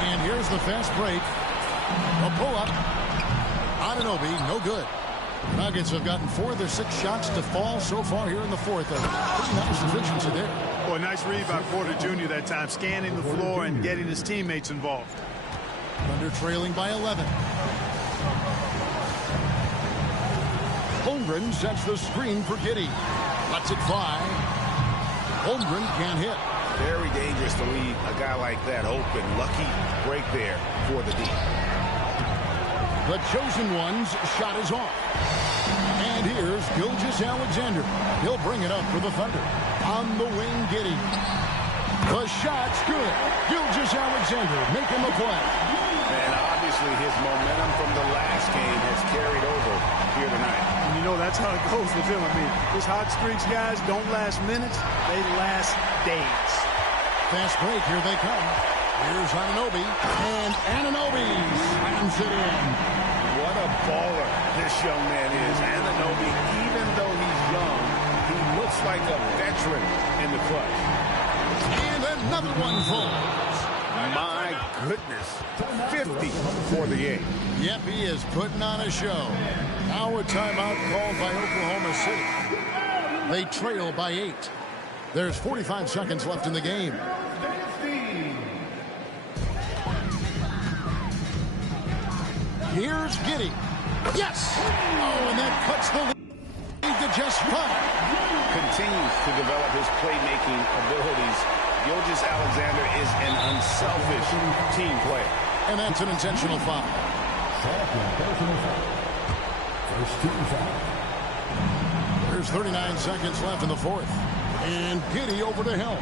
And here's the fast break. A pull-up. Anunoby, no good. Nuggets have gotten 4 of their 6 shots to fall so far here in the 4th. Pretty nice efficiency there. Boy, nice read by Porter Jr. that time, scanning the floor and getting his teammates involved. Thunder trailing by 11. Holmgren sets the screen for Giddey. Lets it fly. Holmgren can't hit. Very dangerous to leave a guy like that open. Lucky break there for the D. The chosen one's shot is off. And here's Gilgeous-Alexander. He'll bring it up for the Thunder. On the wing, Giddey. The shot's good. Gilgeous-Alexander making the play. And obviously his momentum from the last game has carried over here tonight. And you know, that's how it goes with him. I mean, these hot streaks, guys, don't last minutes. They last days. Fast break. Here they come. Here's Anunoby. And Anunoby slams it in. What a baller this young man is. Anunoby, even though he's young, he looks like a veteran in the clutch. And another one falls. My goodness. 50 for the 8. Yep, he is putting on a show. Now a timeout called by Oklahoma City. They trail by 8. There's 45 seconds left in the game. Here's Giddey. Yes! Oh, and that cuts the lead to just 5. Continues to develop his playmaking abilities. Gilgeous-Alexander is an unselfish team player. And that's an intentional foul. First team foul. There's 39 seconds left in the 4th. And Giddey over to Hill.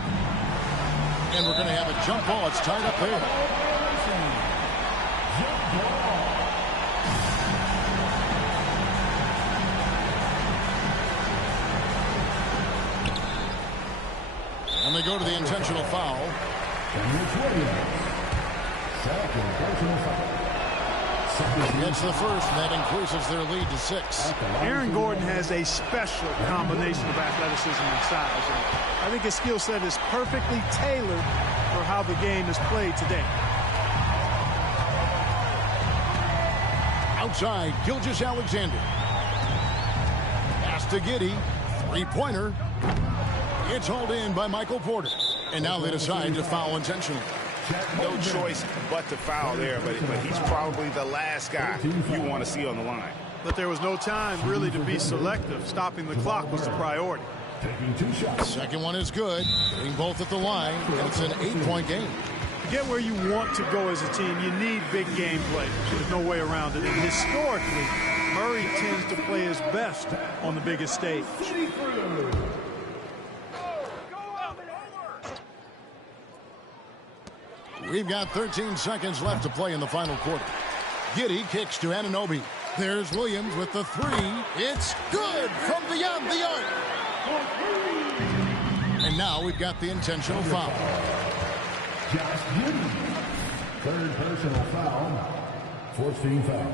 And we're going to have a jump ball. It's tied up there. And they go to the intentional foul. It's the first, and that increases their lead to 6. Aaron Gordon has a special combination of athleticism and size. And I think his skill set is perfectly tailored for how the game is played today. Outside, Gilgeous-Alexander. Pass to Giddey. Three-pointer. It's hauled in by Michael Porter. And now they decide to foul intentionally. No choice but to foul there, but he's probably the last guy you want to see on the line. But there was no time really to be selective. Stopping the clock was the priority. Taking 2 shots. Second one is good. Getting both at the line. And it's an 8-point game. To get where you want to go as a team, you need big game play. There's no way around it. And historically, Murray tends to play his best on the biggest stage. We've got 13 seconds left to play in the final quarter. Giddey kicks to Anunoby. There's Williams with the 3. It's good from beyond the arc. And now we've got the intentional foul. Josh Giddey. Third personal foul. 4th team foul.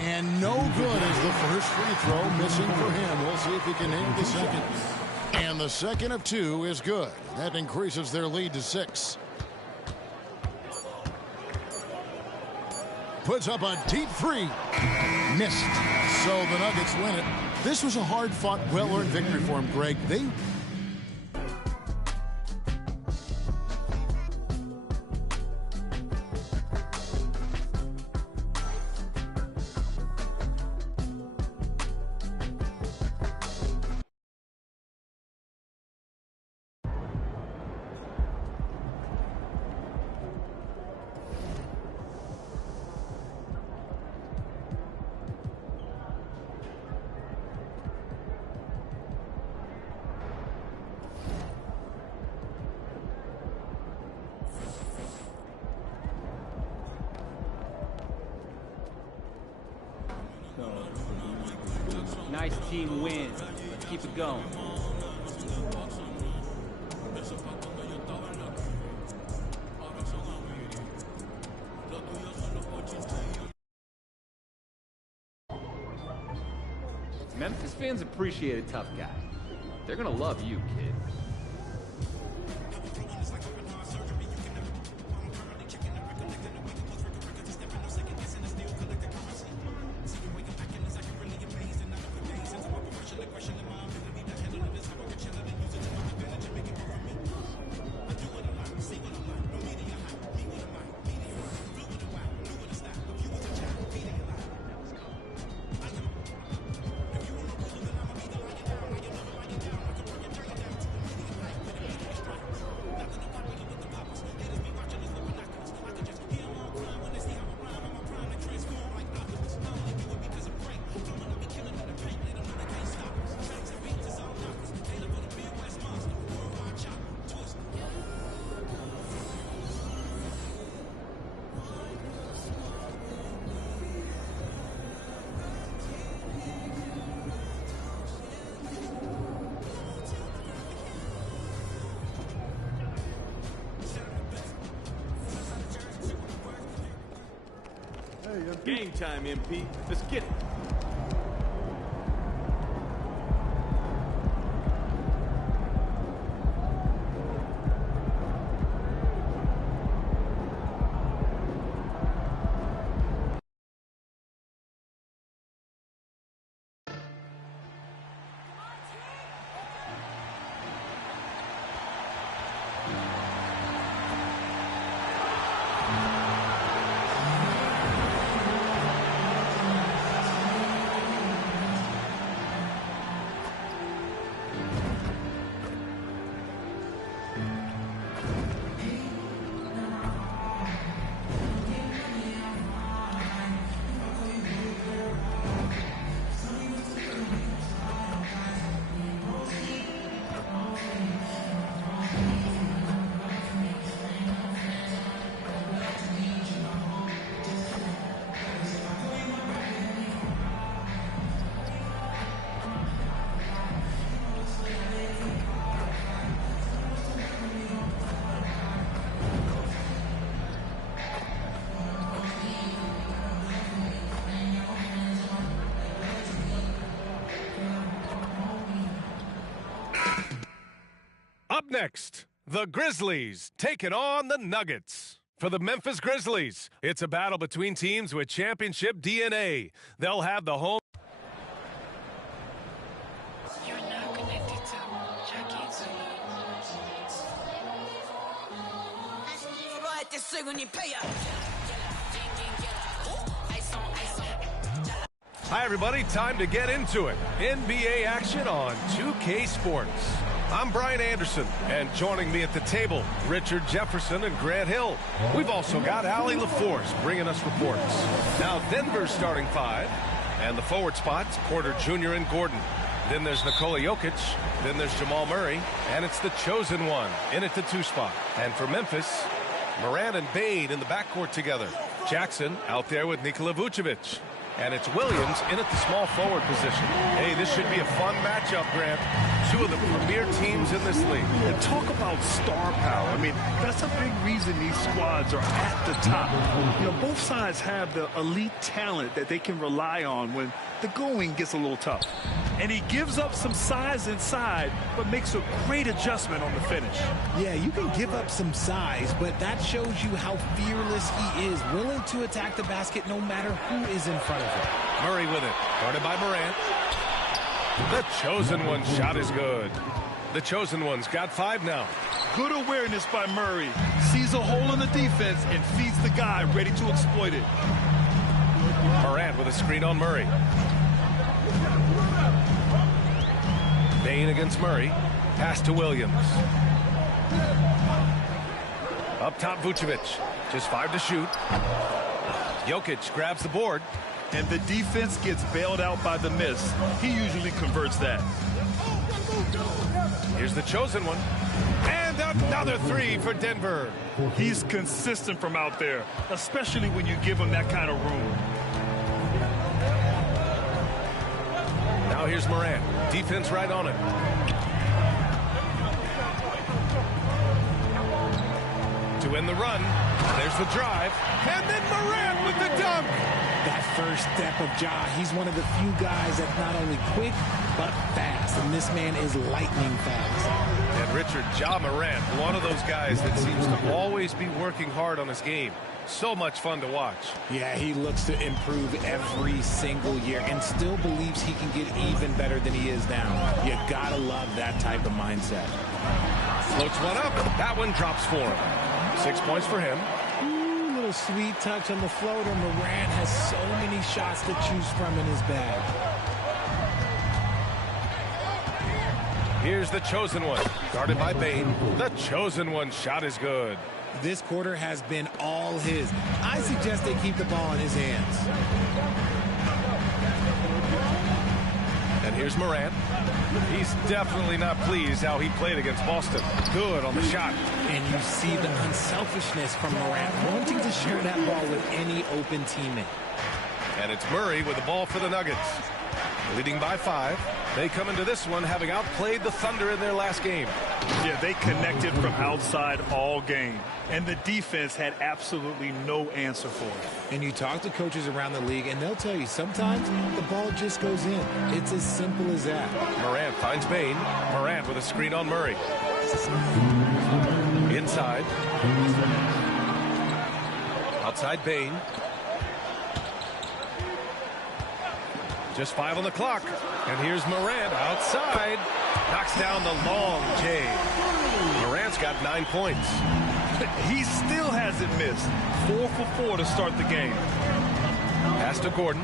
And no good as the first free throw missing for him. We'll see if he can hit the second. And the second of 2 is good. That increases their lead to 6. Puts up a deep 3. Missed. So the Nuggets win it. This was a hard-fought, well-earned victory for him, Greg. They... Nice team win. Let's keep it going. Memphis fans appreciate a tough guy. They're gonna love you, kid. Game time, MP. Let's get it. Up next, the Grizzlies taking on the Nuggets. For the Memphis Grizzlies, it's a battle between teams with championship DNA. They'll have the home. You're now connected to Jackie and Zulu. Hi, everybody. Time to get into it. NBA action on 2K Sports. I'm Brian Anderson, and joining me at the table, Richard Jefferson and Grant Hill. We've also got Allie LaForce bringing us reports. Now, Denver's starting five, and the forward spots, Porter Jr. and Gordon. Then there's Nikola Jokic, then there's Jamal Murray, and it's the chosen one in at the 2 spot. And for Memphis, Morant and Bane in the backcourt together. Jackson out there with Nikola Vucevic. And it's Williams in at the small forward position. Hey, this should be a fun matchup, Grant. 2 of the premier teams in this league. And talk about star power. I mean, that's a big reason these squads are at the top. You know, both sides have the elite talent that they can rely on when the going gets a little tough. And he gives up some size inside, but makes a great adjustment on the finish. Yeah, you can give up some size, but that shows you how fearless he is, willing to attack the basket no matter who is in front of him. Murray with it, guarded by Morant. The chosen one shot is good. The chosen one's got 5 now. Good awareness by Murray. Sees a hole in the defense and feeds the guy ready to exploit it. Morant with a screen on Murray. Bane against Murray. Pass to Williams. Up top, Vucevic. Just 5 to shoot. Jokic grabs the board. And the defense gets bailed out by the miss. He usually converts that. Here's the chosen one. And another 3 for Denver. He's consistent from out there, especially when you give him that kind of room. Now here's Morant. Defense right on it. To end the run. There's the drive. And then Morant with the dunk. That first step of Ja, he's one of the few guys that's not only quick, but fast. And this man is lightning fast. And Richard, Ja Morant, one of those guys that seems to always be working hard on his game. So much fun to watch. Yeah, he looks to improve every single year and still believes he can get even better than he is now. You gotta love that type of mindset. Floats one up. That one drops for him. 6 points for him. Ooh, little sweet touch on the floater. Morant has so many shots to choose from in his bag. Here's the chosen one. Guarded by Bane. The chosen one shot is good. This quarter has been all his. I suggest they keep the ball in his hands. And here's Morant. He's definitely not pleased how he played against Boston. Good on the shot. And you see the unselfishness from Morant, wanting to share that ball with any open teammate. And it's Murray with the ball for the Nuggets. Leading by 5. They come into this one having outplayed the Thunder in their last game. Yeah, they connected from outside all game, and the defense had absolutely no answer for it. And you talk to coaches around the league, and they'll tell you sometimes the ball just goes in. It's as simple as that. Morant finds Bane. Morant with a screen on Murray. Inside. Outside Bane. Just 5 on the clock. And here's Morant outside. Knocks down the long J. Morant's got 9 points. He still hasn't missed. 4 for 4 to start the game. Pass to Gordon.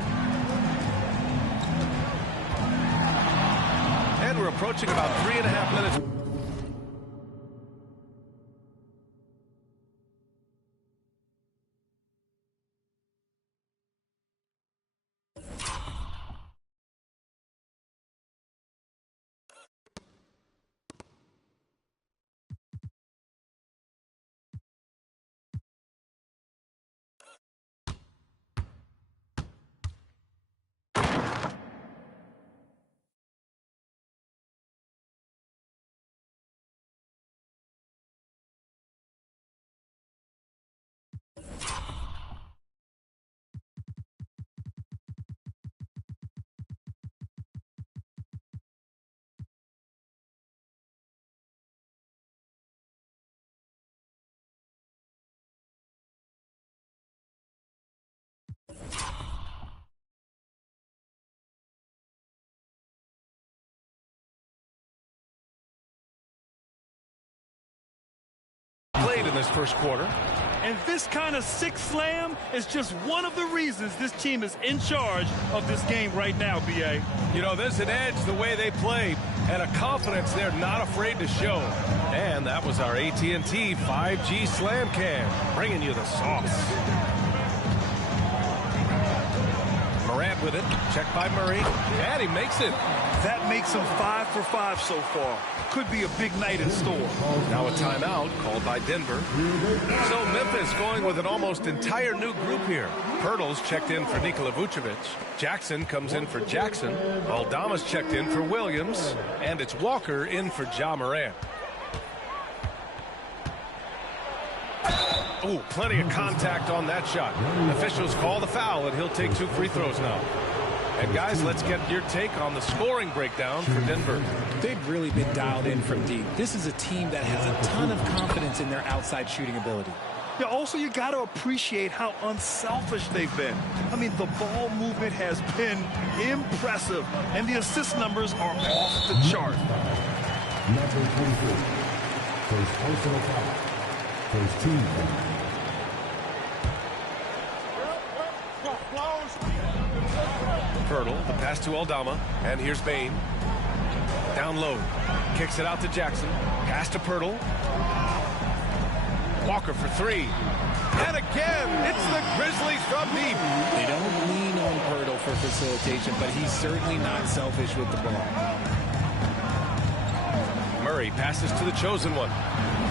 And we're approaching about 3.5 minutes. Played in this first quarter. And this kind of six slam is just one of the reasons this team is in charge of this game right now, B.A. You know, there's an edge the way they play and a confidence they're not afraid to show. And that was our AT&T 5G Slam Cam, bringing you the sauce. Morant with it, checked by Murray, and he makes it. That makes him 5 for 5 so far. Could be a big night in store. Now a timeout called by Denver. So Memphis going with an almost entire new group here. Pirtle's checked in for Nikola Vucevic. Jackson comes in for Jackson. Aldama's checked in for Williams. And it's Walker in for Ja Morant. Ooh, plenty of contact on that shot. Officials call the foul, and he'll take 2 free throws now. And guys, let's get your take on the scoring breakdown for Denver. They've really been dialed in from deep. This is a team that has a ton of confidence in their outside shooting ability. Yeah, also, you got to appreciate how unselfish they've been. I mean, the ball movement has been impressive, and the assist numbers are off the chart. Number 24, first personal foul, first team foul. Pirtle, the pass to Aldama, and here's Bane. Down low, kicks it out to Jackson. Pass to Pirtle. Walker for 3. And again, it's the Grizzlies from deep. They don't lean on Pirtle for facilitation, but he's certainly not selfish with the ball. Murray passes to the chosen one.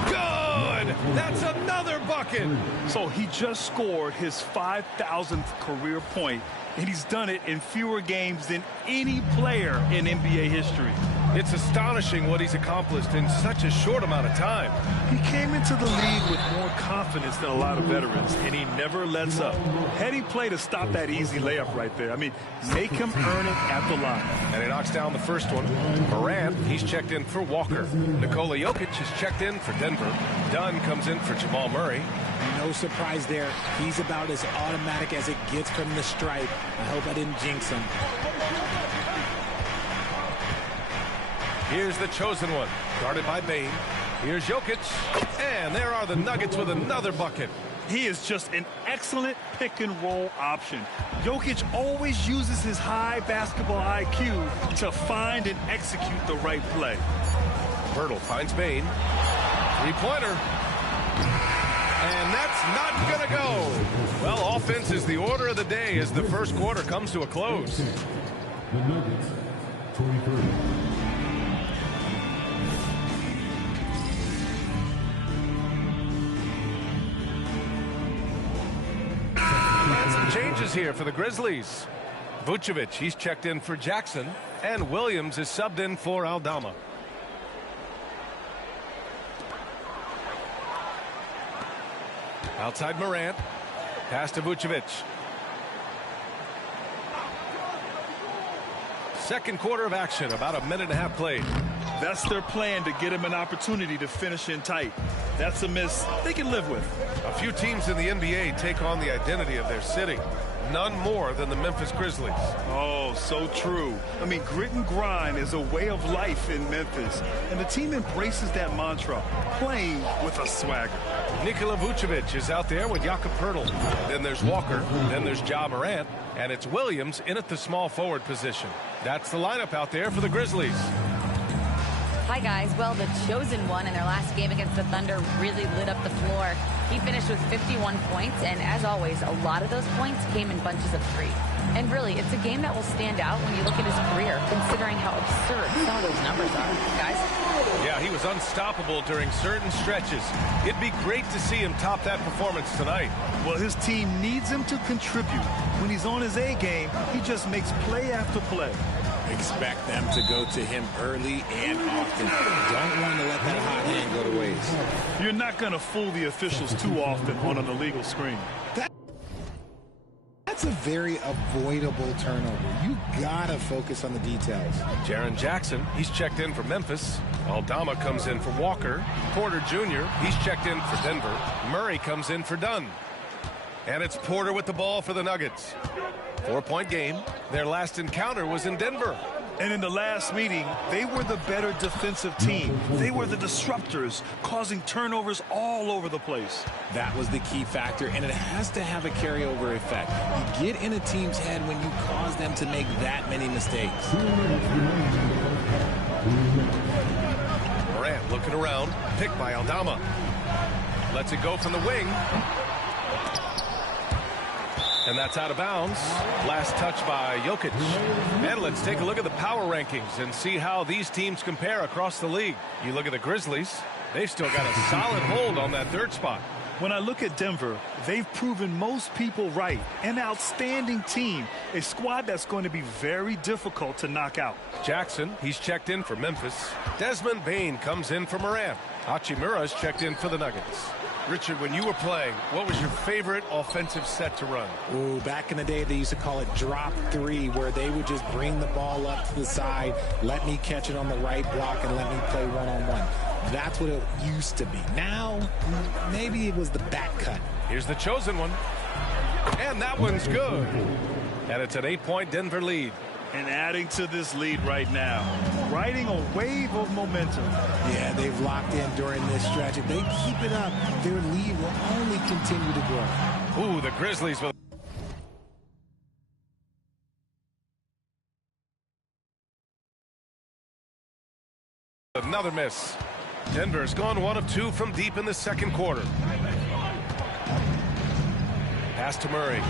Good! That's another bucket! So he just scored his 5,000th career point, and he's done it in fewer games than any player in NBA history. It's astonishing what he's accomplished in such a short amount of time. He came into the league with more confidence than a lot of veterans, and he never lets up. Heady play to stop that easy layup right there. I mean, make him earn it at the line. And he knocks down the first one. Morant, he's checked in for Walker. Nikola Jokic is checked in for Denver. Dunn comes in for Jamal Murray. No surprise there. He's about as automatic as it gets from the stripe. I hope I didn't jinx him. Here's the chosen one, guarded by Bane. Here's Jokic, and there are the Nuggets with another bucket. He is just an excellent pick-and-roll option. Jokic always uses his high basketball IQ to find and execute the right play. Pirtle finds Bane. Three-pointer. And that's not going to go. Well, offense is the order of the day as the first quarter comes to a close. The Nuggets, 23. And some changes here for the Grizzlies. Vucevic, he's checked in for Jackson. And Williams is subbed in for Aldama. Outside Morant. Pass to Vucevic. Second quarter of action, about a minute and a half played. That's their plan, to get him an opportunity to finish in tight. That's a miss they can live with. A few teams in the NBA take on the identity of their city. None more than the Memphis Grizzlies. Oh, so true. I mean, grit and grind is a way of life in Memphis, and the team embraces that mantra, playing with a swagger. Nikola Vucevic is out there with Jakob Poeltl. Then there's Walker. Then there's Ja Morant. And it's Williams in at the small forward position. That's the lineup out there for the Grizzlies. Hi, guys. Well, the chosen one in their last game against the Thunder really lit up the floor. He finished with 51 points, and as always, a lot of those points came in bunches of 3. And really, it's a game that will stand out when you look at his career, considering how absurd some of those numbers are, guys. Yeah, he was unstoppable during certain stretches. It'd be great to see him top that performance tonight. Well, his team needs him to contribute. When he's on his A game, he just makes play after play. Expect them to go to him early and often. Don't want to let that hot hand go to waste. You're not going to fool the officials too often on an illegal screen. That's a very avoidable turnover. You gotta focus on the details. Jaren Jackson, he's checked in for Memphis. Aldama comes in for Walker. Porter Jr., he's checked in for Denver. Murray comes in for Dunn. And it's Porter with the ball for the Nuggets. 4-point game. Their last encounter was in Denver. And in the last meeting, they were the better defensive team. They were the disruptors, causing turnovers all over the place. That was the key factor, and it has to have a carryover effect. You get in a team's head when you cause them to make that many mistakes. Morant looking around, picked by Aldama. Lets it go from the wing. And that's out of bounds. Last touch by Jokic. And let's take a look at the power rankings and see how these teams compare across the league. You look at the Grizzlies, they've still got a solid hold on that third spot. When I look at Denver, they've proven most people right. An outstanding team. A squad that's going to be very difficult to knock out. Jackson, he's checked in for Memphis. Desmond Bane comes in for Morant. Hachimura's checked in for the Nuggets. Richard, when you were playing, what was your favorite offensive set to run? Ooh, back in the day, they used to call it drop 3, where they would just bring the ball up to the side, let me catch it on the right block, and let me play one-on-one. That's what it used to be. Now, maybe it was the back cut. Here's the chosen one. And that one's good. And it's an 8-point Denver lead. And adding to this lead right now, riding a wave of momentum. Yeah, they've locked in during this stretch. If they keep it up, their lead will only continue to grow. Ooh, the Grizzlies with another miss. Denver's gone 1 of 2 from deep in the second quarter. Pass to Murray.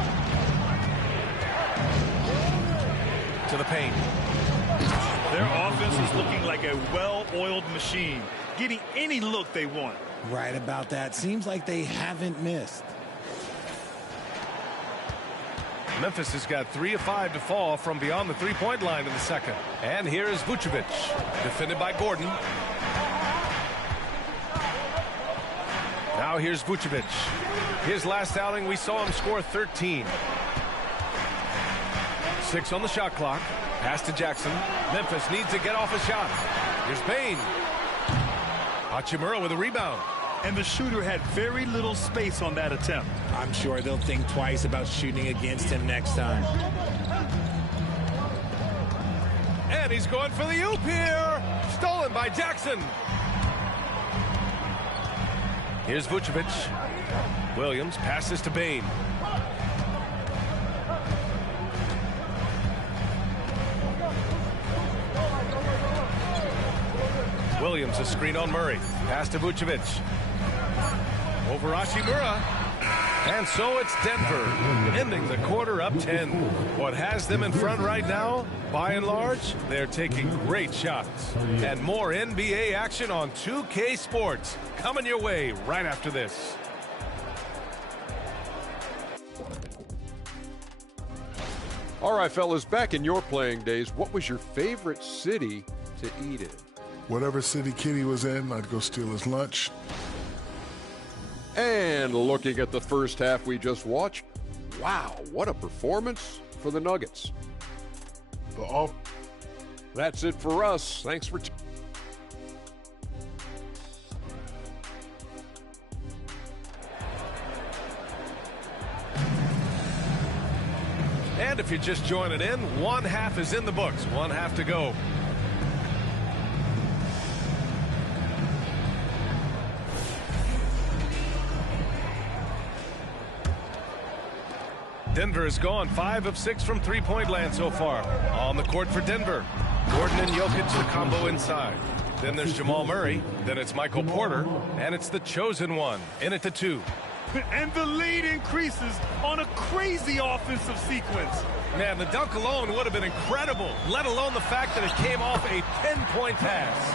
To the paint. Their offense is looking like a well-oiled machine, getting any look they want. Right about that. Seems like they haven't missed. Memphis has got 3 of 5 to fall from beyond the three-point line in the second. And here is Vucevic, defended by Gordon. Now here's Vucevic. His last outing, we saw him score 13. 6 on the shot clock. Pass to Jackson. Memphis needs to get off a shot. Here's Bane. Hachimura with a rebound. And the shooter had very little space on that attempt. I'm sure they'll think twice about shooting against him next time. And he's going for the oop here. Stolen by Jackson. Here's Vucevic. Williams passes to Bane. Williams, a screen on Murray. Pass to Vucevic. Over Hachimura. And so it's Denver, ending the quarter up 10. What has them in front right now, by and large, they're taking great shots. And more NBA action on 2K Sports coming your way right after this. All right, fellas, back in your playing days, what was your favorite city to eat in? Whatever city Kitty was in, I'd go steal his lunch. And looking at the first half we just watched, wow, what a performance for the Nuggets. That's it for us. Thanks for And if you're just joining in, one half is in the books. One half to go. Denver has gone 5 of 6 from three-point land so far. On the court for Denver. Gordon and Jokic, the combo inside. Then there's Jamal Murray. Then it's Michael Porter. And it's the chosen one. In at the 2. And the lead increases on a crazy offensive sequence. Man, the dunk alone would have been incredible, let alone the fact that it came off a 10-point pass.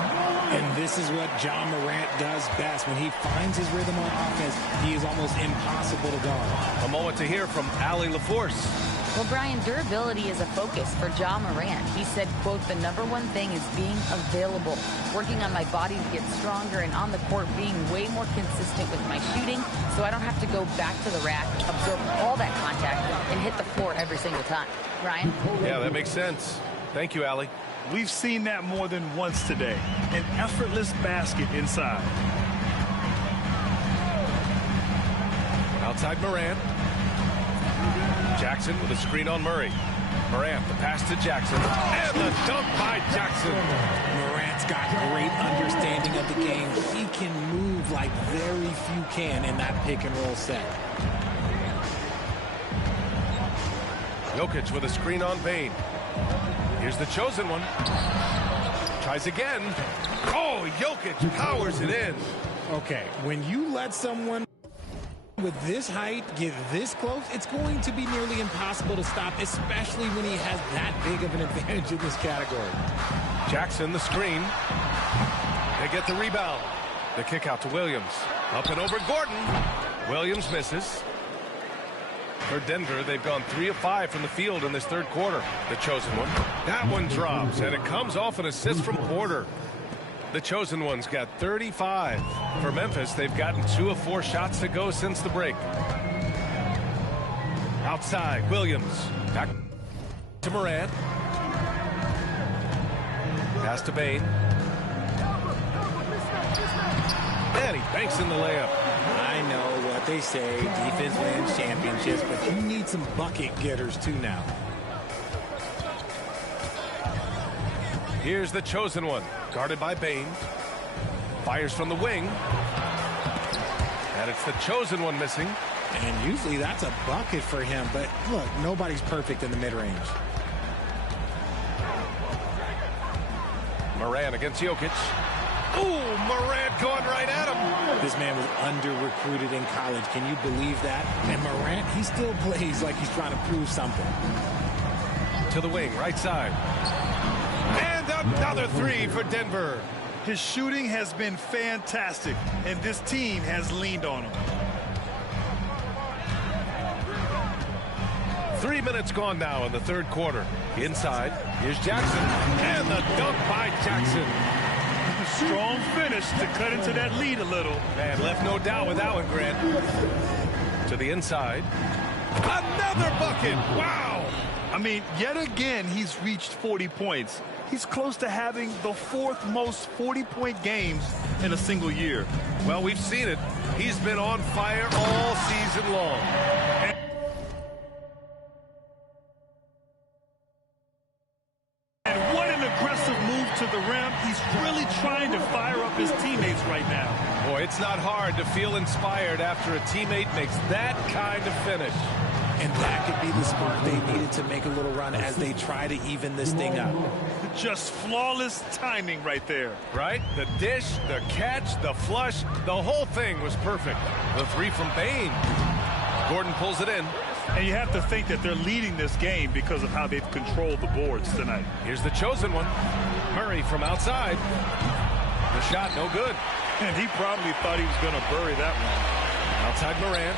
And this is what Ja Morant does best. When he finds his rhythm on offense, he is almost impossible to guard. A moment to hear from Allie LaForce. Well, Brian, durability is a focus for Ja Morant. He said, quote, the #1 thing is being available, working on my body to get stronger, and on the court being way more consistent with my shooting so I don't have to go back to the rack, absorb all that contact, and hit the floor every single time. Ryan? Yeah, that makes sense. Thank you, Allie. We've seen that more than once today. An effortless basket inside. Outside Morant. Jackson with a screen on Murray. Morant, the pass to Jackson. And the dunk by Jackson. Morant's got great understanding of the game. He can move like very few can in that pick and roll set. Jokic with a screen on Payne. Here's the chosen one. Tries again. Oh, Jokic powers it in. Okay, when you let someone with this height get this close, it's going to be nearly impossible to stop, especially when he has that big of an advantage in this category. Jackson, the screen. They get the rebound. The kick out to Williams. Up and over Gordon. Williams misses. For Denver, they've gone 3 of 5 from the field in this third quarter. The chosen one. That one drops, and it comes off an assist from Porter. The chosen one's got 35. For Memphis, they've gotten 2 of 4 shots to go since the break. Outside, Williams. Back to Morant. Pass to Bane. And he banks in the layup. I know what they say, defense wins championships, but you need some bucket getters too now. Here's the chosen one, guarded by Bane. Fires from the wing. And it's the chosen one missing. And usually that's a bucket for him, but look, nobody's perfect in the mid-range. Morant against Jokic. Ooh, Morant going right at him. This man was under-recruited in college. Can you believe that? And Morant, he still plays like he's trying to prove something. To the wing, right side. And another 3 for Denver. His shooting has been fantastic, and this team has leaned on him. 3 minutes gone now in the third quarter. Inside, here's Jackson. And the dunk by Jackson. Strong finish to cut into that lead a little. And left no doubt with that one, Grant. To the inside. Another bucket. Wow. I mean, yet again, he's reached 40 points. He's close to having the 4th most 40-point games in a single year. Well, we've seen it. He's been on fire all season long. And what an aggressive move to the rim. He's really trying to fire up his teammates right now. Boy, it's not hard to feel inspired after a teammate makes that kind of finish. And that could be the spark they needed to make a little run as they try to even this thing up. Just flawless timing right there. Right? The dish, the catch, the flush, the whole thing was perfect. The 3 from Bane. Gordon pulls it in. And you have to think that they're leading this game because of how they've controlled the boards tonight. Here's the chosen one. Murray from outside. The shot no good. And he probably thought he was going to bury that one. Outside Morant.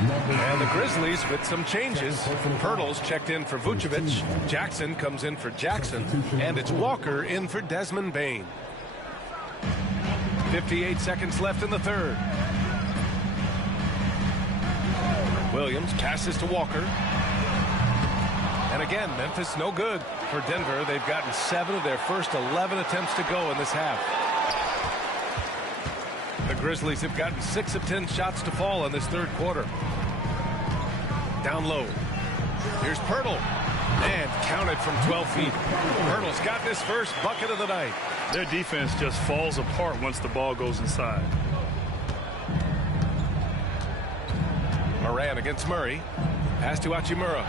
And the Grizzlies with some changes. Pirtle's checked in for Vucevic. Jackson comes in for Jackson. And it's Walker in for Desmond Bane. 58 seconds left in the third. Williams passes to Walker. And again, Memphis no good. For Denver, they've gotten 7 of their first 11 attempts to go in this half. The Grizzlies have gotten 6 of 10 shots to fall in this third quarter. Down low. Here's Pirtle. And counted from 12 feet. Pirtle's got his first bucket of the night. Their defense just falls apart once the ball goes inside. Moran against Murray. Pass to Hachimura.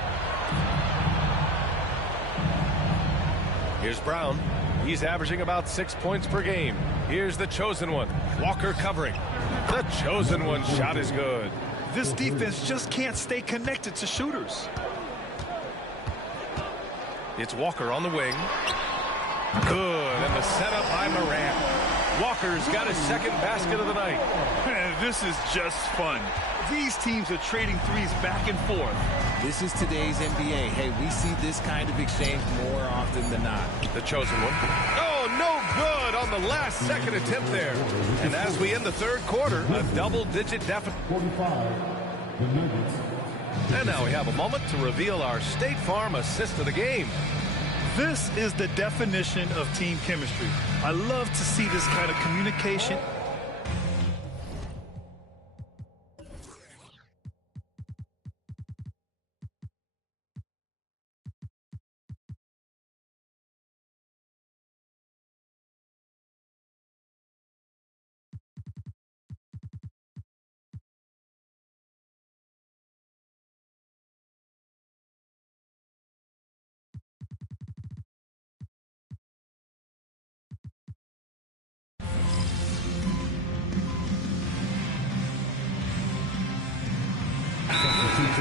Here's Brown. He's averaging about 6 points per game. Here's the chosen one. Walker covering. The chosen one shot is good. This defense just can't stay connected to shooters. It's Walker on the wing. Good. And the setup by Moran. Walker's got his second basket of the night. Man, this is just fun. These teams are trading threes back and forth. This is today's NBA. Hey, we see this kind of exchange more often than not. The chosen one. Oh, no good on the last second attempt there. And as we end the third quarter, a double-digit deficit. And now we have a moment to reveal our State Farm assist of the game. This is the definition of team chemistry. I love to see this kind of communication.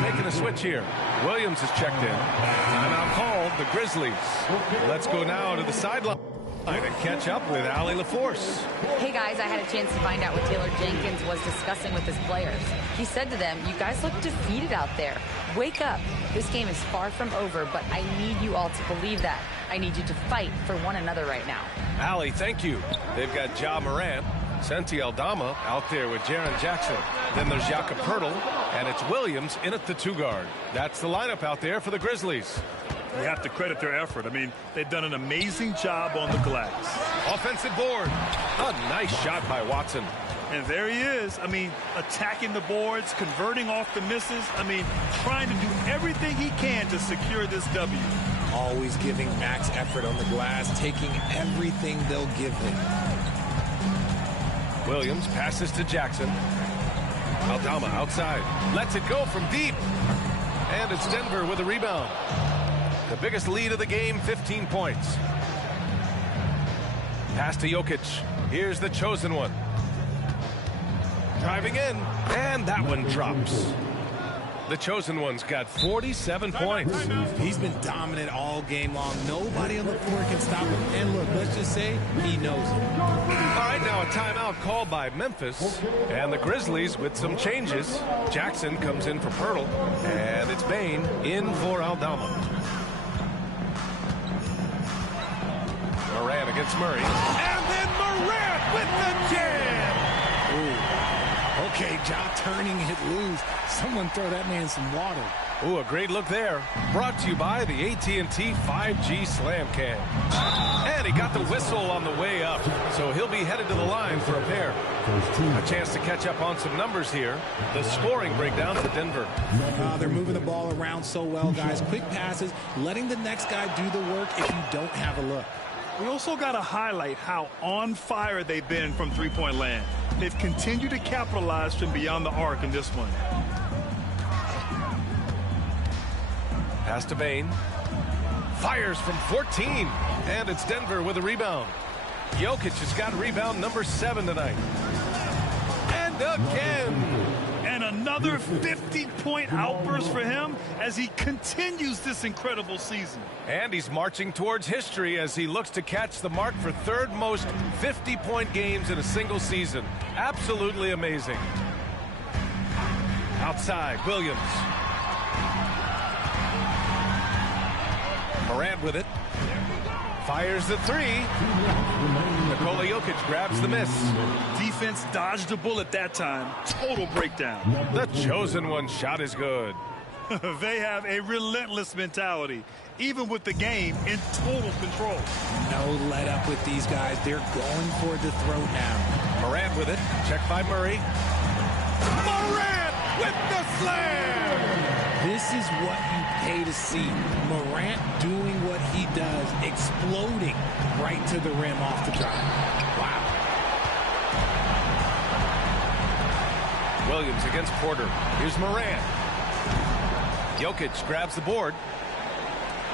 Making a switch here. Williams is checked in. Timeout called, the Grizzlies. Let's go now to the sideline and catch up with Allie LaForce. Hey guys, I had a chance to find out what Taylor Jenkins was discussing with his players. He said to them, you guys look defeated out there. Wake up. This game is far from over, but I need you all to believe that. I need you to fight for one another right now. Allie, thank you. They've got Ja Morant, Santi Aldama out there with Jaren Jackson. Then there's Jakob Pirtle, and it's Williams in at the 2 guard. That's the lineup out there for the Grizzlies. You have to credit their effort. I mean, they've done an amazing job on the glass. Offensive board. A nice shot by Watson. And there he is. I mean, attacking the boards, converting off the misses. I mean, trying to do everything he can to secure this W. Always giving max effort on the glass, taking everything they'll give him. Williams passes to Jackson. Aldama outside. Lets it go from deep. And it's Denver with a rebound. The biggest lead of the game, 15 points. Pass to Jokic. Here's the chosen one. Driving in. And that one drops. The chosen one's got 47 points. He's been dominant all game long. Nobody on the floor can stop him. And look, let's just say he knows it. All right, now a timeout called by Memphis. And the Grizzlies with some changes. Jackson comes in for Pirtle. And it's Bane in for Aldama. Morant against Murray. And then Morant with the jam. Ooh. Okay, Ja turning it loose. Someone throw that man some water. Ooh, a great look there. Brought to you by the AT&T 5G Slam Cam. And he got the whistle on the way up. So he'll be headed to the line for a pair. A chance to catch up on some numbers here. The scoring breakdown for Denver. They're moving the ball around so well, guys. Quick passes, letting the next guy do the work if you don't have a look. We also got to highlight how on fire they've been from three-point land. They've continued to capitalize from beyond the arc in this one. Pass to Bane. Fires from 14. And it's Denver with a rebound. Jokic has got rebound number 7 tonight. And again. And another 50-point outburst for him as he continues this incredible season. And he's marching towards history as he looks to catch the mark for third most 50-point games in a single season. Absolutely amazing. Outside, Williams. Morant with it. Fires the three. Nikola Jokic grabs the miss. Defense dodged a bullet that time. Total breakdown. The chosen one shot is good. They have a relentless mentality, even with the game in total control. No let up with these guys. They're going for the throat now. Morant with it. Check by Murray. Morant with the slam! This is what you pay to see. Morant doing what he does, exploding right to the rim off the drive. Wow. Williams against Porter. Here's Morant. Jokic grabs the board.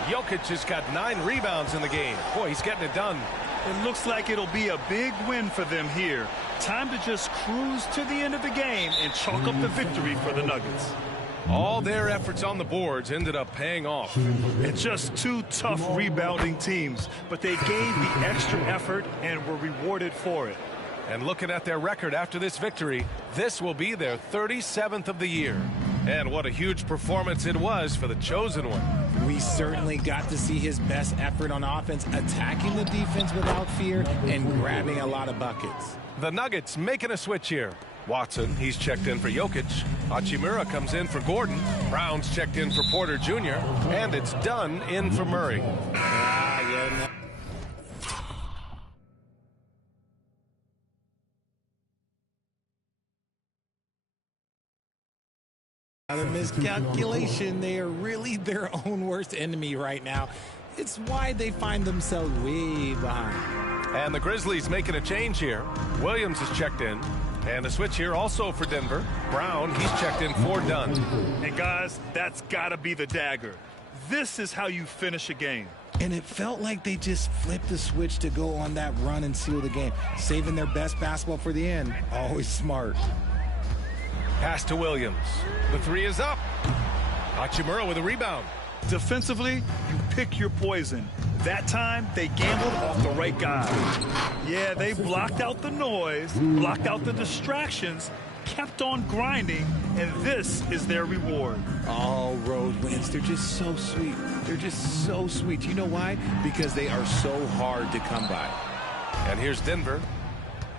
Jokic has got 9 rebounds in the game. Boy, he's getting it done. It looks like it'll be a big win for them here. Time to just cruise to the end of the game and chalk up the victory for the Nuggets. All their efforts on the boards ended up paying off. It's just 2 tough rebounding teams, but they gave the extra effort and were rewarded for it. And looking at their record after this victory, this will be their 37th of the year. And what a huge performance it was for the chosen one. We certainly got to see his best effort on offense, attacking the defense without fear and grabbing a lot of buckets. The Nuggets making a switch here. Watson, he's checked in for Jokic. Hachimura comes in for Gordon. Brown's checked in for Porter Jr. And it's done in for Murray. Another miscalculation. They are really their own worst enemy right now. It's why they find themselves way behind. And the Grizzlies making a change here. Williams is checked in. And a switch here also for Denver. Brown, he's checked in for Dunn. And guys, that's got to be the dagger. This is how you finish a game. And it felt like they just flipped the switch to go on that run and seal the game. Saving their best basketball for the end. Always smart. Pass to Williams. The three is up. Hachimura with a rebound. Defensively, you pick your poison. That time, they gambled off the right guy. Yeah, they blocked out the noise, blocked out the distractions, kept on grinding, and this is their reward. All road wins. They're just so sweet. They're just so sweet. You know why? Because they are so hard to come by. And here's Denver.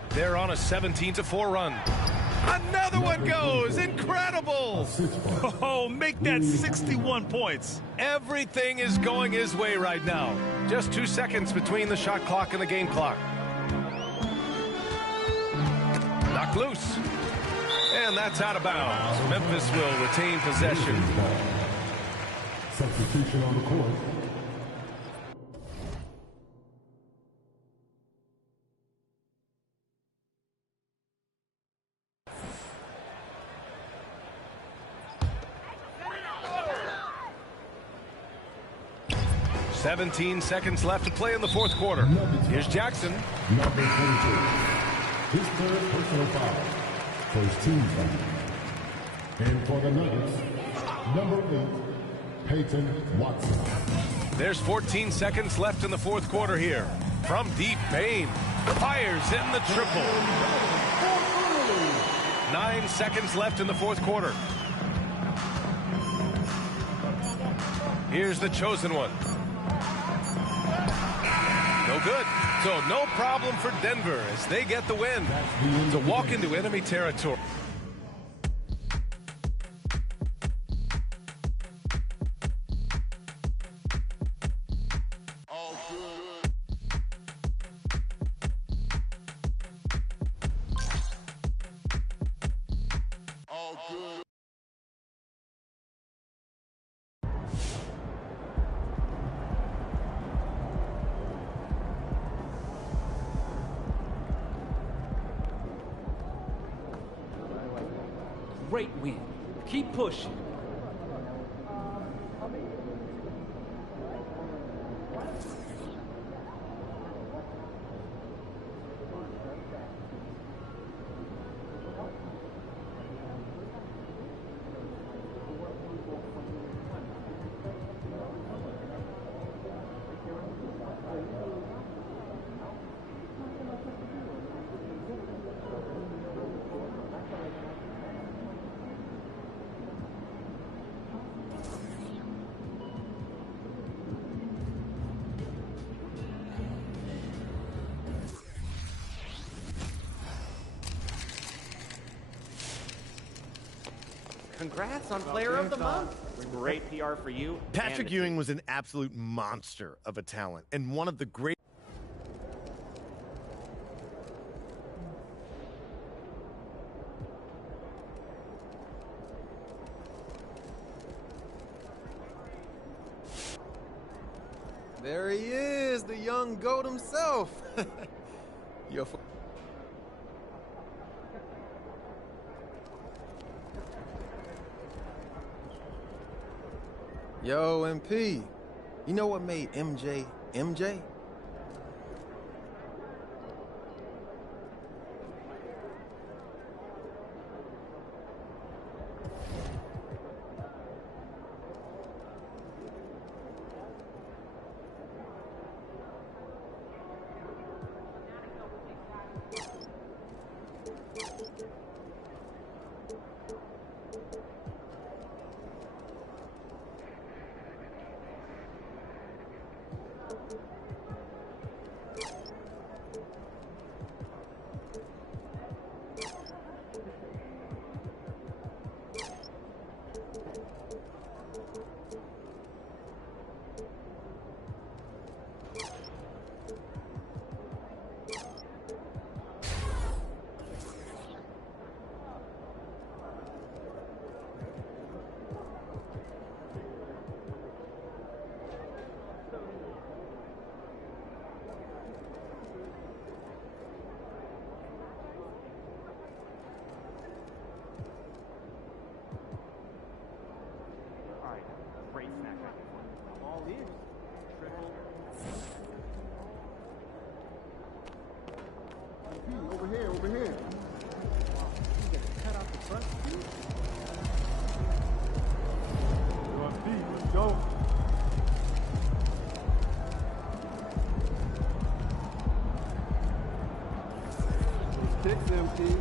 They're on a 17-4 run. Another one goes. Incredible. Oh, make that 61 points. Everything is going his way right now. Just 2 seconds between the shot clock and the game clock. Knocked loose. And that's out of bounds. Memphis will retain possession. Substitution on the court. "17 seconds left to play in the fourth quarter. Here's Jackson. Number 22. His third personal foul. First team foul. And for the Nuggets, number 8, Peyton Watson. There's 14 seconds left in the fourth quarter here. From deep, Payne fires in the triple. 9 seconds left in the fourth quarter. Here's the chosen one. No good. So no problem for Denver as they get the win to walk into enemy territory. Great win. Keep pushing. Congrats on Player of the Month. Great PR for you. Patrick Ewing was an absolute monster of a talent and one of the great. There he is, the young GOAT himself. Yo, MP, you know what made MJ MJ? Over here. Cut out the front. Let's go. Kicks, MP.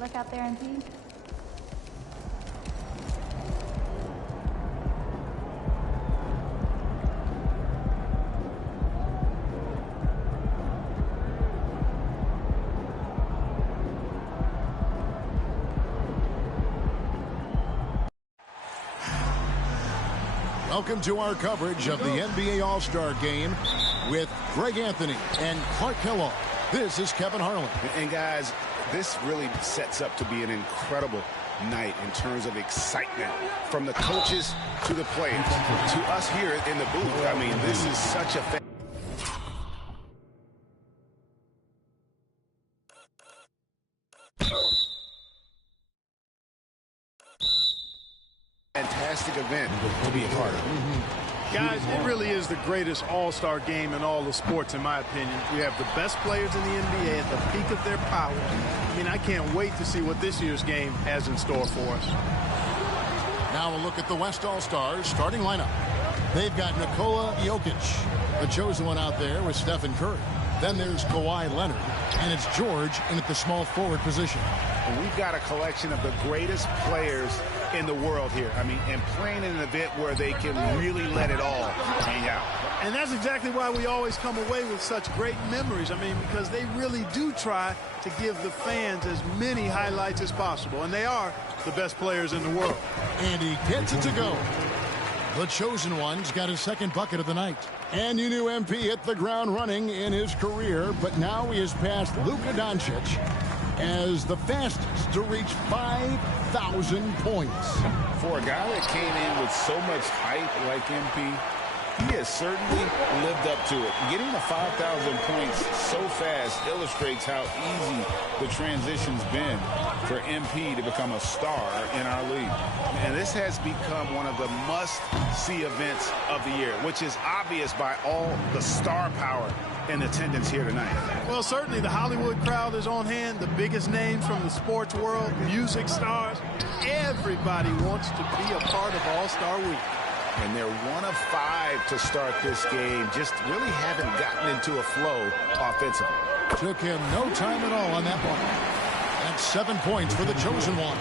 Good luck out there, MP. Welcome to our coverage of the NBA All-Star Game with Greg Anthony and Clark Kellogg. This is Kevin Harlan. And guys, this really sets up to be an incredible night in terms of excitement from the coaches to the players to us here in the booth. I mean, this is such a fantastic event to be a part of. Guys, it really is the greatest all-star game in all the sports, in my opinion. We have the best players in the NBA at the peak of their power. I mean, I can't wait to see what this year's game has in store for us. Now a look at the West All-Stars starting lineup. They've got Nikola Jokic, the chosen one out there with Stephen Curry. Then there's Kawhi Leonard, and it's George in at the small forward position. And we've got a collection of the greatest players in the world here. I mean, and playing in an event where they can really let it all hang out. And that's exactly why we always come away with such great memories. I mean, because they really do try to give the fans as many highlights as possible. And they are the best players in the world. And he gets it to go. The chosen one's got his second bucket of the night. And you knew MP hit the ground running in his career, but now he has passed Luka Doncic as the fastest to reach 5,000 points. For a guy that came in with so much hype like MP, he has certainly lived up to it. Getting to 5,000 points so fast illustrates how easy the transition's been for MP to become a star in our league. And this has become one of the must-see events of the year, which is obvious by all the star power in attendance here tonight. Well, certainly the Hollywood crowd is on hand, the biggest names from the sports world, music stars. Everybody wants to be a part of All-Star Week. And they're 1 of 5 to start this game. Just really haven't gotten into a flow offensively. Took him no time at all on that one. That's 7 points for the chosen one.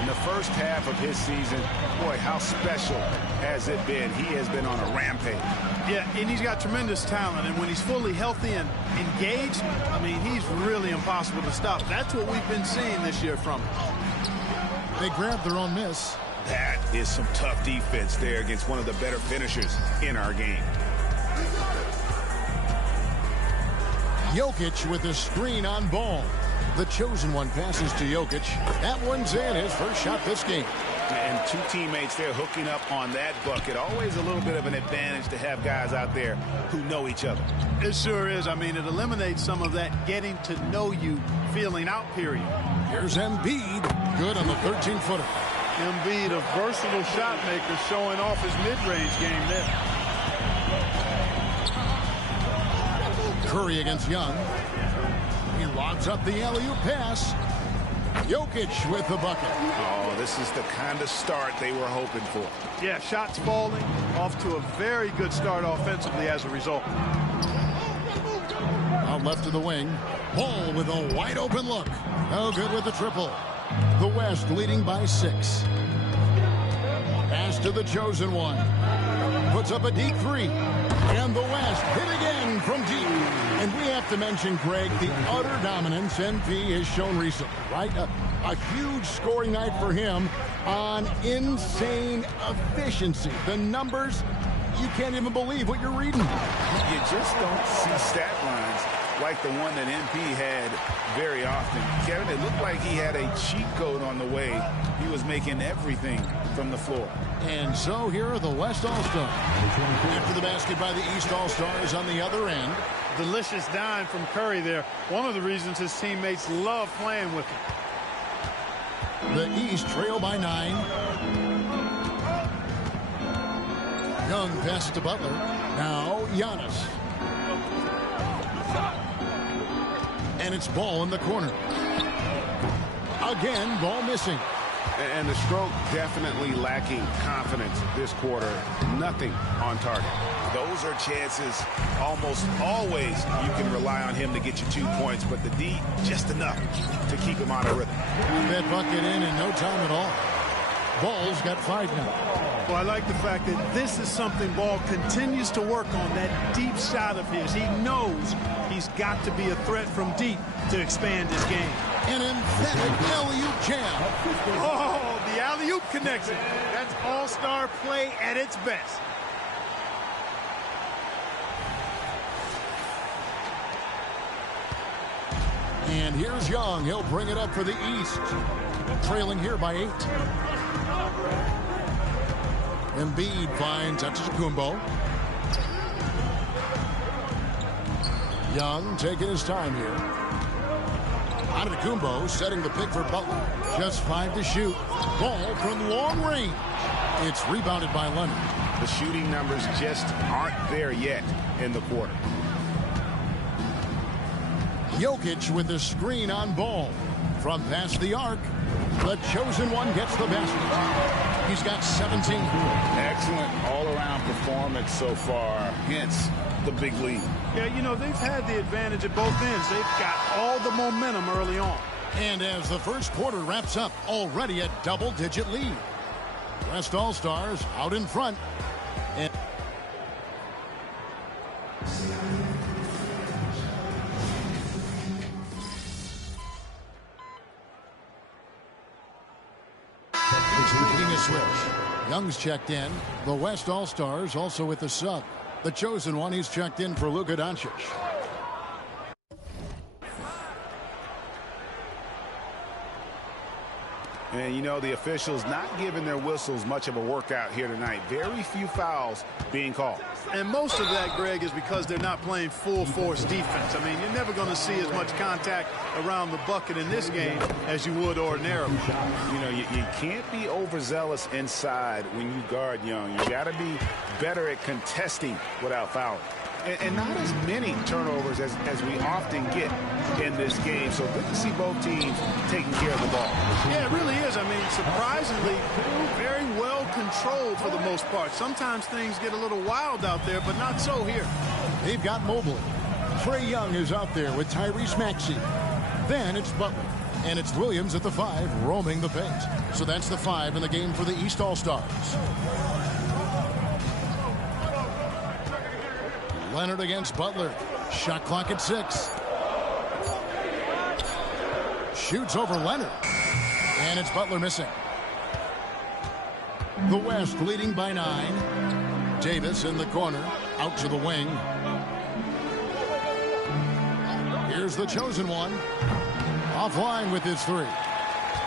In the first half of his season, boy, how special has it been? He has been on a rampage. Yeah, and he's got tremendous talent. And when he's fully healthy and engaged, I mean, he's really impossible to stop. That's what we've been seeing this year from him. They grabbed their own miss. That is some tough defense there against one of the better finishers in our game. Jokic with a screen on ball. The chosen one passes to Jokic. That one's in, his first shot this game. And two teammates there hooking up on that bucket. Always a little bit of an advantage to have guys out there who know each other. It sure is. I mean, it eliminates some of that getting to know you feeling out period. Here's Embiid. Good on the 13-footer. Embiid, a versatile shot maker, showing off his mid-range game there. Curry against Young. He lobs up the alley-oop pass. Jokic with the bucket. Oh, this is the kind of start they were hoping for. Yeah, shots falling, off to a very good start offensively as a result. Out left to the wing. Ball with a wide-open look. No good with the triple. The West leading by 6. Pass to the chosen one. Puts up a deep 3. And the West hit again from deep. And we have to mention, Greg, the utter dominance MP has shown recently, right? A huge scoring night for him on insane efficiency. The numbers, you can't even believe what you're reading. You just don't see stat lines like the one that MP had very often. Kevin, it looked like he had a cheat code on the way. He was making everything from the floor. And so here are the West All-Stars. Into the basket by the East All-Stars on the other end. Delicious dime from Curry there. One of the reasons his teammates love playing with him. The East trail by 9. Young pass to Butler. Now Giannis. And it's Ball in the corner. Again, Ball missing. And the stroke definitely lacking confidence this quarter. Nothing on target. Those are chances almost always you can rely on him to get you 2 points, but the D just enough to keep him out of rhythm. That bucket in no time at all. Ball's got 5 now. Well, I like the fact that this is something Ball continues to work on, that deep shot of his. He knows he's got to be a threat from deep to expand his game. An emphatic alley-oop jam. Oh, the alley-oop connection. That's all-star play at its best. And here's Young. He'll bring it up for the East. Trailing here by 8. Embiid finds Antetokounmpo. Young taking his time here. Antetokounmpo setting the pick for Butler. Just 5 to shoot. Ball from long range. It's rebounded by Leonard. The shooting numbers just aren't there yet in the quarter. Jokic with the screen on Ball. From past the arc, the chosen one gets the basket. He's got 17. Excellent all-around performance so far, hence the big lead. Yeah, you know, they've had the advantage at both ends. They've got all the momentum early on. And as the first quarter wraps up, already a double-digit lead. West All-Stars out in front. And making a switch. Young's checked in. The West All-Stars also with the sub. The chosen one, he's checked in for Luka Doncic. And, you know, the officials not giving their whistles much of a workout here tonight. Very few fouls being called. And most of that, Greg, is because they're not playing full-force defense. I mean, you're never going to see as much contact around the bucket in this game as you would ordinarily. You know, you can't be overzealous inside when you guard Young. You got to be better at contesting without fouling. And not as many turnovers as we often get in this game. So good to see both teams taking care of the ball. Yeah, it really is. I mean, surprisingly, very well controlled for the most part. Sometimes things get a little wild out there, but not so here. They've got Mobley. Trae Young is out there with Tyrese Maxey. Then it's Butler. And it's Williams at the 5 roaming the paint. So that's the 5 in the game for the East All-Stars. Leonard against Butler. Shot clock at 6. Shoots over Leonard. And it's Butler missing. The West leading by 9. Davis in the corner. Out to the wing. Here's the chosen one. Offline with his 3.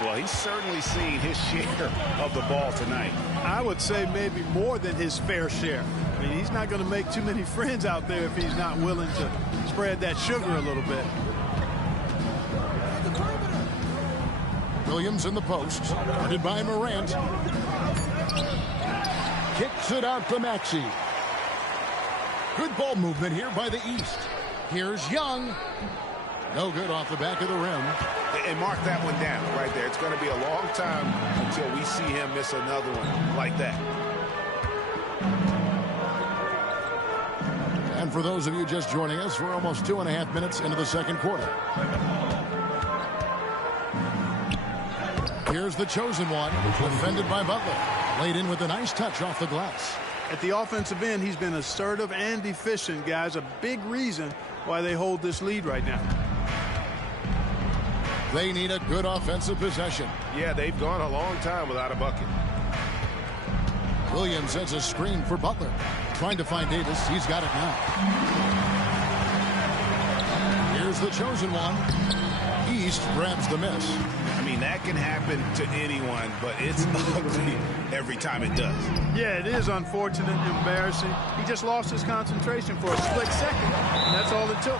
Well, he's certainly seen his share of the ball tonight. I would say maybe more than his fair share. I mean, he's not going to make too many friends out there if he's not willing to spread that sugar a little bit. Williams in the post. Guarded by Morant. Kicks it out to Maxey. Good ball movement here by the East. Here's Young. No good off the back of the rim. And mark that one down right there. It's going to be a long time until we see him miss another one like that. And for those of you just joining us, we're almost 2.5 minutes into the second quarter. Here's the chosen one, defended by Butler. Laid in with a nice touch off the glass. At the offensive end, he's been assertive and efficient, guys. A big reason why they hold this lead right now. They need a good offensive possession. Yeah, they've gone a long time without a bucket. Williams sends a screen for Butler. Trying to find Davis. He's got it now. Here's the chosen one. East grabs the miss. I mean, that can happen to anyone, but it's ugly every time it does. Yeah, it is unfortunate and embarrassing. He just lost his concentration for a split second. That's all it took.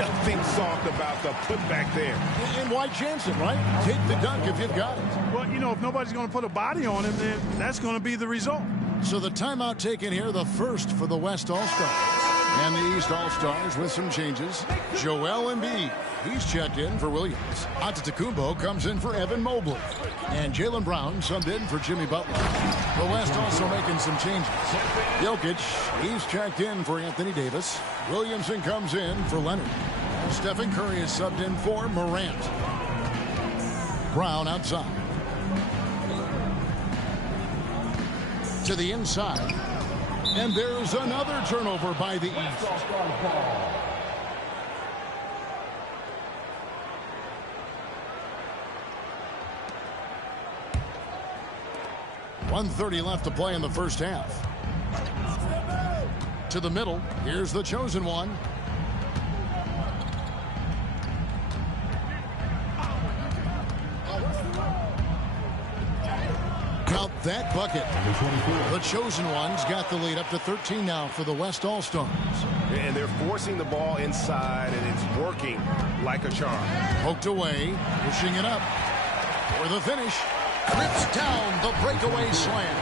Nothing soft about the putback there. And why chance it, right? Take the dunk if you've got it. Well, you know, if nobody's going to put a body on him, then that's going to be the result. So the timeout taken here, the first for the West All-Stars. And the East All-Stars with some changes. Joel Embiid, he's checked in for Williams. Antetokounmpo comes in for Evan Mobley. And Jaylen Brown subbed in for Jimmy Butler. The West also making some changes. Jokic, he's checked in for Anthony Davis. Williamson comes in for Leonard. Stephen Curry is subbed in for Morant. Brown outside. To the inside. And there's another turnover by the East. 1:30 left to play in the first half. To the middle. Here's the chosen one. Count that bucket. The chosen one's got the lead up to 13 now for the West All-Stars. And they're forcing the ball inside, and it's working like a charm. Poked away, pushing it up for the finish. Rips down the breakaway slam.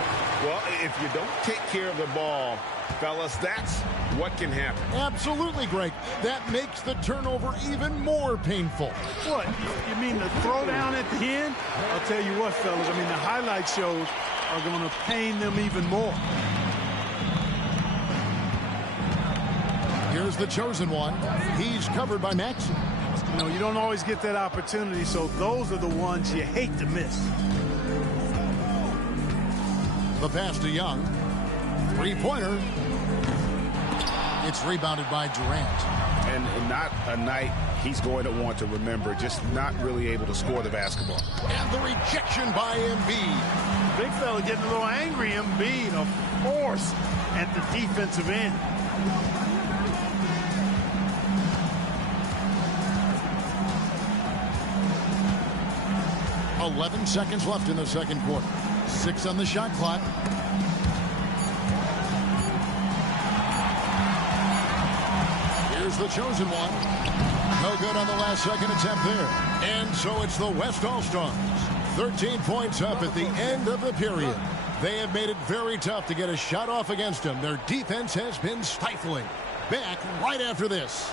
Well, if you don't take care of the ball, fellas, that's what can happen. Absolutely, Greg. That makes the turnover even more painful. What? You mean the throwdown at the end? I'll tell you what, fellas. I mean, the highlight shows are going to pain them even more. Here's the chosen one. He's covered by Maxey. You know, you don't always get that opportunity, so those are the ones you hate to miss. The pass to Young. Three-pointer. It's rebounded by Durant. And not a night he's going to want to remember, just not really able to score the basketball. And the rejection by Embiid. Big fella getting a little angry. Embiid, a force at the defensive end. .11 seconds left in the second quarter. 6 on the shot clock. Here's the chosen one. No good on the last second attempt there. And so it's the West All-Stars. 13 points up at the end of the period. They have made it very tough to get a shot off against them. Their defense has been stifling. Back right after this.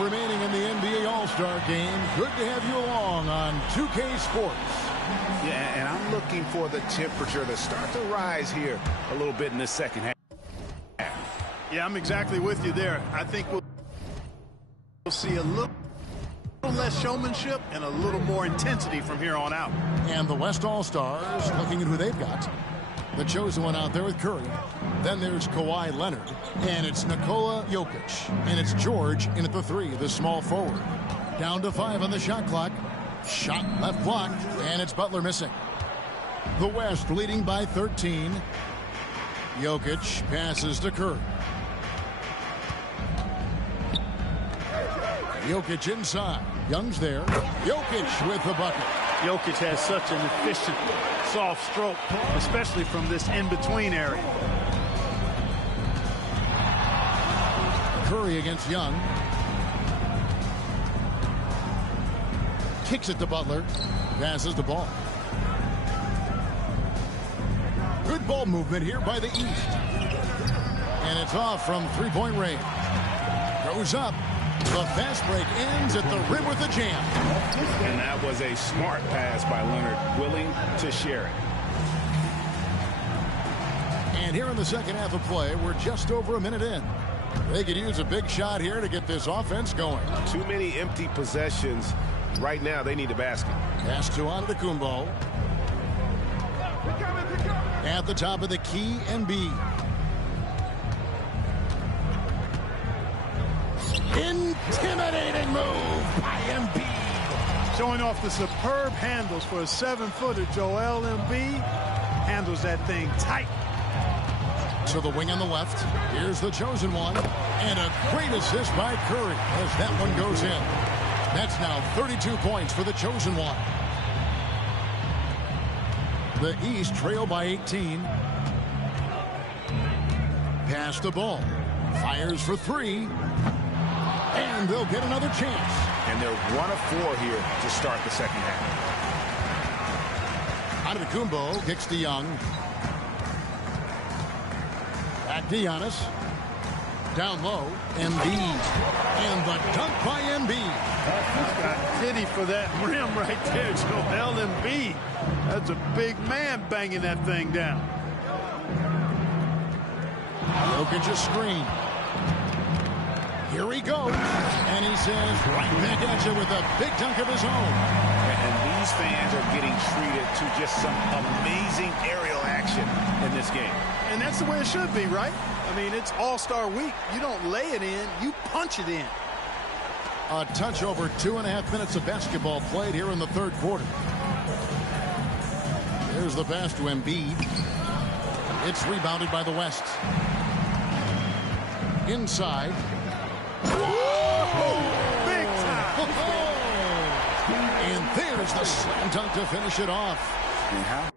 Remaining in the NBA All-Star game. Good to have you along on 2K Sports. Yeah, and I'm looking for the temperature to start to rise here a little bit in the second half. Yeah, I'm exactly with you there. I think we'll see a little less showmanship and a little more intensity from here on out. And the West All-Stars looking at who they've got. The chosen one out there with Curry. Then there's Kawhi Leonard. And it's Nikola Jokic. And it's George in at the 3, the small forward. Down to 5 on the shot clock. Shot left blocked. And it's Butler missing. The West leading by 13. Jokic passes to Curry. Jokic inside. Young's there. Jokic with the bucket. Jokic has such an efficient, soft stroke, especially from this in-between area. Curry against Young. Kicks it to Butler. Passes the ball. Good ball movement here by the East. And it's off from three-point range. Goes up. The fast break ends at the rim with a jam. And that was a smart pass by Leonard, willing to share it. And here in the second half of play, we're just over a minute in. They could use a big shot here to get this offense going. Too many empty possessions. Right now, they need a basket. Pass to Antetokounmpo. At the top of the key, Embiid. Dominating move by Embiid. Showing off the superb handles for a 7-footer. Joel Embiid handles that thing tight. To the wing on the left. Here's the chosen one. And a great assist by Curry as that one goes in. That's now 32 points for the chosen one. The East trail by 18. Pass the ball. Fires for 3. And they'll get another chance. And they're 1 of 4 here to start the second half. Antetokounmpo kicks to Young. Back to Giannis. Down low. Embiid. And the dunk by Embiid. He's got pity for that rim right there, Joel Embiid. That's a big man banging that thing down. Jokic's screen. Here he goes. And he says right back at you with a big dunk of his own. And these fans are getting treated to just some amazing aerial action in this game. And that's the way it should be, right? I mean, it's All-Star Week. You don't lay it in, you punch it in. A touch over 2.5 minutes of basketball played here in the third quarter. There's the pass to Embiid. It's rebounded by the West. Inside. Big time. And there's the slam dunk to finish it off. And how?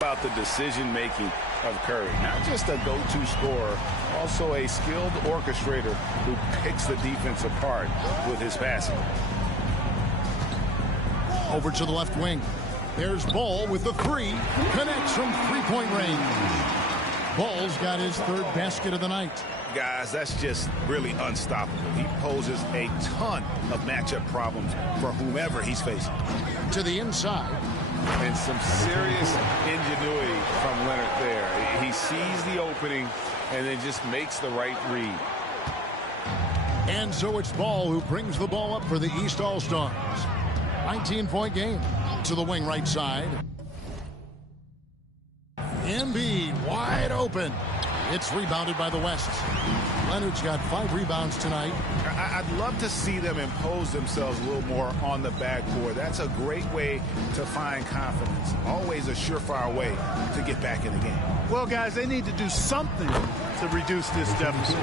About the decision-making of Curry. Not just a go-to scorer, also a skilled orchestrator who picks the defense apart with his passing. Over to the left wing. There's Ball with the 3. Connects from three-point range. Ball's got his third basket of the night. Guys, that's just really unstoppable. He poses a ton of matchup problems for whomever he's facing. To the inside. And some serious ingenuity from Leonard there. He sees the opening and then just makes the right read. And so it's Ball who brings the ball up for the East All-Stars. 19-point game. To the wing right side. Embiid wide open. It's rebounded by the West. Leonard's got 5 rebounds tonight. I'd love to see them impose themselves a little more on the backboard. That's a great way to find confidence. Always a surefire way to get back in the game. Well, guys, they need to do something to reduce this deficit.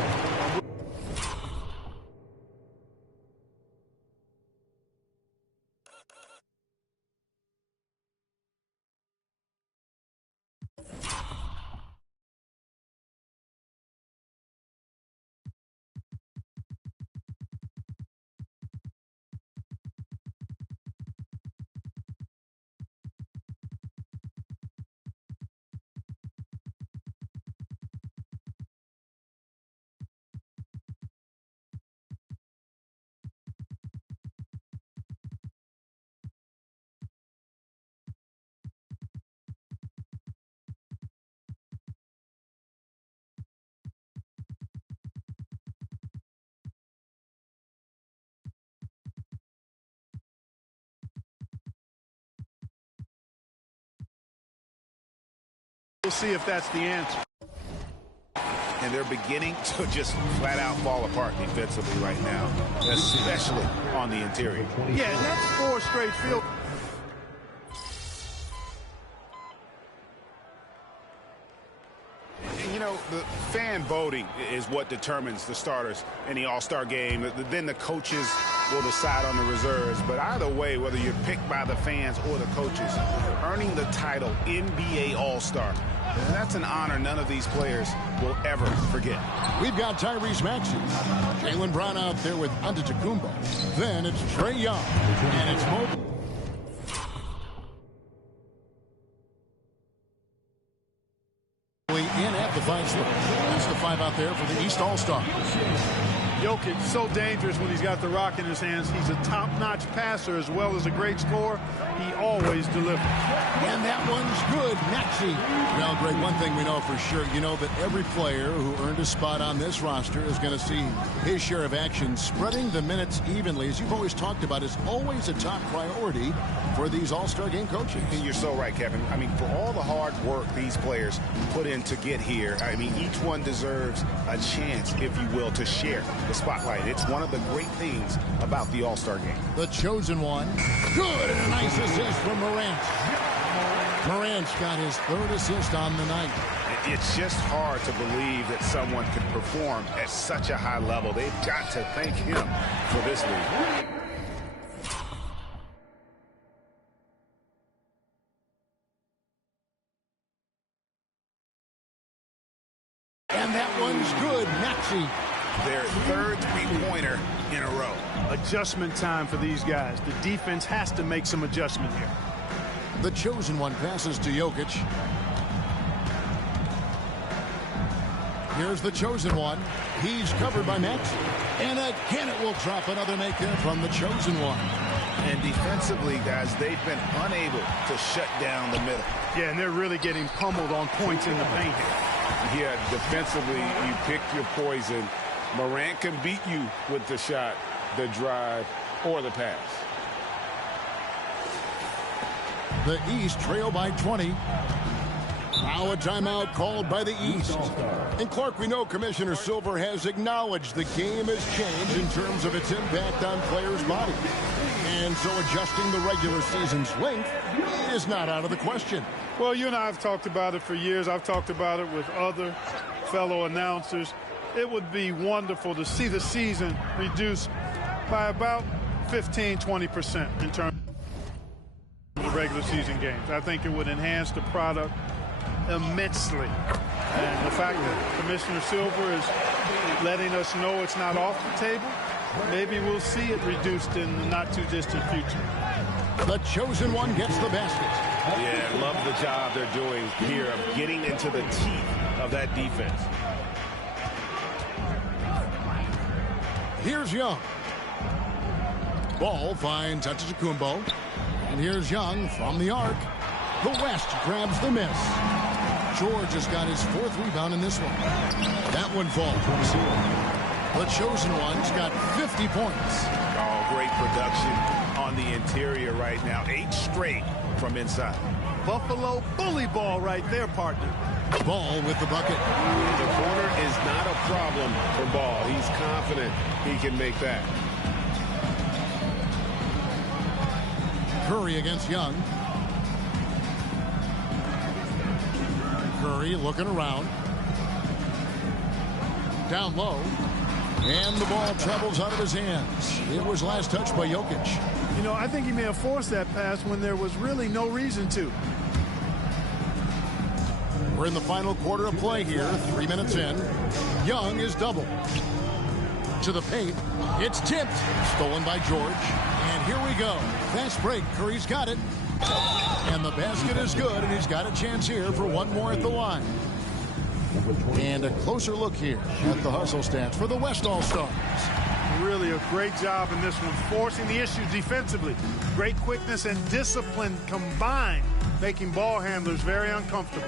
We'll see if that's the answer. And they're beginning to just flat out fall apart defensively right now, especially on the interior. Yeah, and that's 4 straight field. You know, the fan voting is what determines the starters in the All-Star game. Then the coaches will decide on the reserves. But either way, whether you're picked by the fans or the coaches, earning the title NBA All-Star, that's an honor none of these players will ever forget. We've got Tyrese Maxey, Jaylen Brown out there with Antetokounmpo. Then it's Trae Young, and it's Mobley. In at the 5 slip. That's the 5 out there for the East All-Stars. Jokic so dangerous when he's got the rock in his hands. He's a top-notch passer as well as a great scorer. He always delivers. And that one's good. Maxey. Well, Greg, one thing we know for sure, you know that every player who earned a spot on this roster is going to see his share of action. Spreading the minutes evenly, as you've always talked about, is always a top priority for these All-Star Game coaches. And you're so right, Kevin. I mean, for all the hard work these players put in to get here, I mean, each one deserves a chance, if you will, to share the spotlight. It's one of the great things about the All-Star Game. The chosen one. Good, and a nice assist from Morant. Morant's got his third assist on the night. It's just hard to believe that someone can perform at such a high level. They've got to thank him for this lead. And that one's good. Maxey. Their third three-pointer in a row. Adjustment time for these guys. The defense has to make some adjustment here. The chosen one passes to Jokic. Here's the chosen one. He's covered by Maxey. And again, it will drop another make there from the chosen one. And defensively, guys, they've been unable to shut down the middle. Yeah, and they're really getting pummeled on points in the paint. Yeah, defensively, you pick your poison. Morant can beat you with the shot, the drive, or the pass. The East trail by 20. Now a timeout called by the East. And Clark, we know Commissioner Silver has acknowledged the game has changed in terms of its impact on players' bodies. And so adjusting the regular season's length is not out of the question. Well, you and I have talked about it for years. I've talked about it with other fellow announcers. It would be wonderful to see the season reduced by about 15-20% in terms of the regular season games. I think it would enhance the product immensely. And the fact that Commissioner Silver is letting us know it's not off the table, maybe we'll see it reduced in the not-too-distant future. The chosen one gets the basket. Yeah, love the job they're doing here of getting into the teeth of that defense. Here's Young. Ball finds Antetokounmpo. And here's Young from the arc. The West grabs the miss. George has got his fourth rebound in this one. That one falls. The chosen one's got 50 points. Oh, great production on the interior right now. 8 straight from inside. Buffalo bully ball right there, partner. Ball with the bucket. The corner is not a problem for Ball. He's confident he can make that. Curry against Young. Curry looking around. Down low. And the ball travels out of his hands. It was last touched by Jokic. You know, I think he may have forced that pass when there was really no reason to. We're in the final quarter of play here. 3 minutes in. Young is doubled. To the paint. It's tipped. Stolen by George. And here we go. Fast break. Curry's got it. And the basket is good, and he's got a chance here for one more at the line. And a closer look here at the hustle stats for the West All-Stars. Really a great job in this one, forcing the issue defensively. Great quickness and discipline combined, making ball handlers very uncomfortable.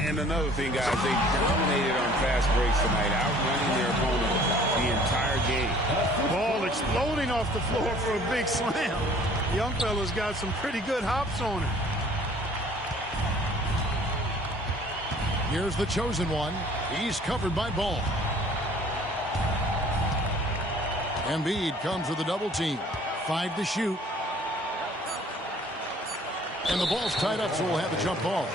And another thing, guys, they dominated on fast breaks tonight, outrunning their opponent the entire game. Ball exploding off the floor for a big slam. Young fella's got some pretty good hops on it. Here's the chosen one. He's covered by Ball. Embiid comes with a double team. 5 to shoot. And the ball's tied up, so we'll have the jump ball.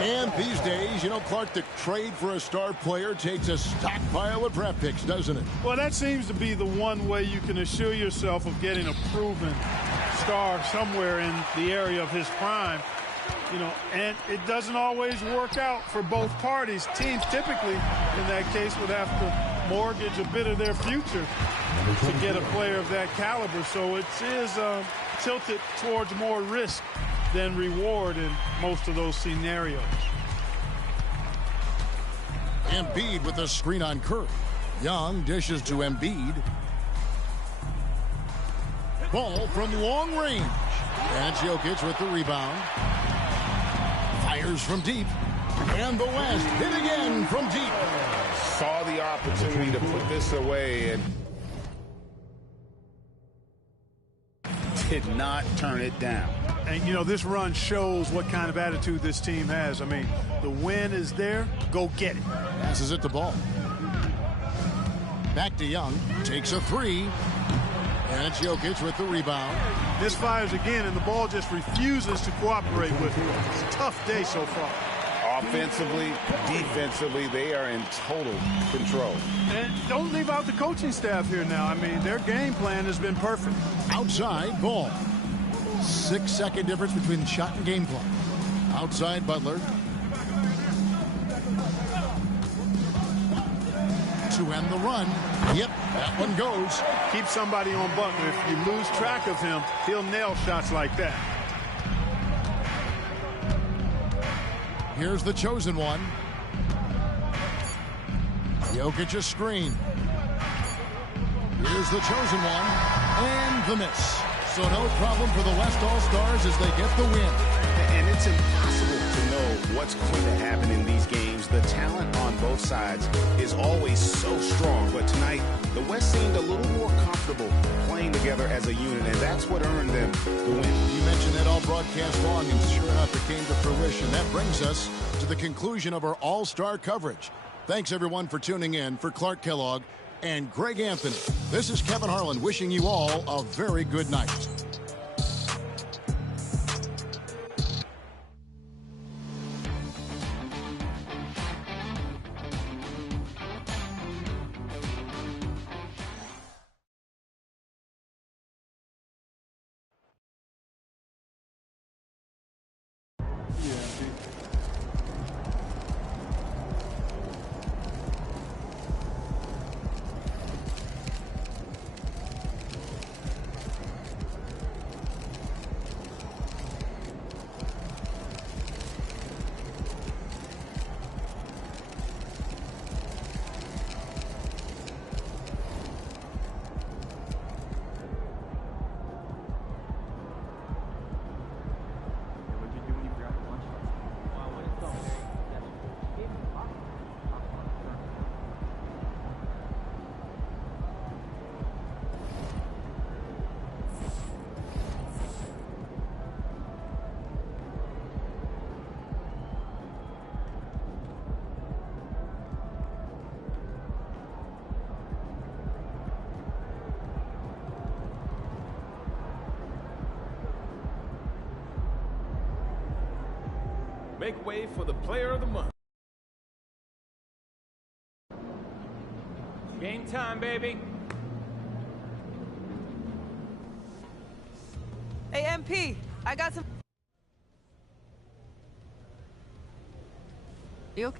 And these days, you know, Clark, the trade for a star player takes a stockpile of draft picks, doesn't it? Well, that seems to be the one way you can assure yourself of getting a proven star somewhere in the area of his prime. You know, and it doesn't always work out for both parties. Teams typically, in that case, would have to mortgage a bit of their future to get a player of that caliber. So it is tilted towards more risk than reward in most of those scenarios. Embiid with a screen on Curry. Young dishes to Embiid. Ball from long range. And Jokic with the rebound. Fires from deep. And the West hit again from deep. Saw the opportunity to put this away and did not turn it down. And, you know, this run shows what kind of attitude this team has. I mean, the win is there. Go get it. Passes it to Ball. Back to Young. Takes a three. And Jokic with the rebound. This fires again, and the ball just refuses to cooperate with him. It's a tough day so far. Offensively, defensively, they are in total control. And don't leave out the coaching staff here now. I mean, their game plan has been perfect. Outside, Ball. 6-second difference between shot and game clock. Outside, Butler. To end the run. Yep, that one goes. Keep somebody on Butler. If you lose track of him, he'll nail shots like that. Here's the chosen one. Jokic a screen. Here's the chosen one. And the miss. So no problem for the West All-Stars as they get the win. And it's impossible to know what's going to happen in these games. The talent on both sides is always so strong. But tonight, the West seemed a little more comfortable playing together as a unit, and that's what earned them the win. You mentioned that all broadcast long, and sure enough, it came to fruition. That brings us to the conclusion of our All-Star coverage. Thanks, everyone, for tuning in. For Clark Kellogg and Greg Anthony, this is Kevin Harlan wishing you all a very good night. Make way for the player of the month. Game time, baby. Hey, MP, I got some... You okay?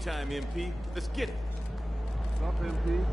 time, MP. Let's get it. What's up, MP?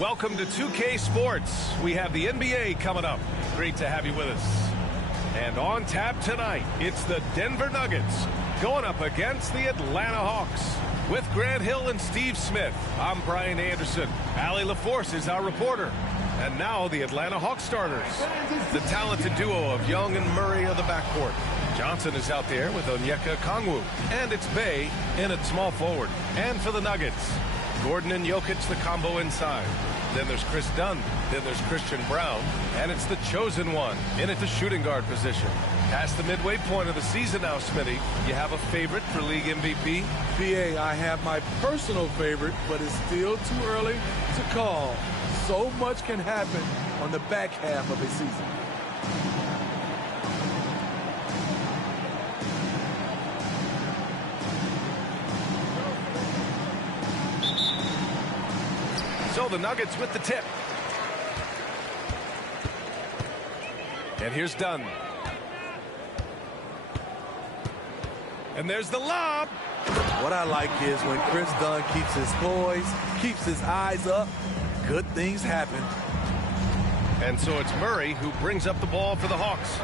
Welcome to 2K Sports. We have the NBA coming up. Great to have you with us. And on tap tonight, it's the Denver Nuggets going up against the Atlanta Hawks. With Grant Hill and Steve Smith, I'm Brian Anderson. Allie LaForce is our reporter. And now the Atlanta Hawks starters. The talented duo of Young and Murray of the backcourt. Johnson is out there with Onyeka Okongwu. And it's Bey in at small forward. And for the Nuggets, Gordon and Jokic, the combo inside. Then there's Chris Dunn. Then there's Christian Brown. And it's the chosen one in at the shooting guard position. Past the midway point of the season now, Smitty. You have a favorite for league MVP? BA, I have my personal favorite, but it's still too early to call. So much can happen on the back half of a season. So the Nuggets with the tip. And here's Dunn. And there's the lob. What I like is when Chris Dunn keeps his poise, keeps his eyes up, good things happen. And so it's Murray who brings up the ball for the Hawks.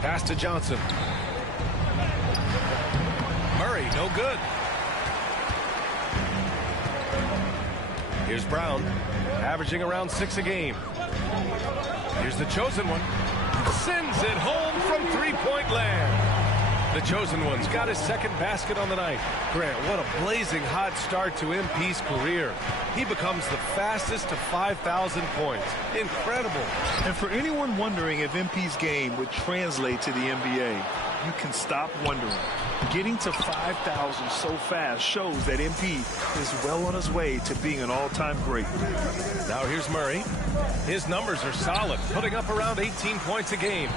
Pass to Johnson. Murray, no good. Here's Brown, averaging around 6 a game. Here's the chosen one. Sends it home from three-point land. The chosen one's got his second basket on the night. Grant, what a blazing hot start to MP's career. He becomes the fastest to 5,000 points. Incredible. And for anyone wondering if MP's game would translate to the NBA, you can stop wondering. Getting to 5,000 so fast shows that MP is well on his way to being an all-time great. Now here's Murray. His numbers are solid, putting up around 18 points a game.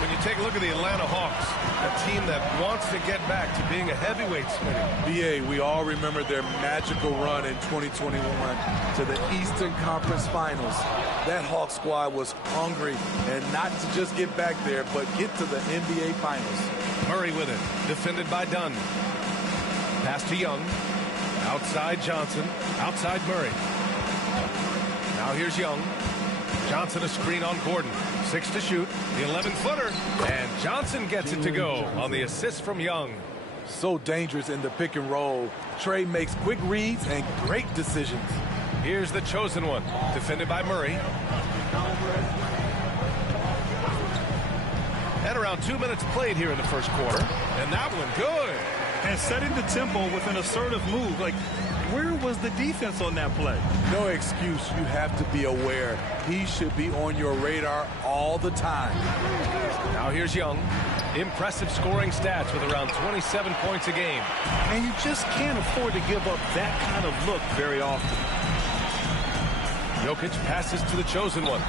When you take a look at the Atlanta Hawks, a team that wants to get back to being a heavyweight, Smitty. BA, we all remember their magical run in 2021 to the Eastern Conference Finals. That Hawk squad was hungry, and not to just get back there, but get to the NBA Finals. Murray with it, defended by Dunn. Pass to Young. Outside Johnson. Outside Murray. Now here's Young. Johnson a screen on Gordon. 6 to shoot. The 11-footer. And Johnson gets it to go on the assist from Young. So dangerous in the pick and roll. Trey makes quick reads and great decisions. Here's the chosen one. Defended by Murray. And around 2 minutes played here in the first quarter. And that one good. And setting the tempo with an assertive move. Like, where was the defense on that play? No excuse. You have to be aware. He should be on your radar all the time. Now here's Young. Impressive scoring stats with around 27 points a game. And you just can't afford to give up that kind of look very often. Jokic passes to the chosen one.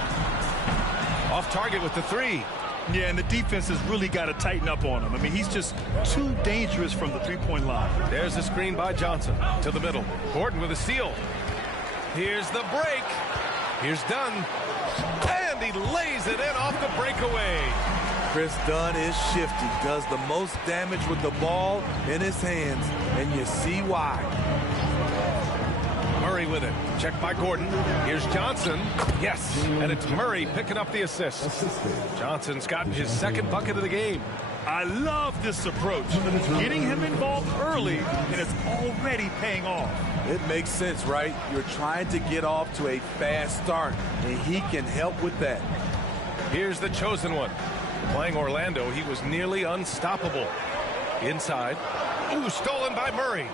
Off target with the three. Yeah, and the defense has really got to tighten up on him. I mean, he's just too dangerous from the three-point line. There's a screen by Johnson to the middle. Gordon with a steal. Here's the break. Here's Dunn. And he lays it in off the breakaway. Chris Dunn is shifty, does the most damage with the ball in his hands, and you see why. Murray with it. Checked by Gordon. Here's Johnson. Yes, and it's Murray picking up the assist. Johnson's gotten his second bucket of the game. I love this approach. Getting him involved early, and it's already paying off. It makes sense, right? You're trying to get off to a fast start, and he can help with that. Here's the chosen one. Playing Orlando, he was nearly unstoppable. Inside. Ooh, stolen by Murray.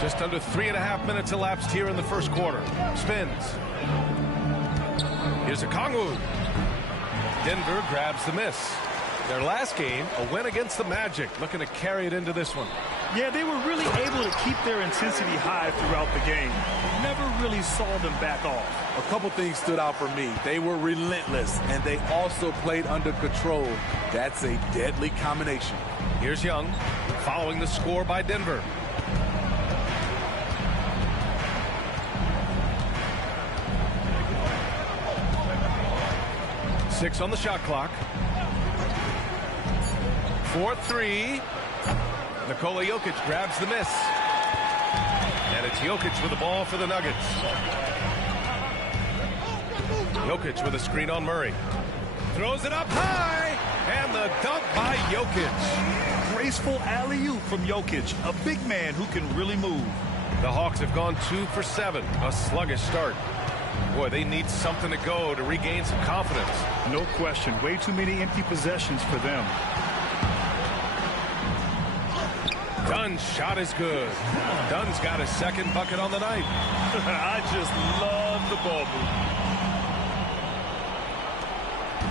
Just under 3.5 minutes elapsed here in the first quarter. Spins. Here's a Okongwu. Denver grabs the miss. Their last game, a win against the Magic, looking to carry it into this one. Yeah, they were really able to keep their intensity high throughout the game. Never really saw them back off. A couple things stood out for me. They were relentless, and they also played under control. That's a deadly combination. Here's Young, following the score by Denver. Six on the shot clock. 4-3. Nikola Jokic grabs the miss. And it's Jokic with the ball for the Nuggets. Jokic with a screen on Murray. Throws it up high. And the dunk by Jokic. Graceful alley-oop from Jokic, a big man who can really move. The Hawks have gone 2 for 7. A sluggish start. Boy, they need something to go to regain some confidence. No question. Way too many empty possessions for them. Dunn's shot is good. Dunn's got his second bucket on the night. I just love the ball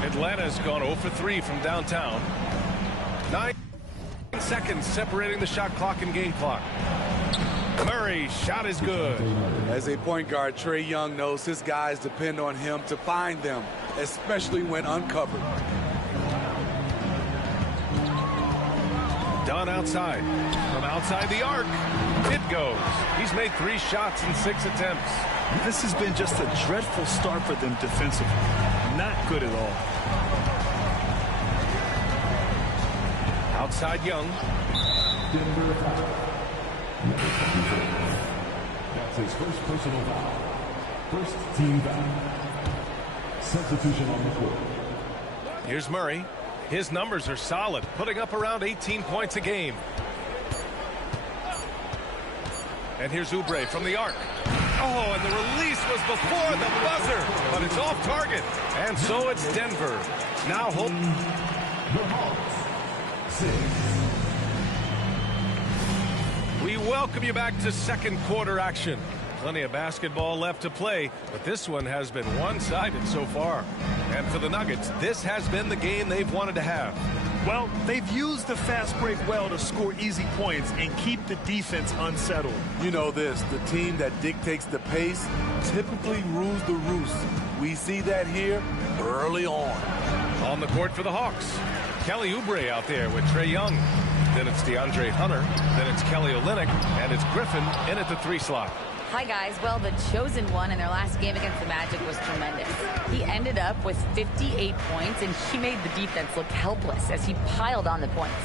move. Atlanta's gone 0 for 3 from downtown. 9 seconds separating the shot clock and game clock. Murray, shot is good. As a point guard, Trae Young knows his guys depend on him to find them, especially when uncovered. Dunn outside. From outside the arc, it goes. He's made 3 shots in 6 attempts. This has been just a dreadful start for them defensively. Not good at all. Outside Young. That's his first personal foul. First team foul. Substitution on the court. Here's Murray. His numbers are solid, putting up around 18 points a game. And here's Oubre from the arc. Oh, and the release was before the buzzer, but it's off target. And so it's Denver. Now hope. We welcome you back to second quarter action. Plenty of basketball left to play, but this one has been one-sided so far. And for the Nuggets, this has been the game they've wanted to have. Well, they've used the fast break well to score easy points and keep the defense unsettled. You know this, the team that dictates the pace typically rules the roost. We see that here early on. On the court for the Hawks, Kelly Oubre out there with Trae Young. Then it's DeAndre Hunter. Then it's Kelly Olynyk. And it's Griffin in at the 3 slot. Hi, guys. Well, the chosen one in their last game against the Magic was tremendous. He ended up with 58 points, and he made the defense look helpless as he piled on the points.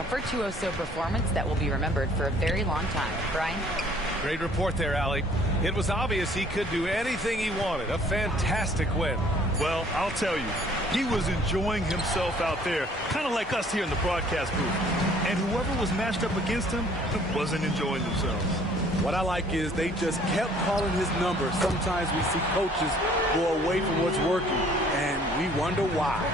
A virtuoso performance that will be remembered for a very long time. Brian? Great report there, Allie. It was obvious he could do anything he wanted. A fantastic win. Well, I'll tell you, he was enjoying himself out there, kind of like us here in the broadcast booth. And whoever was matched up against him wasn't enjoying themselves. What I like is they just kept calling his number. Sometimes we see coaches go away from what's working, and we wonder why.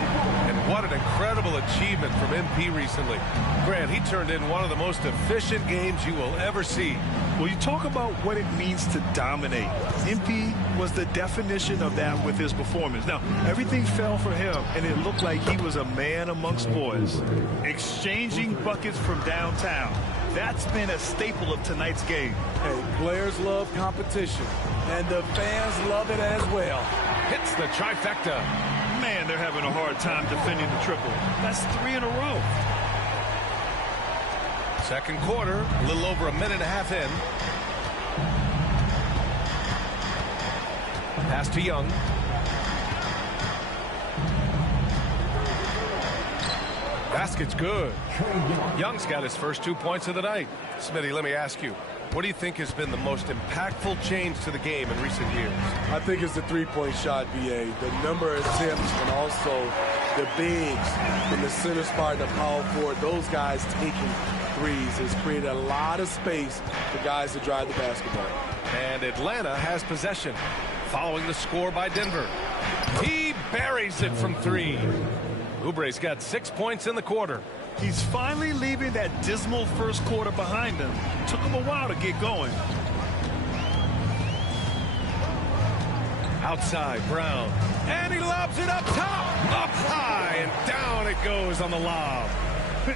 And what an incredible achievement from MP recently. Grant, he turned in one of the most efficient games you will ever see. Well, you talk about what it means to dominate. MP was the definition of that with his performance. Now, everything fell for him, and it looked like he was a man amongst boys, exchanging buckets from downtown. That's been a staple of tonight's game. Hey, players love competition, and the fans love it as well. Hits the trifecta. Man, they're having a hard time defending the triple. That's 3 in a row. Second quarter, a little over a minute and a half in. Pass to Young. Basket's good. Young's got his first 2 points of the night. Smitty, let me ask you, what do you think has been the most impactful change to the game in recent years? I think it's the three-point shot, BA. The number of attempts and also the bigs from the center spot and the power forward, those guys taking threes has created a lot of space for guys to drive the basketball. And Atlanta has possession, following the score by Denver. He buries it from 3. Oubre's got 6 points in the quarter. He's finally leaving that dismal first quarter behind him. Took him a while to get going. Outside, Brown. And he lobs it up top. Up high, and down it goes on the lob.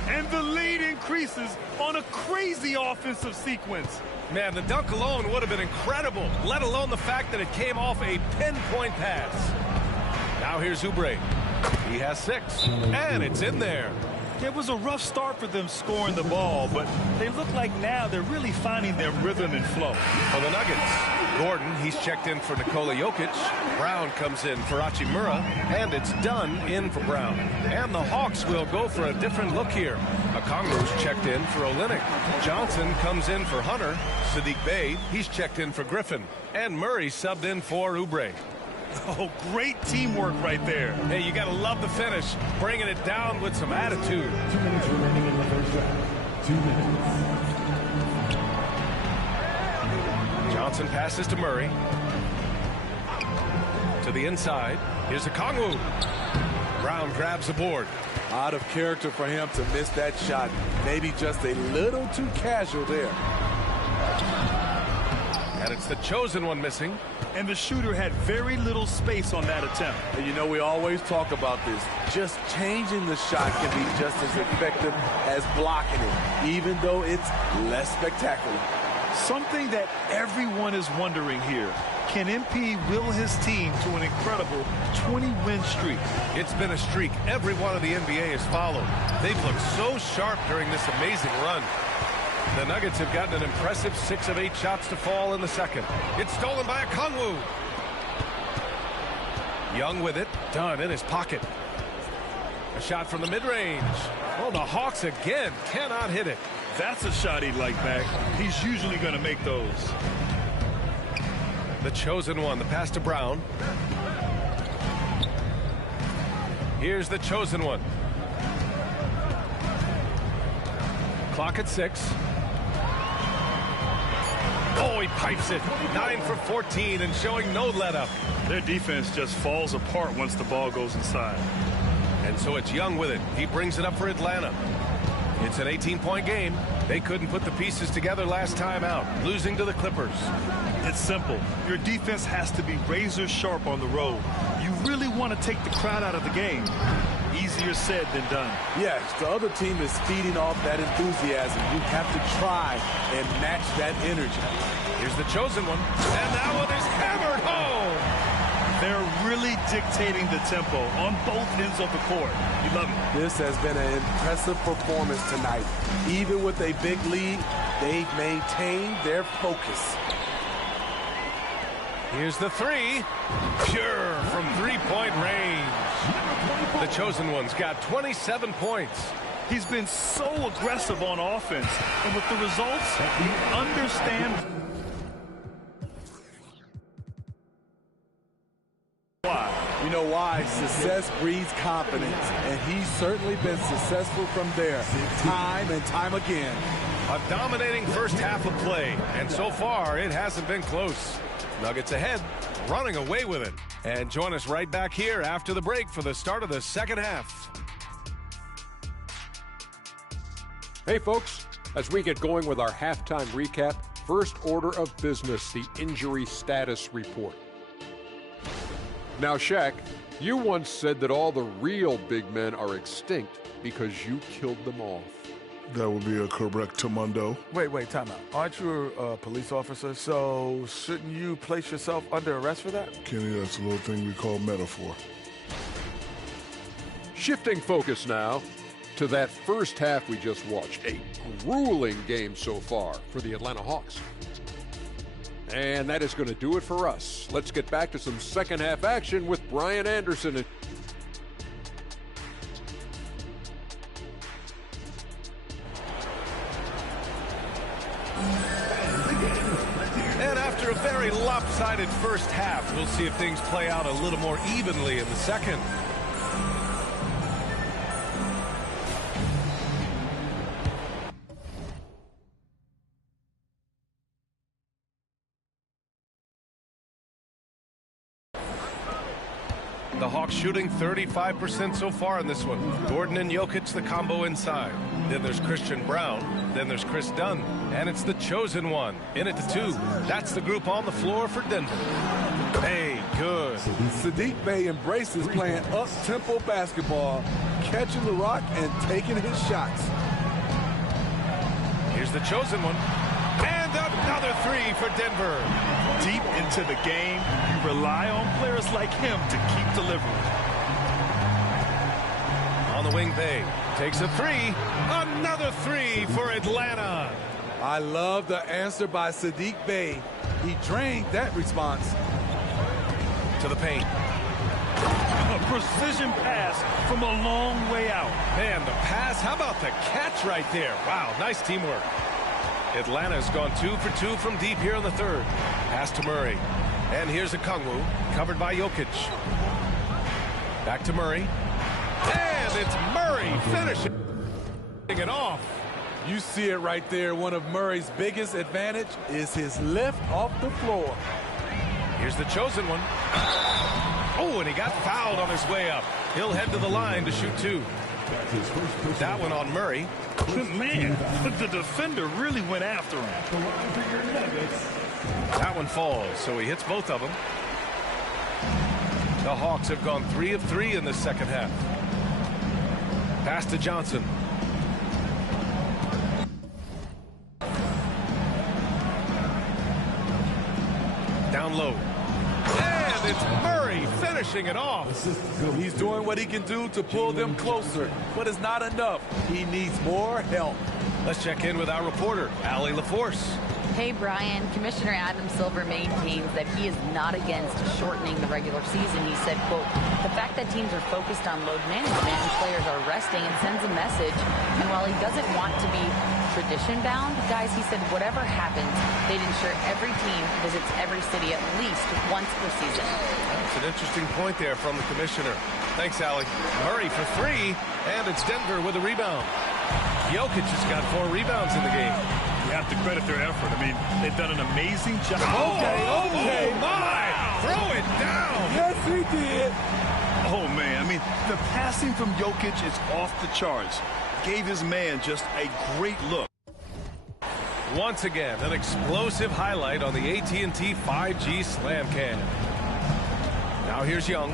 And the lead increases on a crazy offensive sequence. Man, the dunk alone would have been incredible, let alone the fact that it came off a pinpoint pass. Now here's Oubre. He has 6, and it's in there. It was a rough start for them scoring the ball, but they look like now they're really finding their rhythm and flow. For the Nuggets, Gordon, he's checked in for Nikola Jokic. Brown comes in for Hachimura, and it's Dunn in for Brown. And the Hawks will go for a different look here. Okongwu's checked in for Olynyk. Johnson comes in for Hunter. Sadiq Bey, he's checked in for Griffin. And Murray subbed in for Oubre. Oh, great teamwork right there. Hey, you got to love the finish. Bringing it down with some attitude. 2 minutes remaining in the first half. 2 minutes. Johnson passes to Murray. To the inside. Here's Okongwu. Brown grabs the board. Out of character for him to miss that shot. Maybe just a little too casual there. And it's the chosen one missing. And the shooter had very little space on that attempt. And you know, we always talk about this. Just changing the shot can be just as effective as blocking it, even though it's less spectacular. Something that everyone is wondering here. Can MP will his team to an incredible 20-win streak? It's been a streak every one of the NBA has followed. They've looked so sharp during this amazing run. The Nuggets have gotten an impressive 6 of 8 shots to fall in the second. It's stolen by Okongwu. Young with it. Dunn in his pocket. A shot from the mid-range. Well, the Hawks again cannot hit it. That's a shot he'd like back. He's usually going to make those. The chosen one. The pass to Brown. Here's the chosen one. Clock at 6. Oh, he pipes it. 9 for 14 and showing no let-up. Their defense just falls apart once the ball goes inside. And so it's Young with it. He brings it up for Atlanta. It's an 18-point game. They couldn't put the pieces together last time out, losing to the Clippers. It's simple. Your defense has to be razor sharp on the road. You really want to take the crowd out of the game. Easier said than done. Yes, the other team is feeding off that enthusiasm. You have to try and match that energy. Here's the chosen one. And that one is hammered home. They're really dictating the tempo on both ends of the court. You love it. This has been an impressive performance tonight. Even with a big lead, they've maintained their focus. Here's the 3. Pure from 3-point range. The chosen one's got 27 points. He's been so aggressive on offense. And with the results, you understand why. You know why? Success breeds confidence. And he's certainly been successful from there, time and time again. A dominating first half of play. And so far, it hasn't been close. Nuggets ahead, running away with it. And join us right back here after the break for the start of the second half. Hey, folks, as we get going with our halftime recap, first order of business, the injury status report. Now, Shaq, you once said that all the real big men are extinct because you killed them off. That would be a correctamundo. Wait, time out. Aren't you a police officer? So shouldn't you place yourself under arrest for that? Kenny, that's a little thing we call metaphor. Shifting focus now to that first half we just watched. A grueling game so far for the Atlanta Hawks. And that is going to do it for us. Let's get back to some second half action with Brian Anderson. And after a very lopsided first half, we'll see if things play out a little more evenly in the second. The Hawks shooting 35% so far in this one. Gordon and Jokic, the combo inside. Then there's Christian Brown. Then there's Chris Dunn. And it's the chosen one. In at the 2. That's the group on the floor for Denver. Hey, good. Saddiq Bey embraces playing up-tempo basketball, catching the rock and taking his shots. Here's the chosen one. And another 3 for Denver. Deep into the game, you rely on players like him to keep delivering. On the wing, Bey takes a 3. Another 3 for Atlanta. I love the answer by Saddiq Bey. He drained that response. To the paint. A precision pass from a long way out. Man, the pass. How about the catch right there? Wow, nice teamwork. Atlanta's gone 2 for 2 from deep here in the third. Pass to Murray. And here's Okongwu, covered by Jokic. Back to Murray. And it's Murray finishing it off. You see it right there. One of Murray's biggest advantage is his lift off the floor. Here's the chosen one. Oh, and he got fouled on his way up. He'll head to the line to shoot 2. That one on Murray. Man, the defender really went after him. That one falls, so he hits both of them. The Hawks have gone 3 of 3 in the second half. Pass to Johnson. Down low. And it's Murray finishing it off. He's doing what he can do to pull them closer, but it's not enough. He needs more help. Let's check in with our reporter, Allie LaForce. Hey, Brian. Commissioner Adam Silver maintains that he is not against shortening the regular season. He said, quote, the fact that teams are focused on load management and players are resting and sends a message. And while he doesn't want to be tradition-bound, guys, he said whatever happens, they'd ensure every team visits every city at least once per season. That's an interesting point there from the commissioner. Thanks, Allie. Murray for 3, and it's Denver with a rebound. Jokic has got 4 rebounds in the game. You have to credit their effort. I mean, they've done an amazing job. Okay. Oh, my! Throw it down! Yes, he did. Oh, man. I mean, the passing from Jokic is off the charts. Gave his man just a great look. Once again, an explosive highlight on the AT&T 5G Slam Cam. Now here's Young.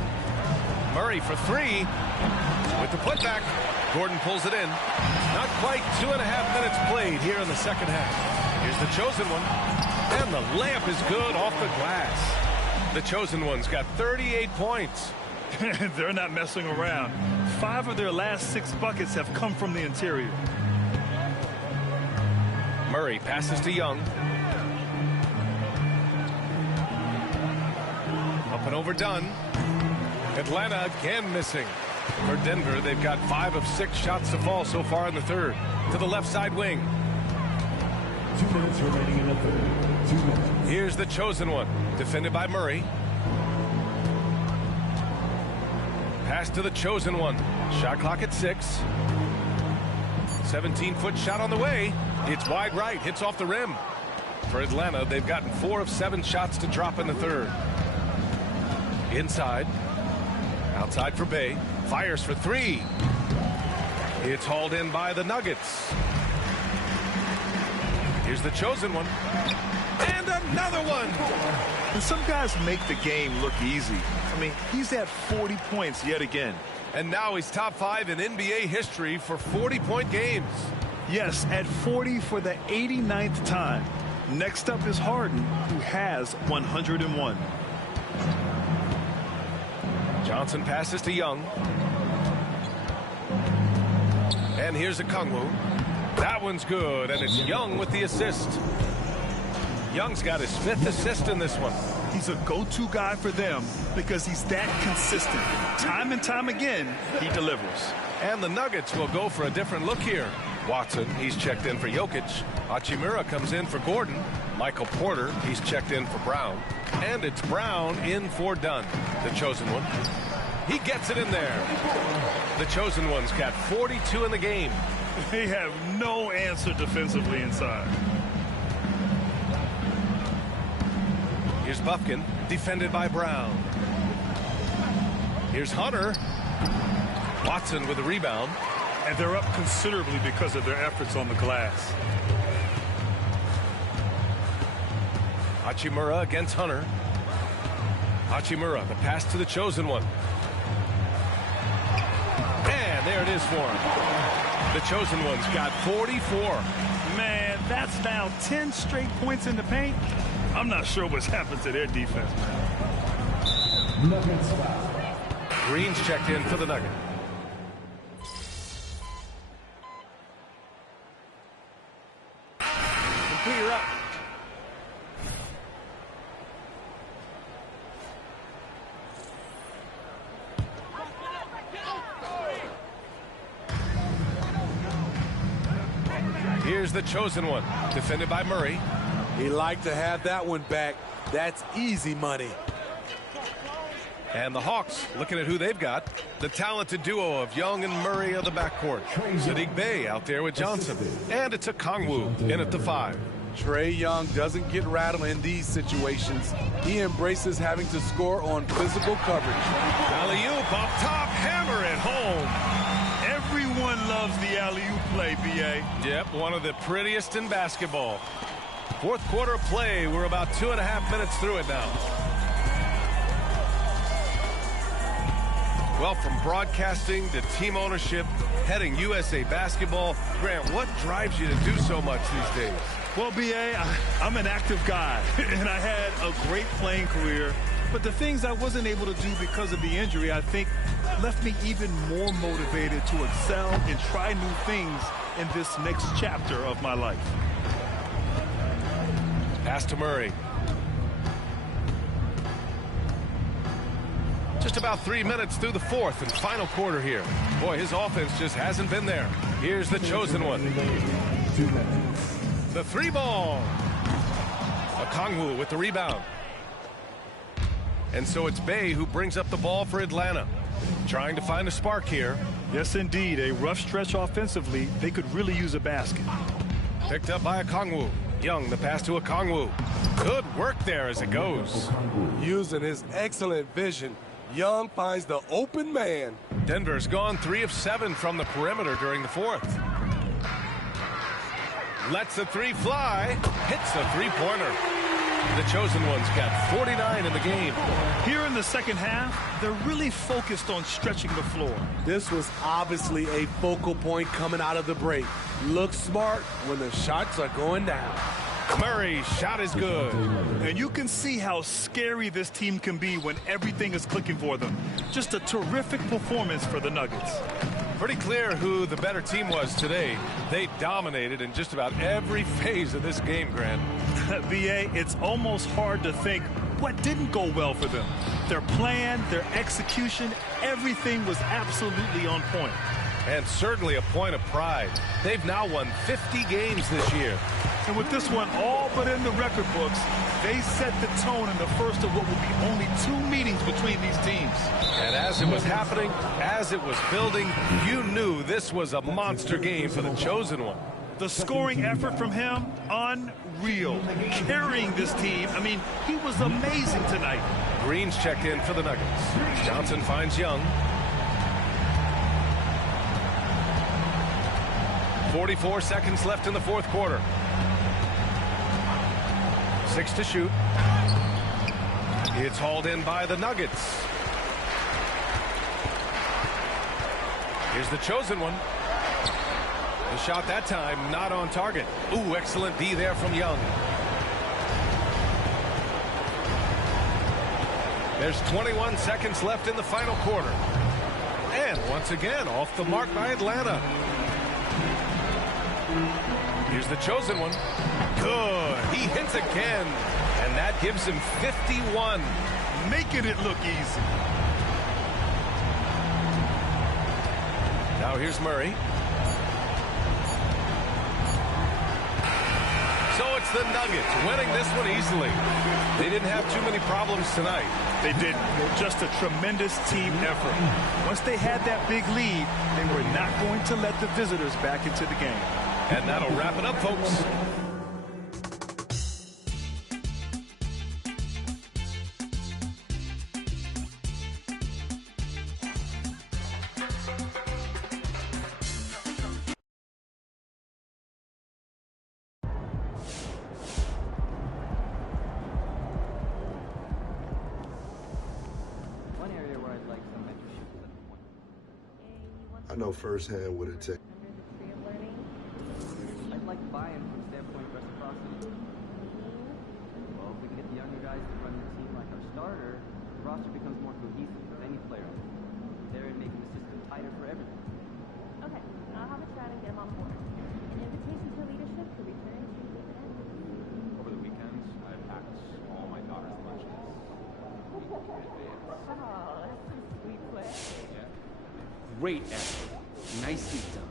Murray for 3. With the putback. Gordon pulls it in. Not quite 2.5 minutes played here in the second half. Here's the chosen one. And the layup is good off the glass. The chosen one's got 38 points. They're not messing around. 5 of their last 6 buckets have come from the interior. Murray passes to Young. Up and over Dunn. Atlanta again missing. For Denver, they've got 5 of 6 shots to fall so far in the third. To the left side wing. 2 minutes remaining in the third. 2 minutes. Here's the chosen one. Defended by Murray. Pass to the chosen one. Shot clock at 6. 17-foot shot on the way. It's wide right. Hits off the rim. For Atlanta, they've gotten 4 of 7 shots to drop in the third. Inside. Outside for Bey. Fires for 3. It's hauled in by the Nuggets. Here's the chosen one. And another one. And some guys make the game look easy. I mean, he's at 40 points yet again. And now he's top 5 in NBA history for 40-point games. Yes, at 40 for the 89th time. Next up is Harden, who has 101. Johnson passes to Young. And here's Okongwu. That one's good, and it's Young with the assist. Young's got his 5th assist in this one. He's a go-to guy for them because he's that consistent. Time and time again, he delivers. And the Nuggets will go for a different look here. Watson, he's checked in for Jokic. Hachimura comes in for Gordon. Michael Porter, he's checked in for Brown. And it's Brown in for Dunn, the chosen one. He gets it in there. The chosen one's got 42 in the game. They have no answer defensively inside. Here's Bufkin, defended by Brown. Here's Hunter. Watson with the rebound. And they're up considerably because of their efforts on the glass. Hachimura against Hunter. Hachimura, the pass to the chosen one. And there it is for him. The chosen one's got 44. Man, that's now 10 straight points in the paint. I'm not sure what's happened to their defense. Green's checked in for the Nugget. Clear up. Here's the chosen one, defended by Murray. He'd like to have that one back. That's easy money. And the Hawks, looking at who they've got, the talented duo of Young and Murray of the backcourt. Saddiq Bey out there with Johnson. And it's Okongwu in at the 5. Trae Young doesn't get rattled in these situations. He embraces having to score on physical coverage. Alley-oop up top, hammer it home. Everyone loves the alley-oop play, B.A. Yep, one of the prettiest in basketball. Fourth quarter play. We're about 2.5 minutes through it now. Well, from broadcasting to team ownership, heading USA Basketball, Grant, what drives you to do so much these days? Well, B.A., I'm an active guy, and I had a great playing career. But the things I wasn't able to do because of the injury, I think, left me even more motivated to excel and try new things in this next chapter of my life. Pass to Murray. Just about 3 minutes through the fourth and final quarter here. Boy, his offense just hasn't been there. Here's the chosen one. The 3 ball. Okongwu with the rebound. And so it's Bey who brings up the ball for Atlanta. Trying to find a spark here. Yes, indeed. A rough stretch offensively. They could really use a basket. Picked up by Okongwu. Young, the pass to Okongwu. Good work there as it goes. Using his excellent vision, Young finds the open man. Denver's gone 3 of 7 from the perimeter during the fourth. Lets the 3 fly. Hits the three-pointer. The chosen one's got 49 in the game. Here in the second half, they're really focused on stretching the floor. This was obviously a focal point coming out of the break. Look smart when the shots are going down. Murray's shot is good. And you can see how scary this team can be when everything is clicking for them. Just a terrific performance for the Nuggets. Pretty clear who the better team was today. They dominated in just about every phase of this game, Grant. B.A., it's almost hard to think what didn't go well for them. Their plan, their execution, everything was absolutely on point. And certainly a point of pride. They've now won 50 games this year. And with this one all but in the record books, they set the tone in the first of what will be only 2 meetings between these teams. And as it was happening, as it was building, you knew this was a monster game for the chosen one. The scoring effort from him, unreal. Carrying this team, I mean, he was amazing tonight. Green's checked in for the Nuggets. Johnson finds Young. 44 seconds left in the fourth quarter. 6 to shoot. It's hauled in by the Nuggets. Here's the chosen one. The shot that time not on target. Ooh, excellent D there from Young. There's 21 seconds left in the final quarter. And once again, off the mark by Atlanta. Here's the chosen one. Good. He hits again. And that gives him 51. Making it look easy. Now here's Murray. So it's the Nuggets winning this one easily. They didn't have too many problems tonight. They didn't. Just a tremendous team effort. Once they had that big lead, they were not going to let the visitors back into the game. And that'll wrap it up, folks. I know firsthand what it takes. I'd like buy-in from the standpoint of reciprocity. Well, if we can get the younger guys to run the team like our starter, the roster becomes more cohesive with any player. They're making the system tighter for everyone. Okay, I'll have a chat and get them on board. An invitation to leadership to return to the event. Over the weekends, I packed all my daughter's lunches. Oh, that's some sweet play. Yeah. Great effort. Nicely done.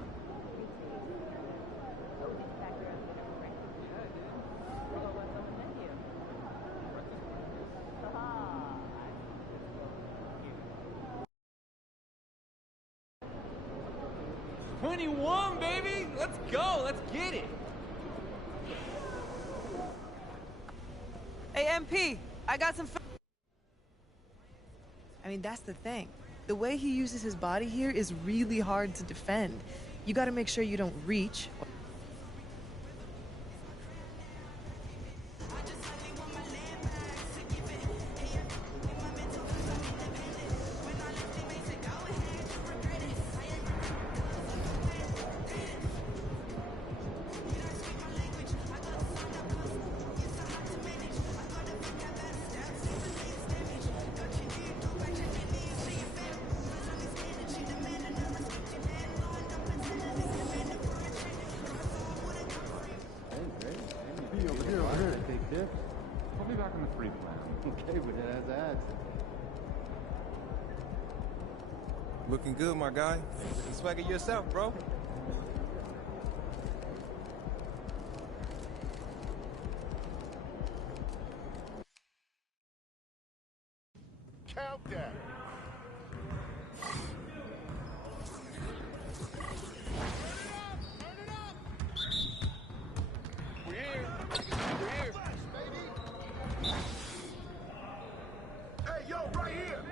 '21, baby! Let's go! Let's get it! Hey, MP, I got some... I mean, that's the thing. The way he uses his body here is really hard to defend. You got to make sure you don't reach. I'll be back on the free plan. Okay, but it has ads. Looking good, my guy. Swagger yourself, bro. Countdown. We're here. We're here. Hey, yo, right here.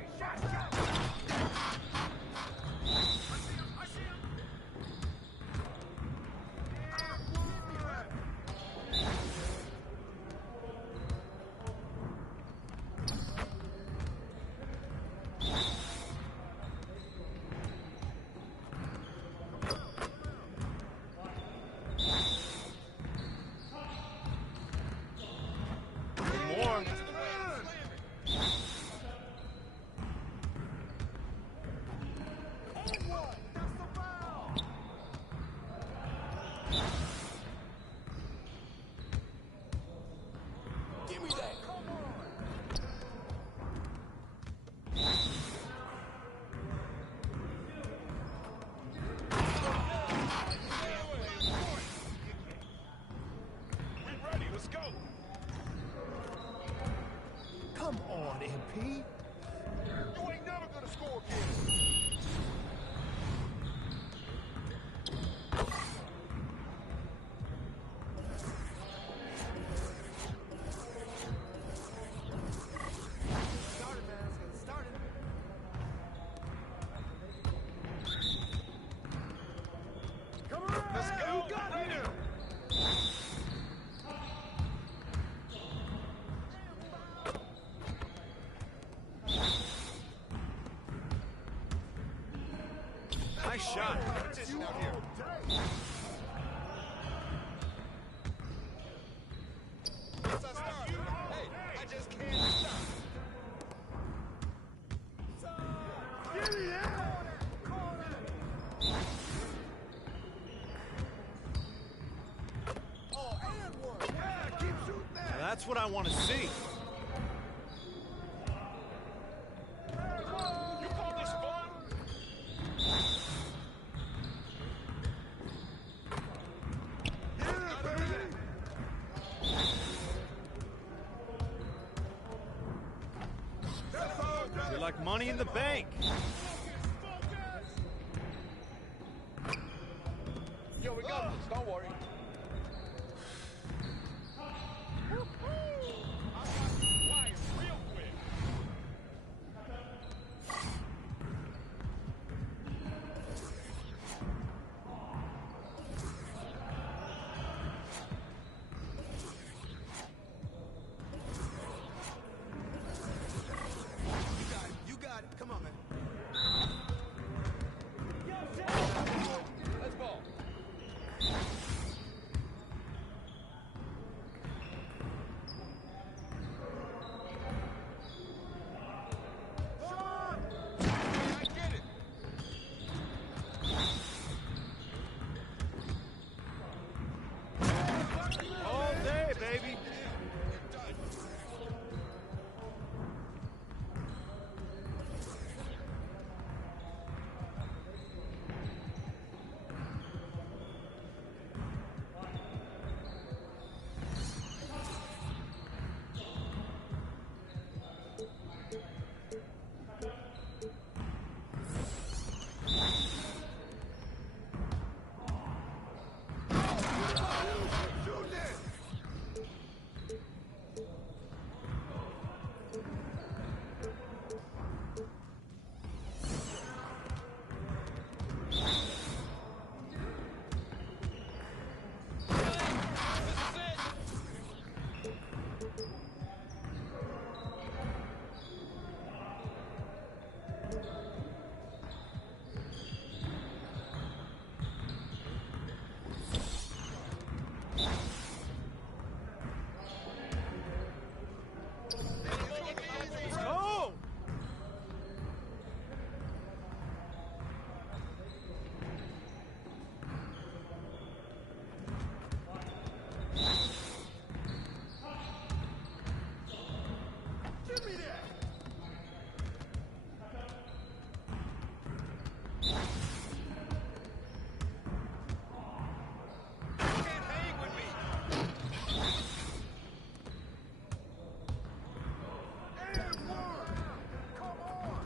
Come on, MP. You ain't never gonna score again. Come on, let's go. You got it. Nice shot. Competition out here. I want to see. You're like Money in the Bank. Yo, we got this. Don't worry. You got it. Come on, man. Let's go. All day, baby. Let's go. Give me that. Can't hang with me. And one. Come on.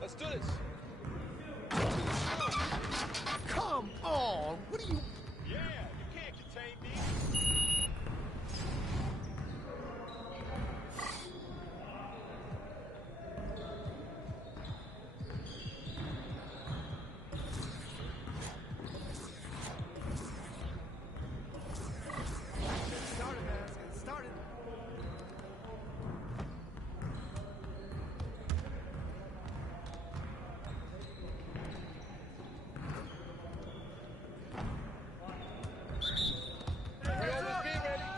Let's do this. Come on. What are you? Yeah, you can't contain me. Get started, man. Let's get started. We almost be ready.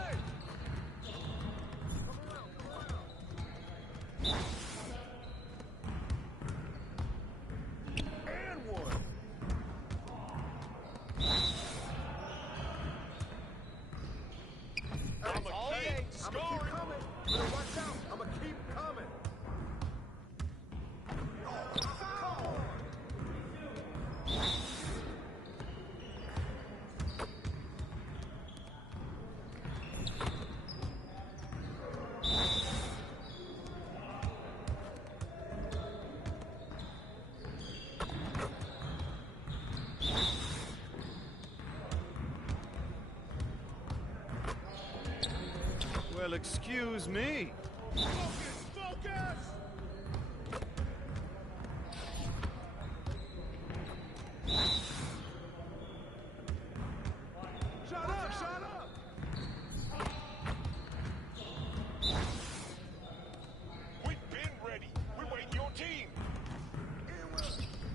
And one. I'm I'ma keep keep scoring. coming. Better watch out. I'ma keep coming. Oh, come on. Well, excuse me. Focus, focus. Shut up, shut up. We've been ready. We're waiting your team.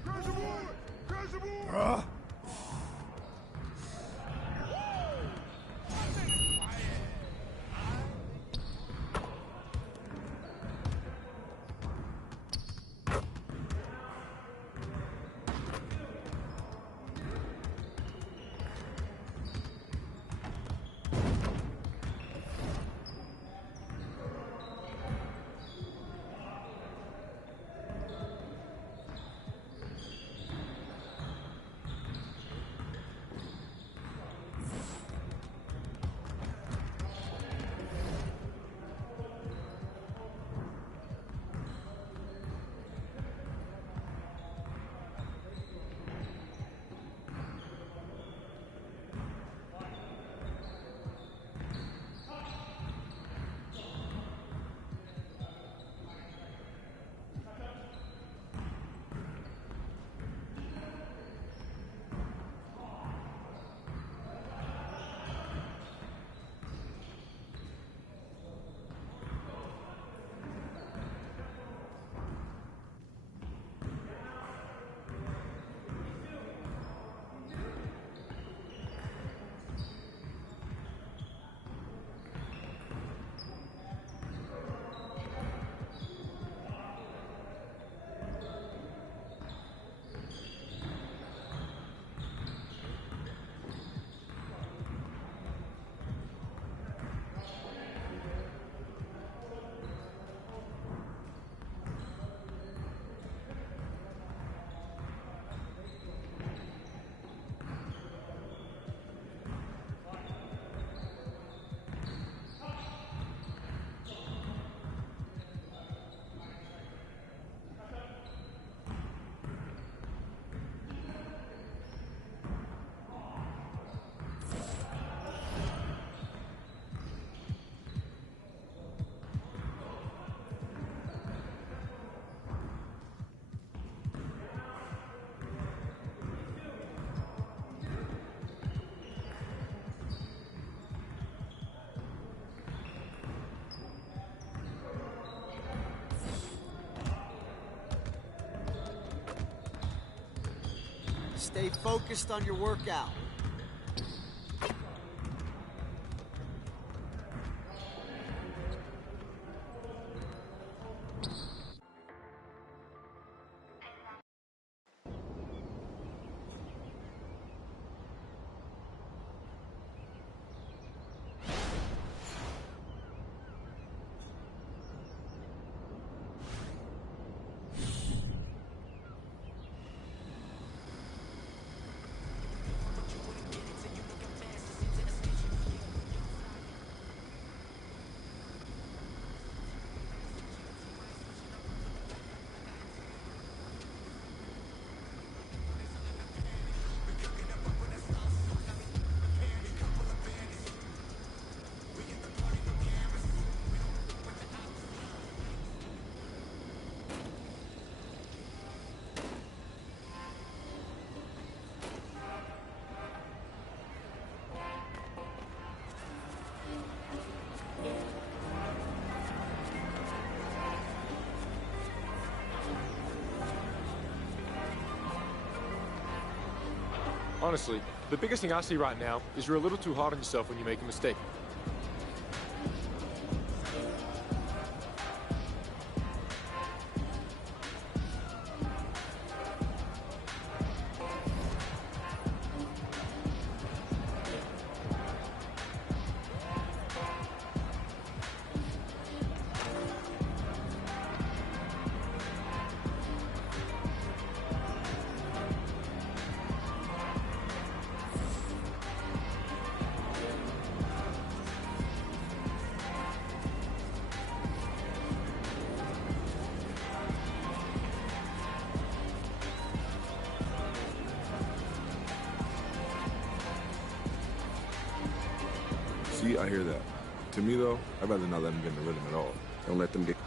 Crash the board. Crash the board. Stay focused on your workout. Honestly, the biggest thing I see right now is you're a little too hard on yourself when you make a mistake. See, I hear that. To me, though, I'd rather not let them get in the rhythm at all. Don't let them get...